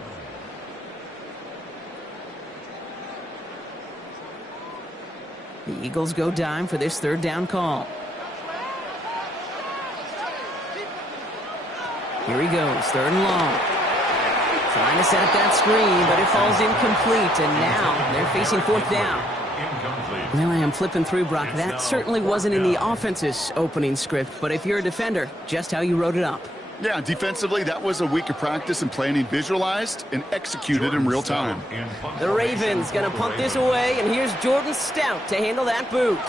The Eagles go dime for this third down call. Here he goes, 3rd and long. Trying to set up that screen, but it falls incomplete, and now they're facing 4th down. Well, I am flipping through, Brock. That certainly wasn't in the offense's opening script, but if you're a defender, just how you wrote it up. Yeah, defensively, that was a week of practice and planning visualized and executed in real time. The Ravens going to punt this away, and here's Jordan Stout to handle that boot.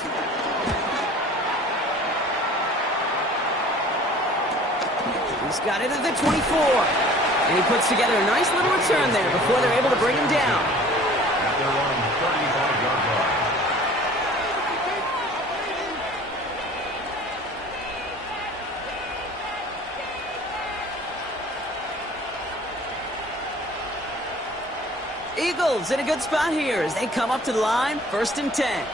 He's got it at the 24. And he puts together a nice little return there before they're able to bring him down. At their own 35-yard line. Eagles in a good spot here as they come up to the line. 1st and 10.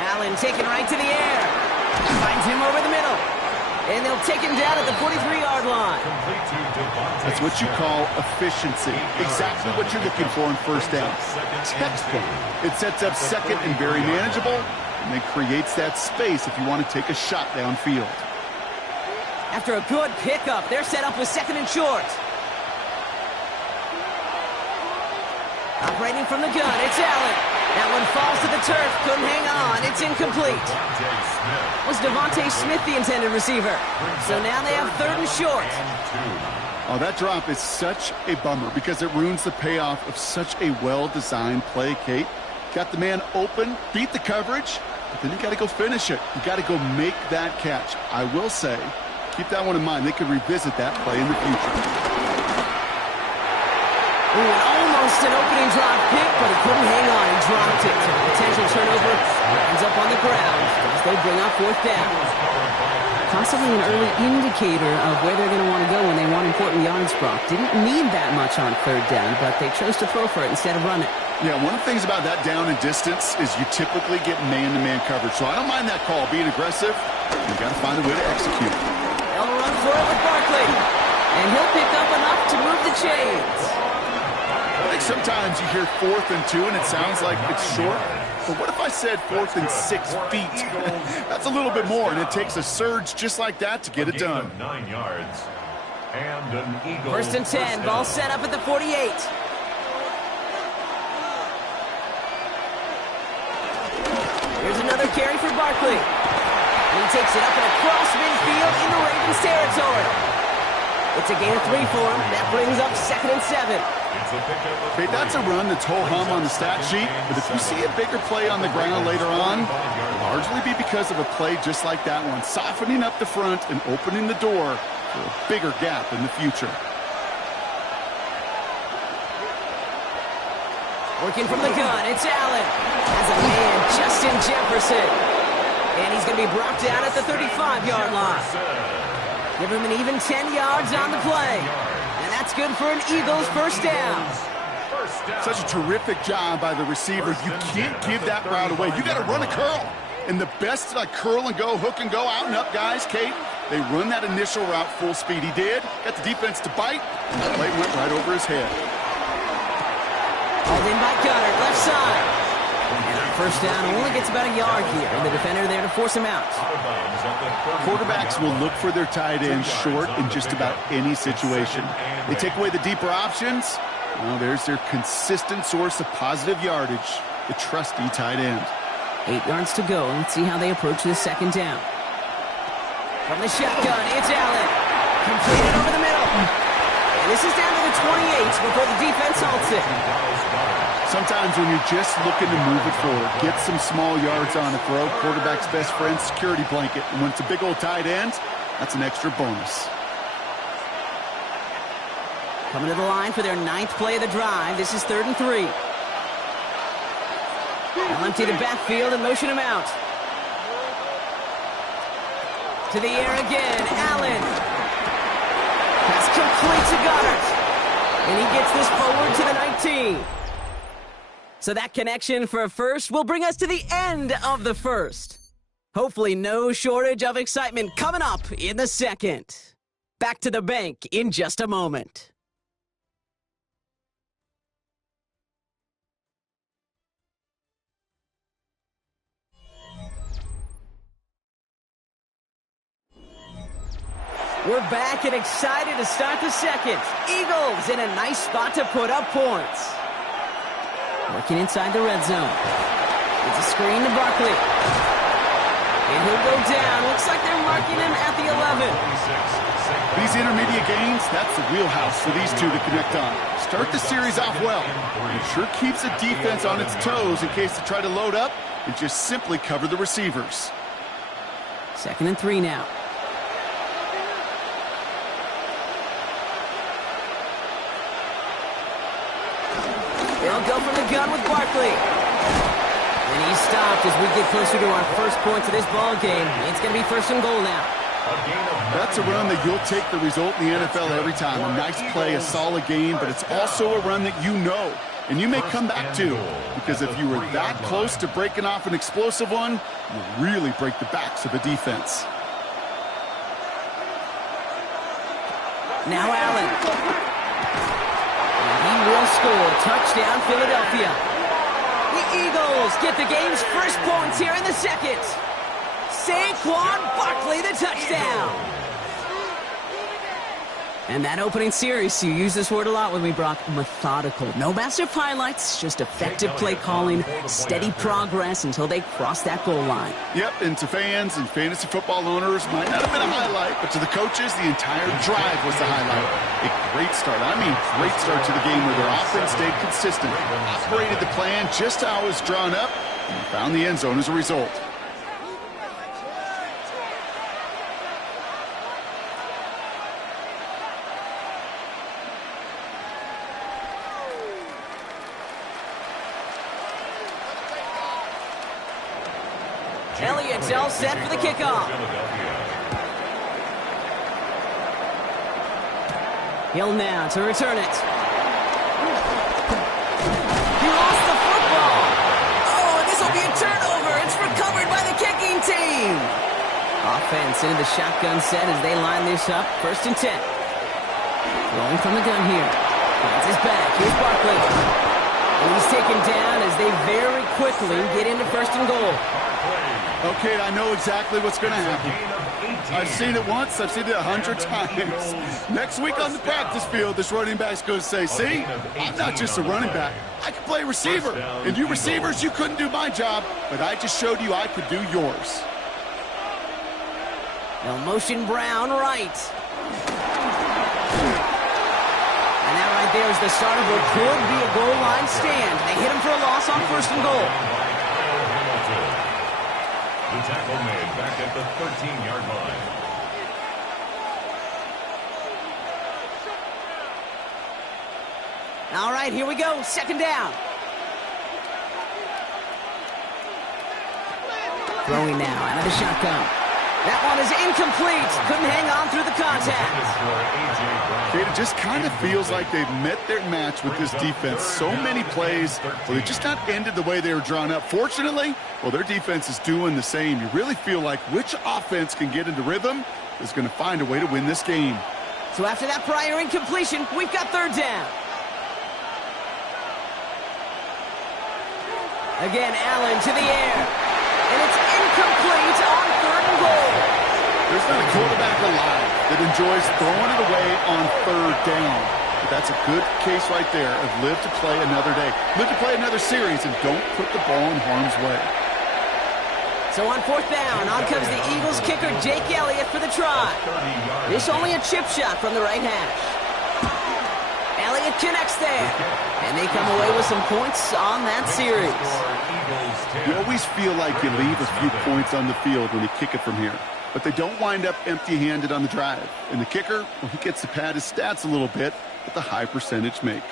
Allen taken right to the air. Finds him over the middle. And they'll take him down at the 43-yard line. That's what you call efficiency. Exactly what you're looking for in first down. Textbook. It sets up second and very manageable, and then creates that space if you want to take a shot downfield. After a good pickup, they're set up with 2nd and short. Operating from the gun, it's Allen. That one falls to the turf, couldn't hang on, it's incomplete. Was Devontae Smith the intended receiver? So now they have 3rd and short. Oh, that drop is such a bummer because it ruins the payoff of such a well-designed play, Kate. Got the man open, beat the coverage, but then you got to go finish it. You got to go make that catch. I will say, keep that one in mind. They could revisit that play in the future. Ooh, almost an opening drop pick, but he couldn't hang on. He dropped it. Potential turnover ends up on the ground as they bring up 4th down. Possibly an early indicator of where they're going to want to go when they want important yards, Brock. Didn't need that much on 3rd down, but they chose to throw for it instead of run it. Yeah, one of the things about that down and distance is you typically get man-to-man coverage. So I don't mind that call, being aggressive. You got to find a way to execute. They'll run for it with Barkley, and he'll pick up enough to move the chains. I think sometimes you hear 4th and 2 and it sounds like it's short. But what if I said 4th and 6 feet? That's a little bit more, and it takes a surge just like that to get it done. 9 yards. And an Eagle 1st and 10, ball set up at the 48. Here's another carry for Barkley. And he takes it up and across midfield into Ravens territory. It's a gain of 3 for him. That brings up 2nd and 7. Okay, that's a run that's ho-hum on the stat sheet, but if you see a bigger play on the ground later on, it'll largely be because of a play just like that one, softening up the front and opening the door for a bigger gap in the future. Working from the gun, it's Allen. Has a man, Justin Jefferson. And he's going to be brought down at the 35-yard line. Give him an even 10 yards on the play. And that's good for an Eagles 1st down. Such a terrific job by the receiver. You can't give that route away. You got to run a curl. And the best like curl and go, hook and go, out and up guys, Kate, they run that initial route full speed. He did. Got the defense to bite, and the play went right over his head. Called in by Gunner, left side. And on 1st first down, only gets about a yard here, and the defender there to force him out. Quarterbacks will look for their tight end short in just about any situation. They take away the deeper options. Well, there's their consistent source of positive yardage, the trusty tight end. 8 yards to go. Let's see how they approach this second down. From the shotgun, it's Allen. Completed over the middle. And this is down to the 28 before the defense halts it. Sometimes when you're just looking to move it forward, get some small yards on a throw, quarterback's best friend, security blanket. And when it's a big old tight end, that's an extra bonus. Coming to the line for their 9th play of the drive. This is 3rd and 3. They'll empty the backfield and motion him out. To the air again, Allen. Pass complete to Goddard. And he gets this forward to the 19. So that connection for a first will bring us to the end of the first. Hopefully no shortage of excitement coming up in the second. Back to the bank in just a moment. We're back and excited to start the second. Eagles in a nice spot to put up points. Working inside the red zone. It's a screen to Barkley. And he'll go down. Looks like they're marking him at the 11. These intermediate gains, that's the wheelhouse for these two to connect on. Start the series off well. It sure keeps the defense on its toes in case they try to load up and just simply cover the receivers. 2nd and 3 now. They'll go from the gun with Barkley. And he's stopped as we get closer to our first points of this ball game. It's going to be 1st and goal now. That's a run that you'll take the result in the NFL every time. A nice play, a solid game, but it's also a run that you know, and you may come back to. Because if you were that close to breaking off an explosive one, you really break the backs of a defense. Now Allen. He will score. Touchdown, Philadelphia. The Eagles get the game's first points here in the second. Saquon Barkley, the touchdown. And that opening series, you use this word a lot with me, Brock, methodical. No massive highlights, just effective play calling, steady progress until they cross that goal line. Yep, and to fans and fantasy football owners, might not have been a highlight, but to the coaches, the entire drive was the highlight. A great start, great start to the game where their offense stayed consistent, operated the plan just how it was drawn up, and found the end zone as a result. Elliott's all set for the kickoff. Hill now to return it. He lost the football. Oh, and this will be a turnover. It's recovered by the kicking team. Offense into the shotgun set as they line this up. 1st and 10. Rolling from the gun here. Finds his back. Here's Barkley. And he's taken down as they very quickly get into 1st and goal. Okay, I know exactly what's going to happen. I've seen it once, I've seen it 100 times. Next week on the practice field, this running back's going to say, see, I'm not just a running back. I can play receiver. And you receivers, you couldn't do my job, but I just showed you I could do yours. They'll motion Brown right. And that right there is the start of what could be a goal line stand. They hit him for a loss on 1st and goal. The tackle made back at the 13-yard line. All right, here we go. 2nd down. Throwing now out of the shotgun. That one is incomplete. Couldn't hang on through the contact. It just kind of feels like they've met their match with this defense. So many plays, well, they're just not ended the way they were drawn up. Fortunately, well, their defense is doing the same. You really feel like which offense can get into rhythm is going to find a way to win this game. So after that prior incompletion, we've got 3rd down. Again, Allen to the air. And it's incomplete on 3rd and goal. There's not a quarterback alive that enjoys throwing it away on 3rd down. But that's a good case right there of live to play another day. Live to play another series and don't put the ball in harm's way. So on 4th down, on comes the Eagles kicker, Jake Elliott, for the try. This only a chip shot from the right hash. Elliott connects there. And they come away with some points on that series. You always feel like you leave a few points on the field when you kick it from here. But they don't wind up empty-handed on the drive. And the kicker, well, he gets to pad his stats a little bit with a high percentage make.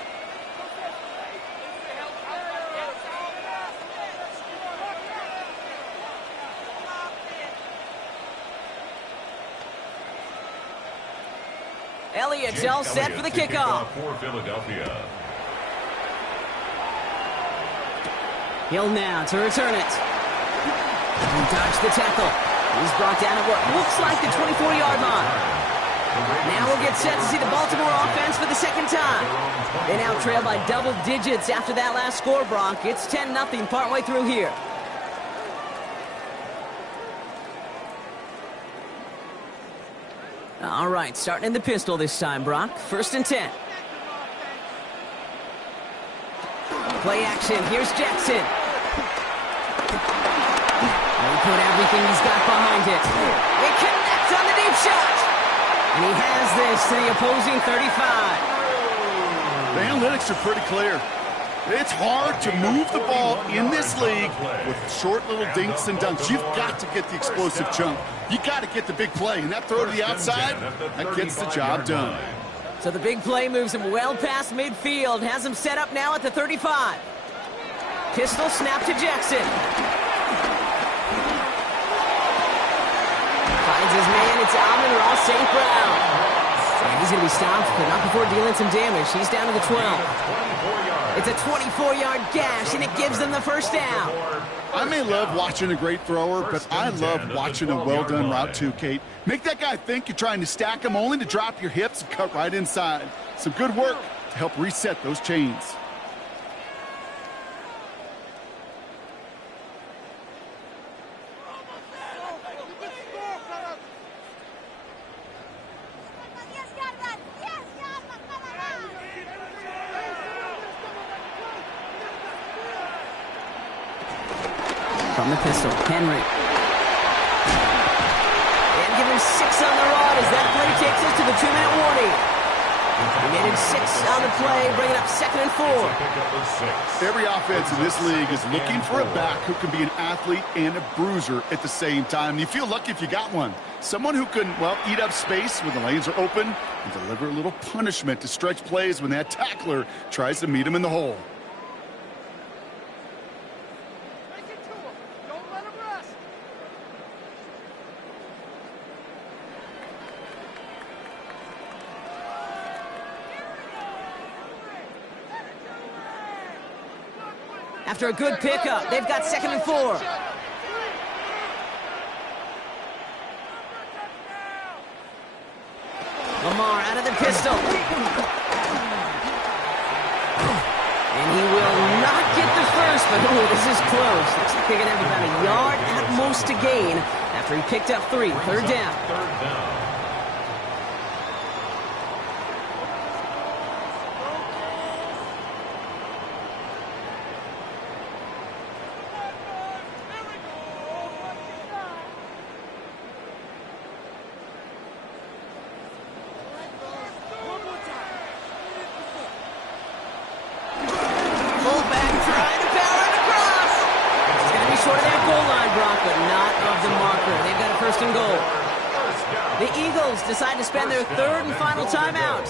Elliott's all set for the kickoff. For Philadelphia. Hill now to return it. And dodge the tackle. He's brought down at what looks like the 24-yard line. Now we'll get set to see the Baltimore offense for the second time. They now trail by double digits after that last score, Brock. It's 10-0 partway through here. All right, starting in the pistol this time, Brock. 1st and 10. Play action. Here's Jackson. He put everything he's got behind it. He connects on the deep shot. And he has this to the opposing 35. The analytics are pretty clear. It's hard to move the ball in this league with short little dinks and dunks. You've got to get the explosive chunk. You got to get the big play. And that throw to the outside, that gets the job done. So the big play moves him well past midfield. Has him set up now at the 35. Pistol snap to Jackson. Finds his man. It's Amon-Ra St. Brown. And he's going to be stopped, but not before dealing some damage. He's down to the 12. It's a 24-yard gash, and it gives them the first down. I may love watching a great thrower, but I love watching a well-done route too, Kate. Make that guy think you're trying to stack him only to drop your hips and cut right inside. Some good work to help reset those chains. From the pistol, Henry. And give him 6 on the rod as that play takes us to the 2-minute warning. He made it 6 on the play, bringing up 2nd and 4. Every offense in this league is looking for a back who can be an athlete and a bruiser at the same time. You feel lucky if you got one. Someone who can, well, eat up space when the lanes are open and deliver a little punishment to stretch plays when that tackler tries to meet him in the hole. After a good pickup, they've got 2nd and 4. Lamar out of the pistol. And he will not get the first, but this is close. Looks like they're going to have about a yard at most to gain after he picked up 3. 3rd down. Decide to spend their 3rd and final timeout.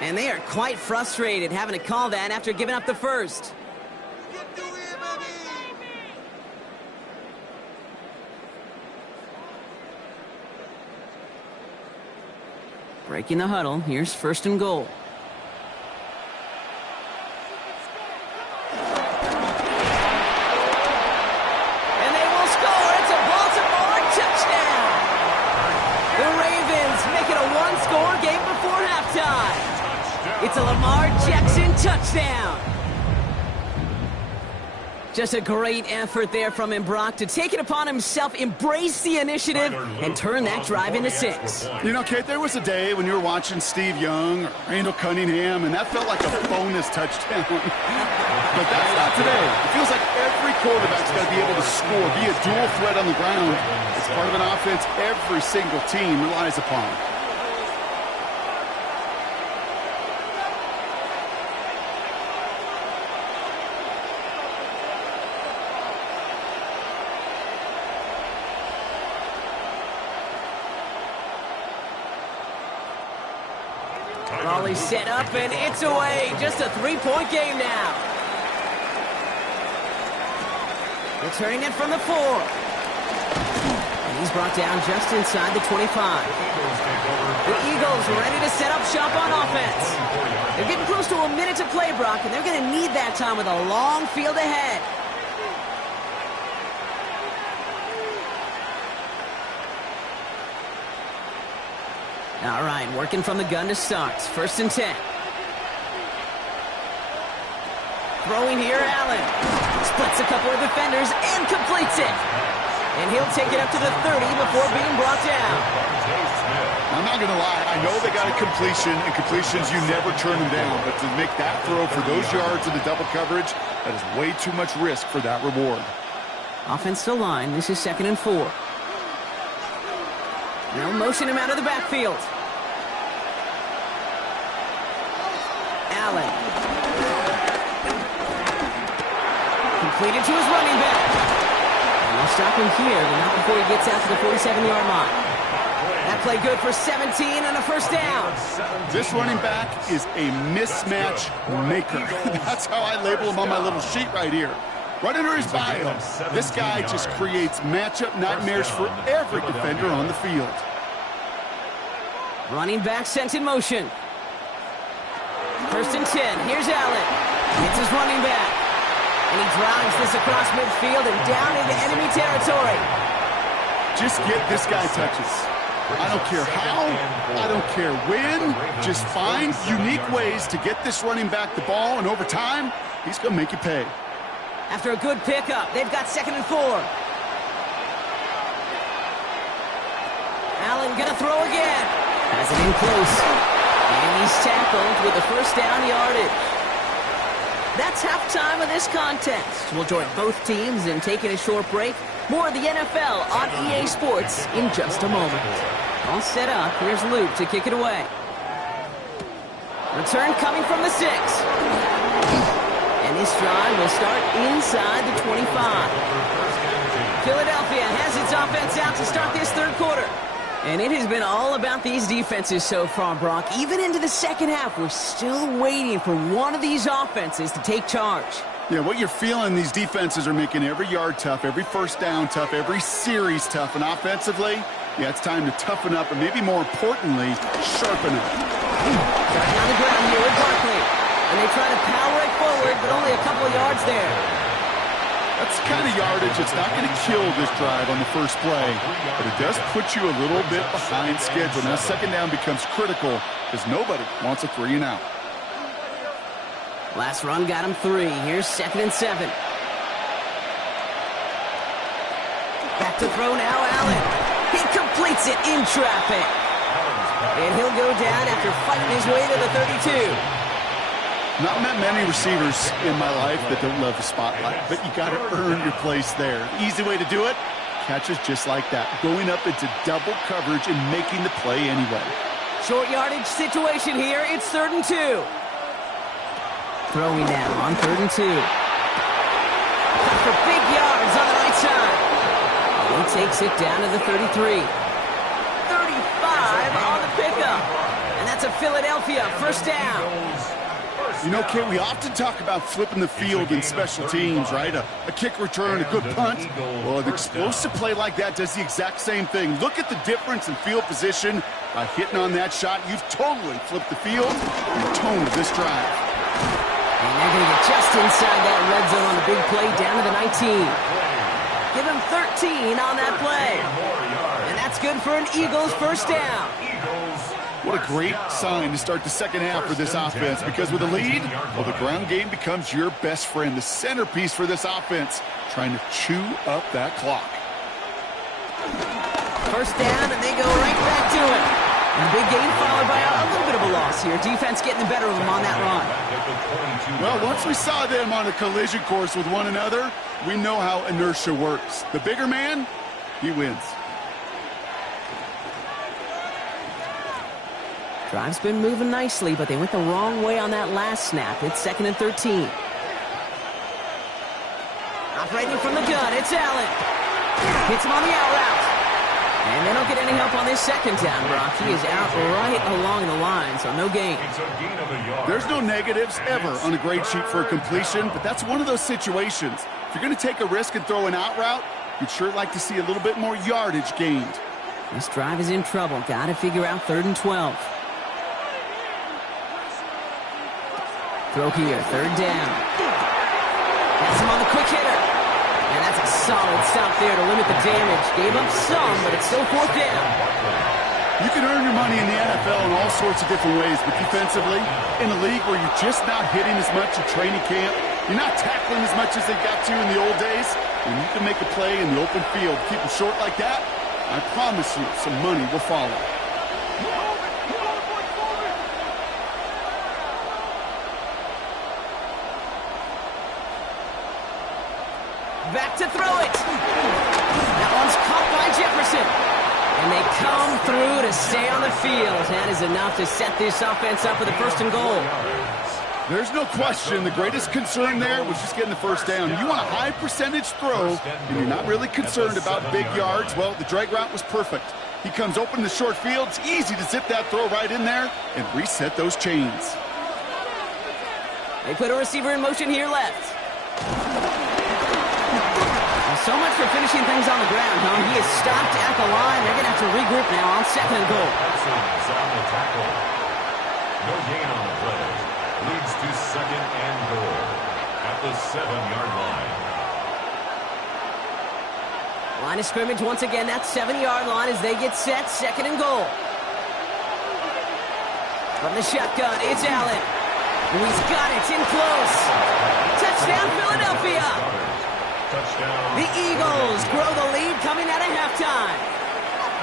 And they are quite frustrated having to call that after giving up the first. Breaking the huddle. Here's 1st and goal. It's a Lamar Jackson touchdown. Just a great effort there from him, Brock, to take it upon himself, embrace the initiative, and turn that drive into 6. You know, Kate, there was a day when you were watching Steve Young or Randall Cunningham, and that felt like a bonus touchdown. But that's not today. It feels like every quarterback's got to be able to score, be a dual threat on the ground. It's part of an offense every single team relies upon. Raleigh set up, and it's away. Just a 3-point game now. Returning it from the 4. And he's brought down just inside the 25. The Eagles ready to set up shop on offense. They're getting close to a minute to play, Brock, and they're going to need that time with a long field ahead. All right, working from the gun to start. 1st and 10. Throwing here, Allen. Splits a couple of defenders and completes it. And he'll take it up to the 30 before being brought down. I'm not going to lie. I know they got a completion, and completions, you never turn them down. But to make that throw for those yards in the double coverage, that is way too much risk for that reward. Offensive line, this is 2nd and 4. They'll motion him out of the backfield. Allen. Completed to his running back. And they'll stop him here, but not before he gets out to the 47-yard line. That play good for 17 and a 1st down. This running back is a mismatch maker. That's how I label him on my little sheet right here. Right under his bio, this guy just creates matchup nightmares for every defender on the field. Running back sent in motion. 1st and 10. Here's Allen. It's his running back. And he drives this across midfield and down into enemy territory. Just get this guy touches. I don't care how, I don't care when. Just find unique ways to get this running back the ball, and over time, he's going to make you pay. After a good pickup, they've got 2nd and 4. Allen gonna throw again. Has it in close. And he's tackled with the 1st down yardage. That's halftime of this contest. We'll join both teams in taking a short break. More of the NFL on EA Sports in just a moment. All set up. Here's Luke to kick it away. Return coming from the 6. And this drive will start inside the 25. Philadelphia has its offense out to start this 3rd quarter. And it has been all about these defenses so far, Brock. Even into the 2nd half, we're still waiting for one of these offenses to take charge. Yeah, what you're feeling, these defenses are making every yard tough, every 1st down tough, every series tough. And offensively, yeah, it's time to toughen up, and maybe more importantly, sharpen up. Starting on the ground here with Barkley. And they try to power it forward, but only a couple of yards there. That's the kind of yardage that's not going to kill this drive on the first play, but it does put you a little bit behind schedule. Now, 2nd down becomes critical because nobody wants a 3 and out. Last run got him 3. Here's 2nd and 7. Back to throw now, Allen. He completes it in traffic. And he'll go down after fighting his way to the 32. Not met many receivers in my life that don't love the spotlight, but you got to earn your place there. Easy way to do it, catches just like that, going up into double coverage and making the play anyway. Short yardage situation here. It's 3rd and 2. Throwing now on 3rd and 2. Cut for big yards on the right side. He takes it down to the 33. 35 on the pickup. And that's a Philadelphia 1st down. You know, Kate, we often talk about flipping the field in special teams, right? A kick return, a good punt. Well, an explosive play like that does the exact same thing. Look at the difference in field position. By hitting on that shot, you've totally flipped the field and the tone of this drive. And they're going to get just inside that red zone on the big play down to the 19. Give him 13 on that play. And that's good for an Eagles 1st down. What a great sign to start the second half for this offense, because with a lead, well, the ground game becomes your best friend, the centerpiece for this offense, trying to chew up that clock. First down, and they go right back to it. And big gain followed by a little bit of a loss here. Defense getting the better of them on that run. Well, once we saw them on a collision course with one another, we know how inertia works. The bigger man, he wins. Drive's been moving nicely, but they went the wrong way on that last snap. It's 2nd and 13. Operating from the gun, it's Allen. Hits him on the out route. And they don't get any help on this second down, Brock. He is out right along the line, so no gain. There's no negatives ever on a grade sheet for a completion, but that's one of those situations. If you're going to take a risk and throw an out route, you'd sure like to see a little bit more yardage gained. This drive is in trouble. Got to figure out 3rd and 12. Throw here, 3rd down. That's him on the quick hitter. And that's a solid stop there to limit the damage. Gave up some, but it's still 4th down. You can earn your money in the NFL in all sorts of different ways, but defensively, in a league where you're just not hitting as much at training camp, you're not tackling as much as they got to in the old days, when you can make a play in the open field, keep them short like that, I promise you some money will follow. Back to throw it. That one's caught by Jefferson. And they come through to stay on the field. That is enough to set this offense up with a 1st and goal. There's no question. The greatest concern there was just getting the 1st down. You want a high percentage throw, and you're not really concerned about big yards. Well, the drag route was perfect. He comes open in the short field. It's easy to zip that throw right in there and reset those chains. They put a receiver in motion here left. So much for finishing things on the ground, huh? He is stopped at the line. They're going to have to regroup now on 2nd and goal. On the tackle. No gain on the play. Leads to 2nd and goal at the 7-yard line. Line of scrimmage once again. That 7-yard line as they get set. 2nd and goal. From the shotgun, it's Allen. He's got it. It's in close. Touchdown, Philadelphia. The Eagles grow the lead coming out of halftime.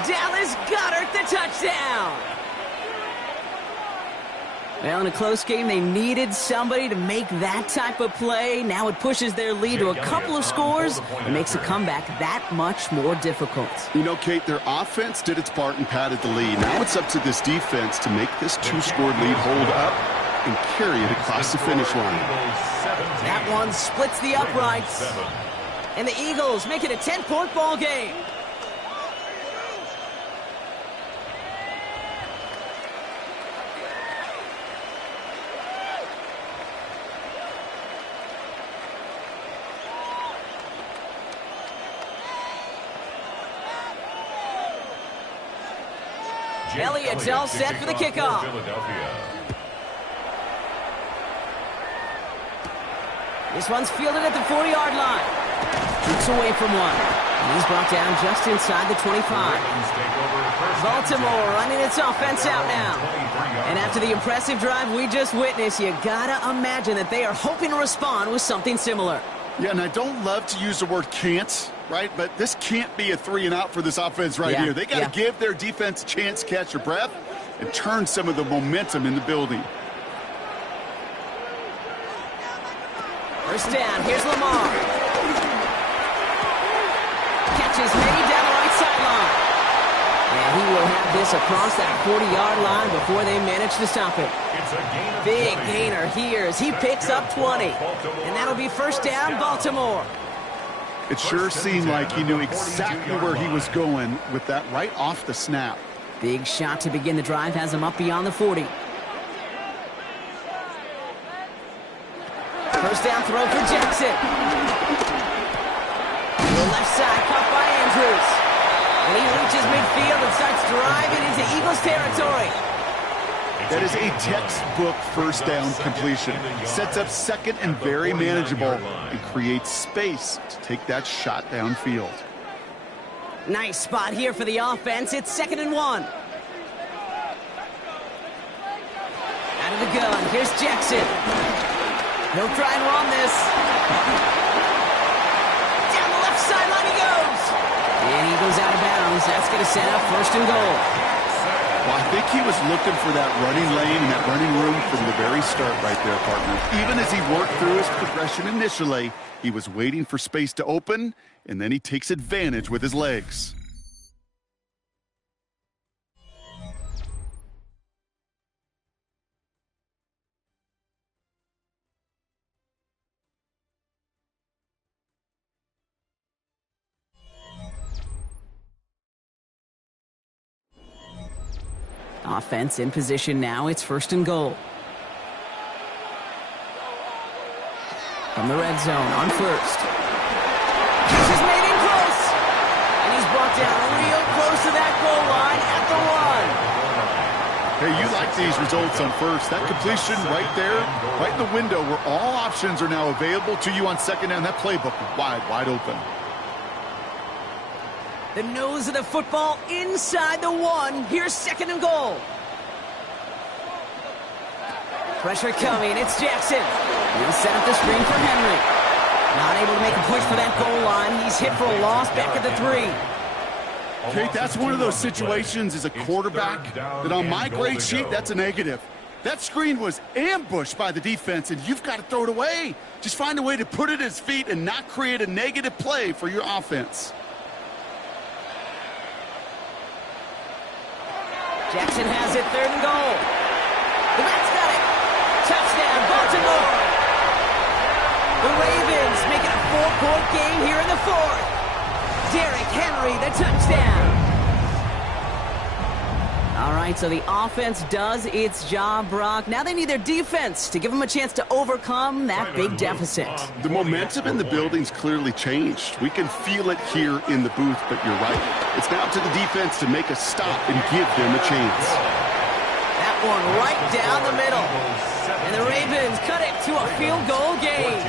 Dallas Goedert the touchdown. Well, in a close game, they needed somebody to make that type of play. Now it pushes their lead to a couple of scores and makes a comeback that much more difficult. You know, Kate, their offense did its part and padded the lead. Now it's up to this defense to make this 2-score lead hold up and carry it across the finish line. That one splits the uprights. And the Eagles make it a 10-point ball game. Elliott's all set for the kickoff. This one's fielded at the 40-yard line. Keeps away from one. He's brought down just inside the 25. Baltimore running its offense out now. And after the impressive drive we just witnessed, you gotta imagine that they are hoping to respond with something similar. Yeah, and I don't love to use the word can't, right? But this can't be a 3-and-out for this offense right here. They got to give their defense a chance to catch their breath and turn some of the momentum in the building. First down, here's Lamar. Catch is made down the right sideline. And he will have this across that 40-yard line before they manage to stop it. Big gainer here as he picks up 20. And that'll be first down, Baltimore. It sure seemed like he knew exactly where he was going with that right off the snap. Big shot to begin the drive has him up beyond the 40. First down throw for Jackson. To the left side, caught by Andrews. And he reaches midfield and starts driving into Eagles territory. That is a textbook first down completion. Sets up second and very manageable and creates space to take that shot downfield. Nice spot here for the offense. It's 2nd and 1. Out of the gun, here's Jackson. He'll try and run this. Down the left sideline he goes. And he goes out of bounds. That's going to set up first and goal. Well, I think he was looking for that running lane and that running room from the very start right there, partner. Even as he worked through his progression initially, he was waiting for space to open, and then he takes advantage with his legs. Offense in position now. It's first and goal. From the red zone on first. This is made in close. And he's brought down real close to that goal line at the 1. Hey, you like these results on first. That completion right there, right in the window where all options are now available to you on second down. That playbook wide open. The nose of the football inside the 1. Here's second and goal. Pressure coming. It's Jackson. He'll set up the screen for Henry. Not able to make a push for that goal line. He's hit for a loss back at the 3. Okay, that's one of those situations as a quarterback that on my grade sheet, that's a negative. That screen was ambushed by the defense, and you've got to throw it away. Just find a way to put it at his feet and not create a negative play for your offense. Jackson has it, third and goal. The Mets got it. Touchdown, Baltimore. The Ravens making a 4-point game here in the 4th. Derrick Henry, the touchdown. All right, so the offense does its job, Brock. Now they need their defense to give them a chance to overcome that big deficit. The momentum in the building's clearly changed. We can feel it here in the booth, but you're right. It's now up to the defense to make a stop and give them a chance. That one right down the middle. And the Ravens cut it to a field goal game.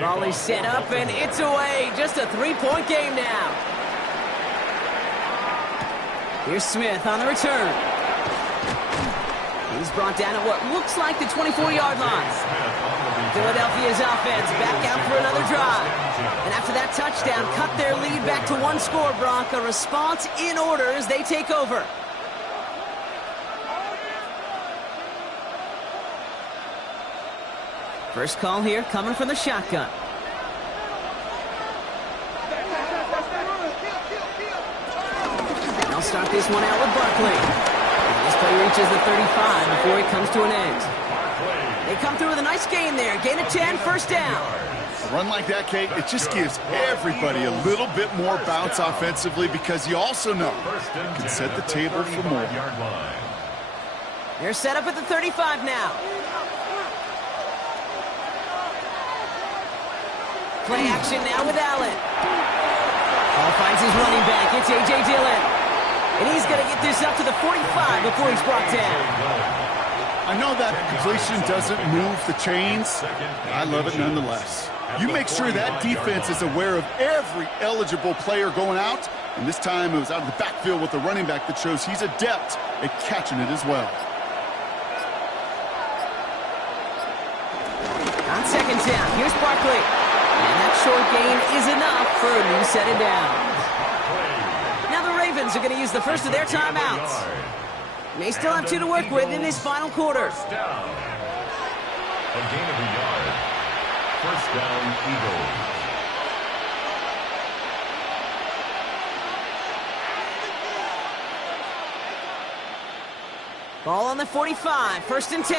Raleigh set up, and it's away. Just a 3-point game now. Here's Smith on the return. He's brought down at what looks like the 24-yard line. Philadelphia's offense back out for another drive. And after that touchdown, cut their lead back to 1 score, Brock. A response in order as they take over. First call here coming from the shotgun. And they'll start this one out with Barkley. And this play reaches the 35 before it comes to an end. They come through with a nice gain there. Gain of 10, first down. A run like that, Kate, it just gives everybody a little bit more bounce offensively because you also know you can set the table for more. They're set up at the 35 now. Play action now with Allen. Ball finds his running back. It's A.J. Dillon. And he's going to get this up to the 45 before he's brought down. I know that completion doesn't move the chains. I love it nonetheless. You make sure that defense is aware of every eligible player going out. And this time it was out of the backfield with the running back that shows he's adept at catching it as well. On second down, here's Barkley. And that short gain is enough for a new set of downs. Now the Ravens are going to use the first of their timeouts. May still have 2 to work with in this final quarter. A gain of a yard. First down, Eagles. Ball on the 45, first and 10.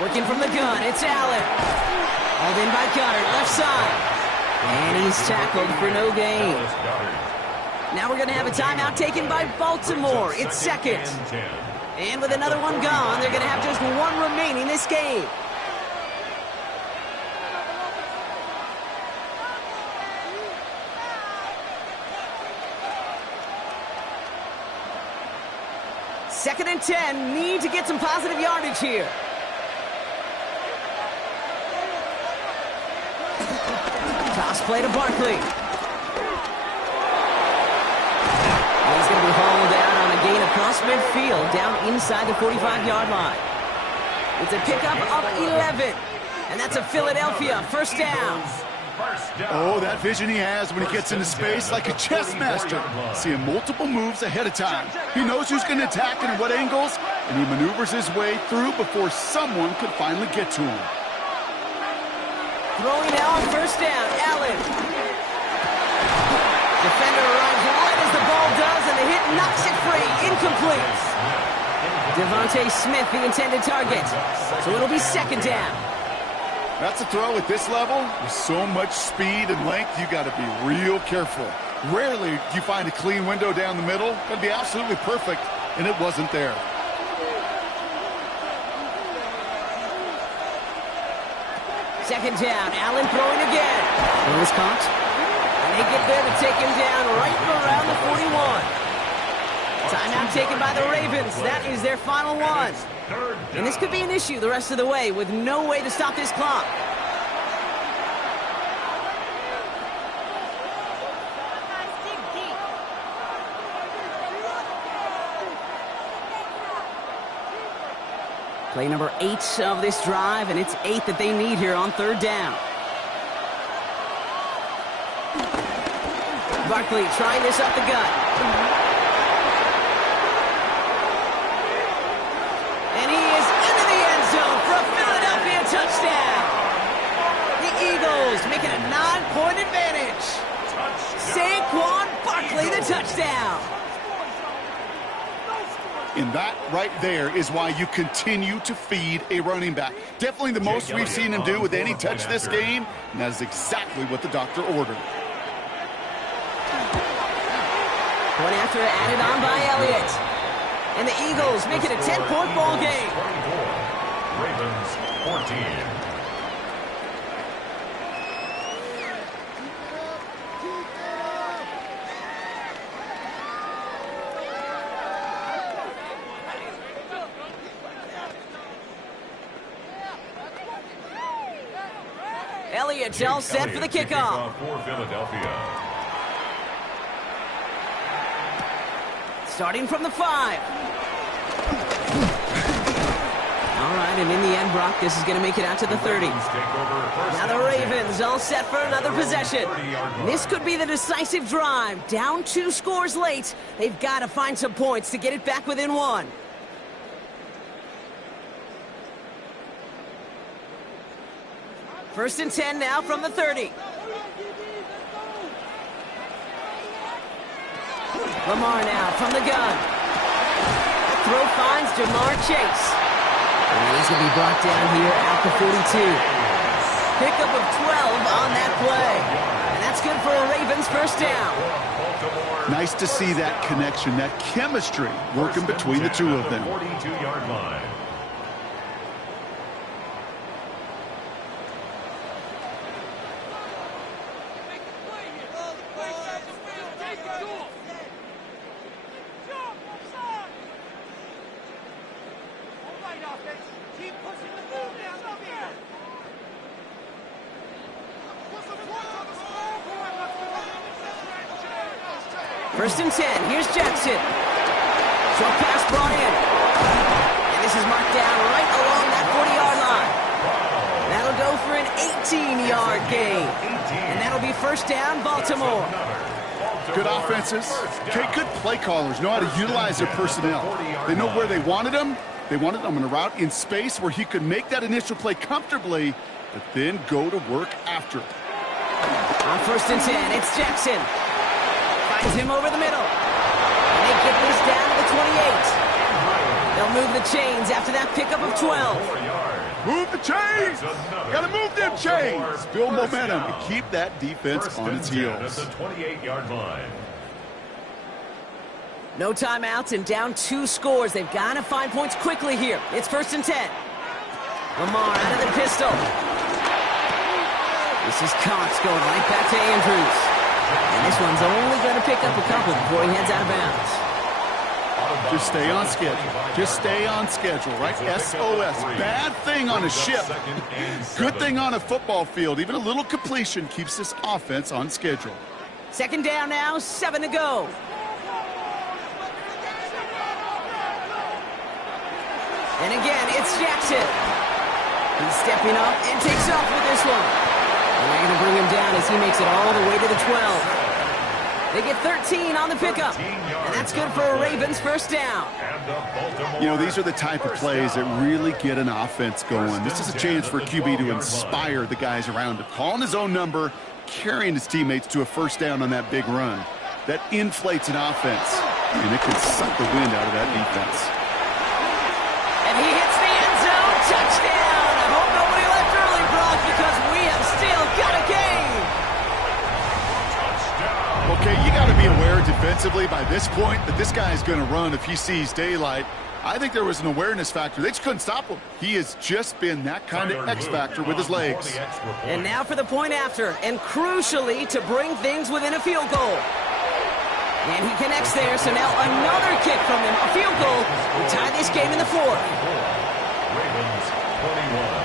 Working from the gun, it's Allen. Hauled in by Goddard, left side. And he's tackled for no gain. Now we're going to have a timeout taken by Baltimore. It's second. And with another one gone, they're going to have just 1 remaining this game. 2nd and 10. Need to get some positive yardage here. Toss play to Barkley. He's going to be hauled down on a gain across midfield, down inside the 45-yard line. It's a pickup of 11. And that's a Philadelphia first down. Oh, that vision he has when he gets into space like a chess master. Seeing multiple moves ahead of time. He knows who's going to attack and at what angles, and he maneuvers his way through before someone could finally get to him. Throwing now on first down, Allen. Defender runs right as the ball does, and the hit knocks it free. Incomplete. Devontae Smith, the intended target. So it'll be 2nd down. That's a throw at this level. With so much speed and length, you got to be real careful. Rarely do you find a clean window down the middle. That'd be absolutely perfect, and it wasn't there. Second down, Allen throwing again. It was caught. And they get there to take him down right around the 41. Timeout taken by the Ravens. That is their final one. And this could be an issue the rest of the way with no way to stop this clock. Play number 8 of this drive, and it's 8 that they need here on 3rd down. Barkley trying this up the gut. And he is into the end zone for a Philadelphia touchdown. The Eagles make it a 9-point advantage. Saquon Barkley, the touchdown. And that right there is why you continue to feed a running back. Definitely the most we've seen him do with any touch this game, and that is exactly what the doctor ordered. Point after added on by Elliott. And the Eagles make it a 10-point ball game. Ravens 14. Elliott's all set for the kickoff. For Philadelphia. Starting from the 5. All right, and in the end, Brock, this is going to make it out to the 30. Now the Ravens all set for another possession. This could be the decisive drive. Down 2 scores late. They've got to find some points to get it back within 1. First and 10 now from the 30. Lamar now from the gun. Throw finds Jamar Chase. And he's going to be brought down here at the 42. Pickup of 12 on that play. And that's good for a Ravens first down. Nice to see that connection, that chemistry working between the two of them. 42-yard line. First and 10. Here's Jackson. Short pass brought in. And this is marked down right along that 40-yard line. That'll go for an 18-yard gain. And that'll be first down, Baltimore. Good offenses. Okay, good play callers know how to utilize their personnel. They know where they wanted them. They wanted them on a route in space where he could make that initial play comfortably, but then go to work after it. On first and 10, it's Jackson. Finds him over the middle. And they get this down to the 28. They'll move the chains after that pickup of 12. Move the chains! Gotta move them chains! Build momentum and keep that defense on its heels. At the 28-yard line. No timeouts and down 2 scores. They've got to find points quickly here. It's first and 10. Lamar out of the pistol. This is Cox going right back to Andrews. And this one's only going to pick up a couple before he heads out of bounds. Just stay on schedule. Just stay on schedule, right? SOS. Bad thing on a ship. Good thing on a football field. Even a little completion keeps this offense on schedule. Second down now, 7 to go. And again, it's Jackson. He's stepping up and takes off with this one. And they're going to bring him down as he makes it all the way to the 12. They get 13 on the pickup. And that's good for a Ravens first down. You know, these are the type of plays that really get an offense going. This is a chance for QB to inspire the guys around him. Calling his own number, carrying his teammates to a first down on that big run. That inflates an offense, and it can suck the wind out of that defense. And he hits the end zone. Touchdown! I hope nobody left early, Brock, because we have still got a game. Okay, you got to be aware defensively by this point that this guy is going to run if he sees daylight. I think there was an awareness factor. They just couldn't stop him. He has just been that kind of X factor with his legs. And now for the point after, and crucially to bring things within a field goal. And he connects there, so now another kick from him, a field goal, to tie this game in the fourth. Ravens 21.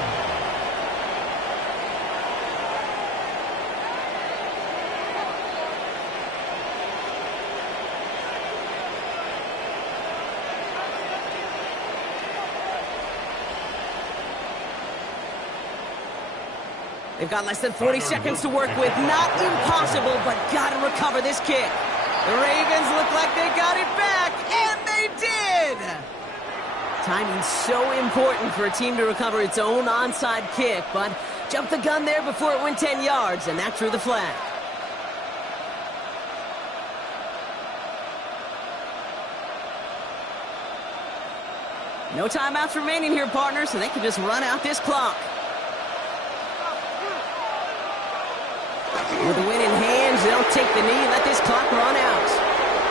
They've got less than 40 seconds to work with. Not impossible, but got to recover this kick. The Ravens look like they got it back, and they did! Timing's so important for a team to recover its own onside kick, but jumped the gun there before it went 10 yards, and that drew the flag. No timeouts remaining here, partners, so they can just run out this clock. With the win in hands, they'll take the knee and let this clock run out.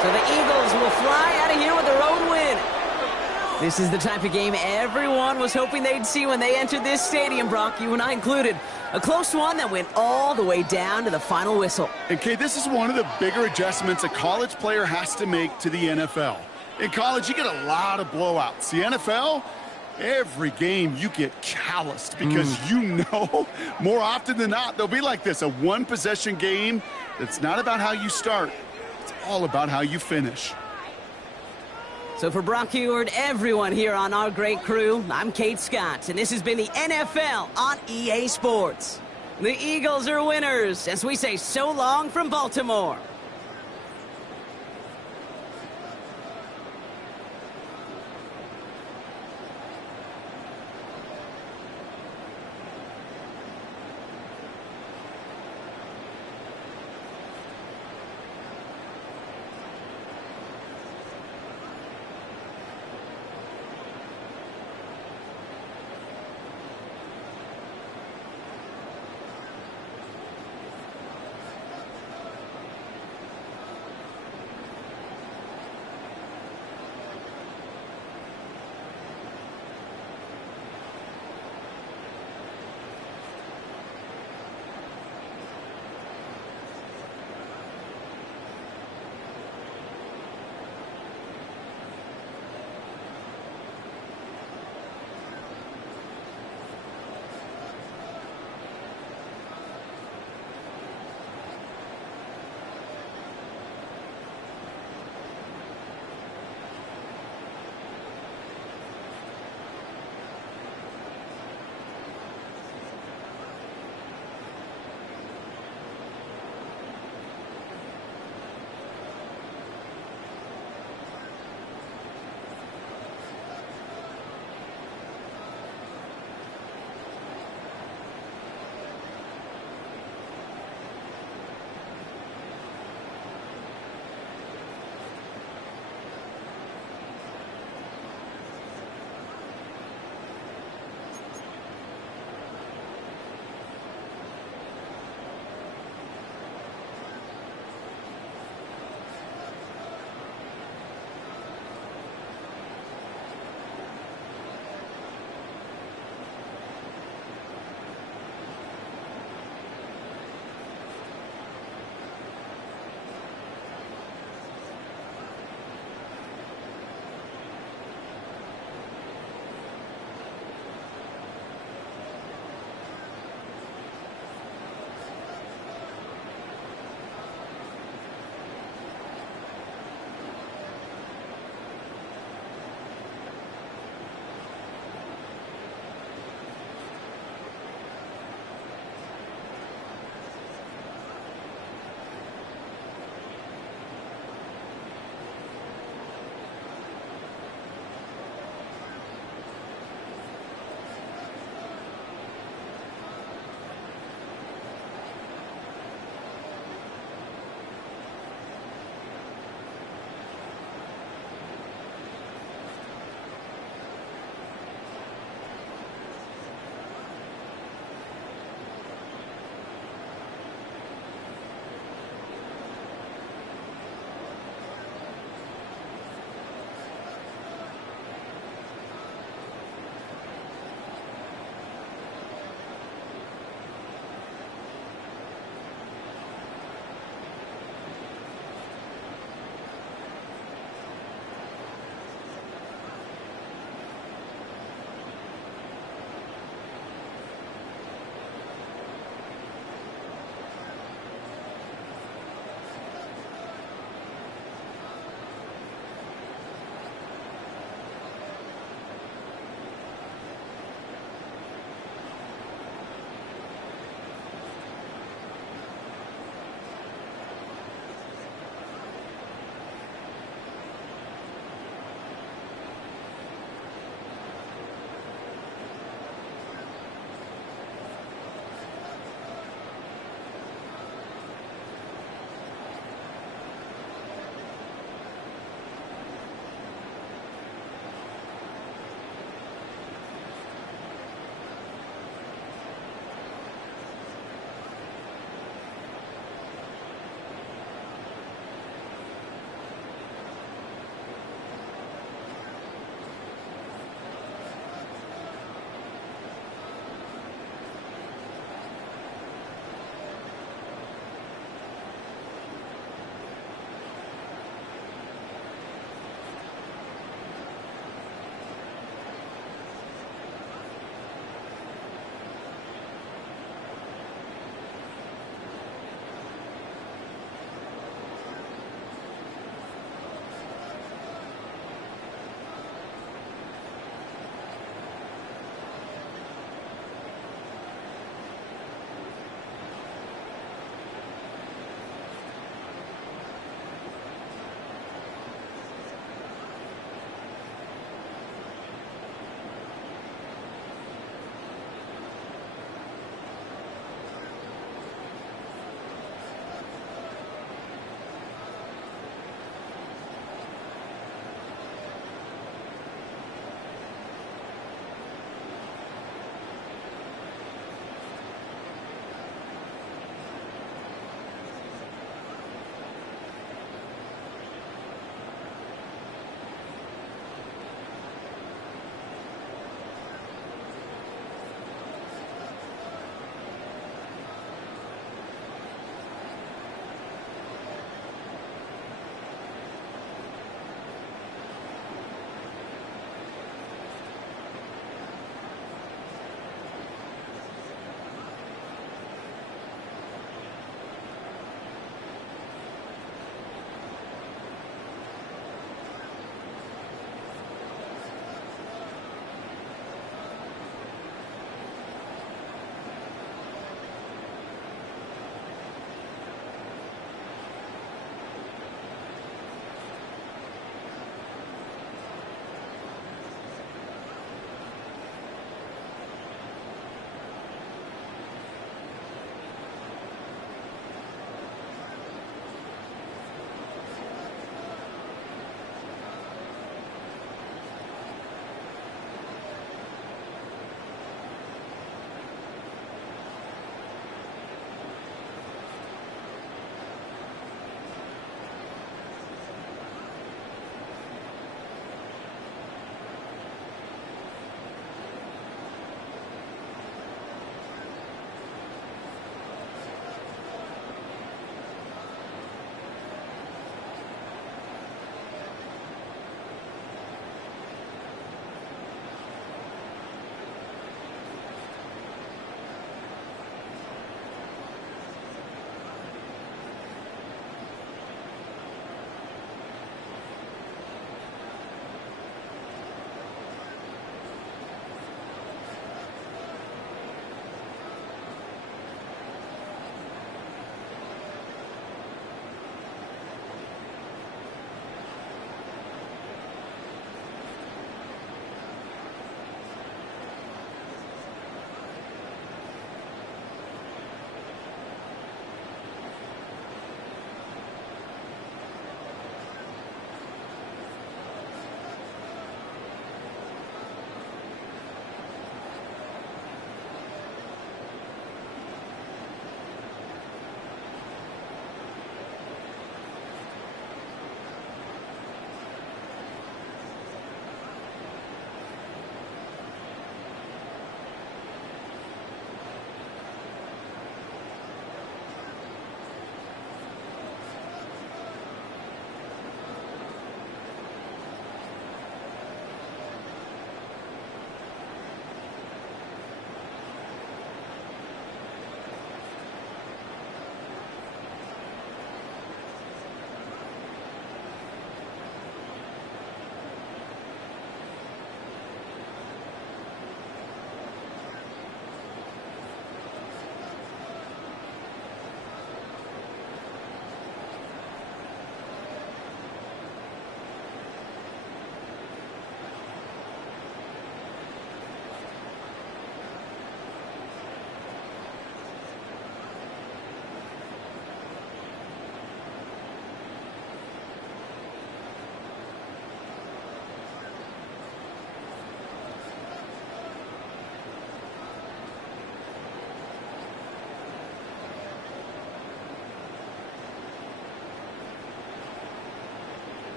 So the Eagles will fly out of here with their own win. This is the type of game everyone was hoping they'd see when they entered this stadium, Brock, you and I included. A close one that went all the way down to the final whistle. And, Kate, this is one of the bigger adjustments a college player has to make to the NFL. In college, you get a lot of blowouts. The NFL, every game you get calloused because you know more often than not they'll be like this, a one-possession game that's not about how you start. It's all about how you finish. So for Brock Huard, everyone here on our great crew, I'm Kate Scott, and this has been the NFL on EA Sports. The Eagles are winners as we say so long from Baltimore.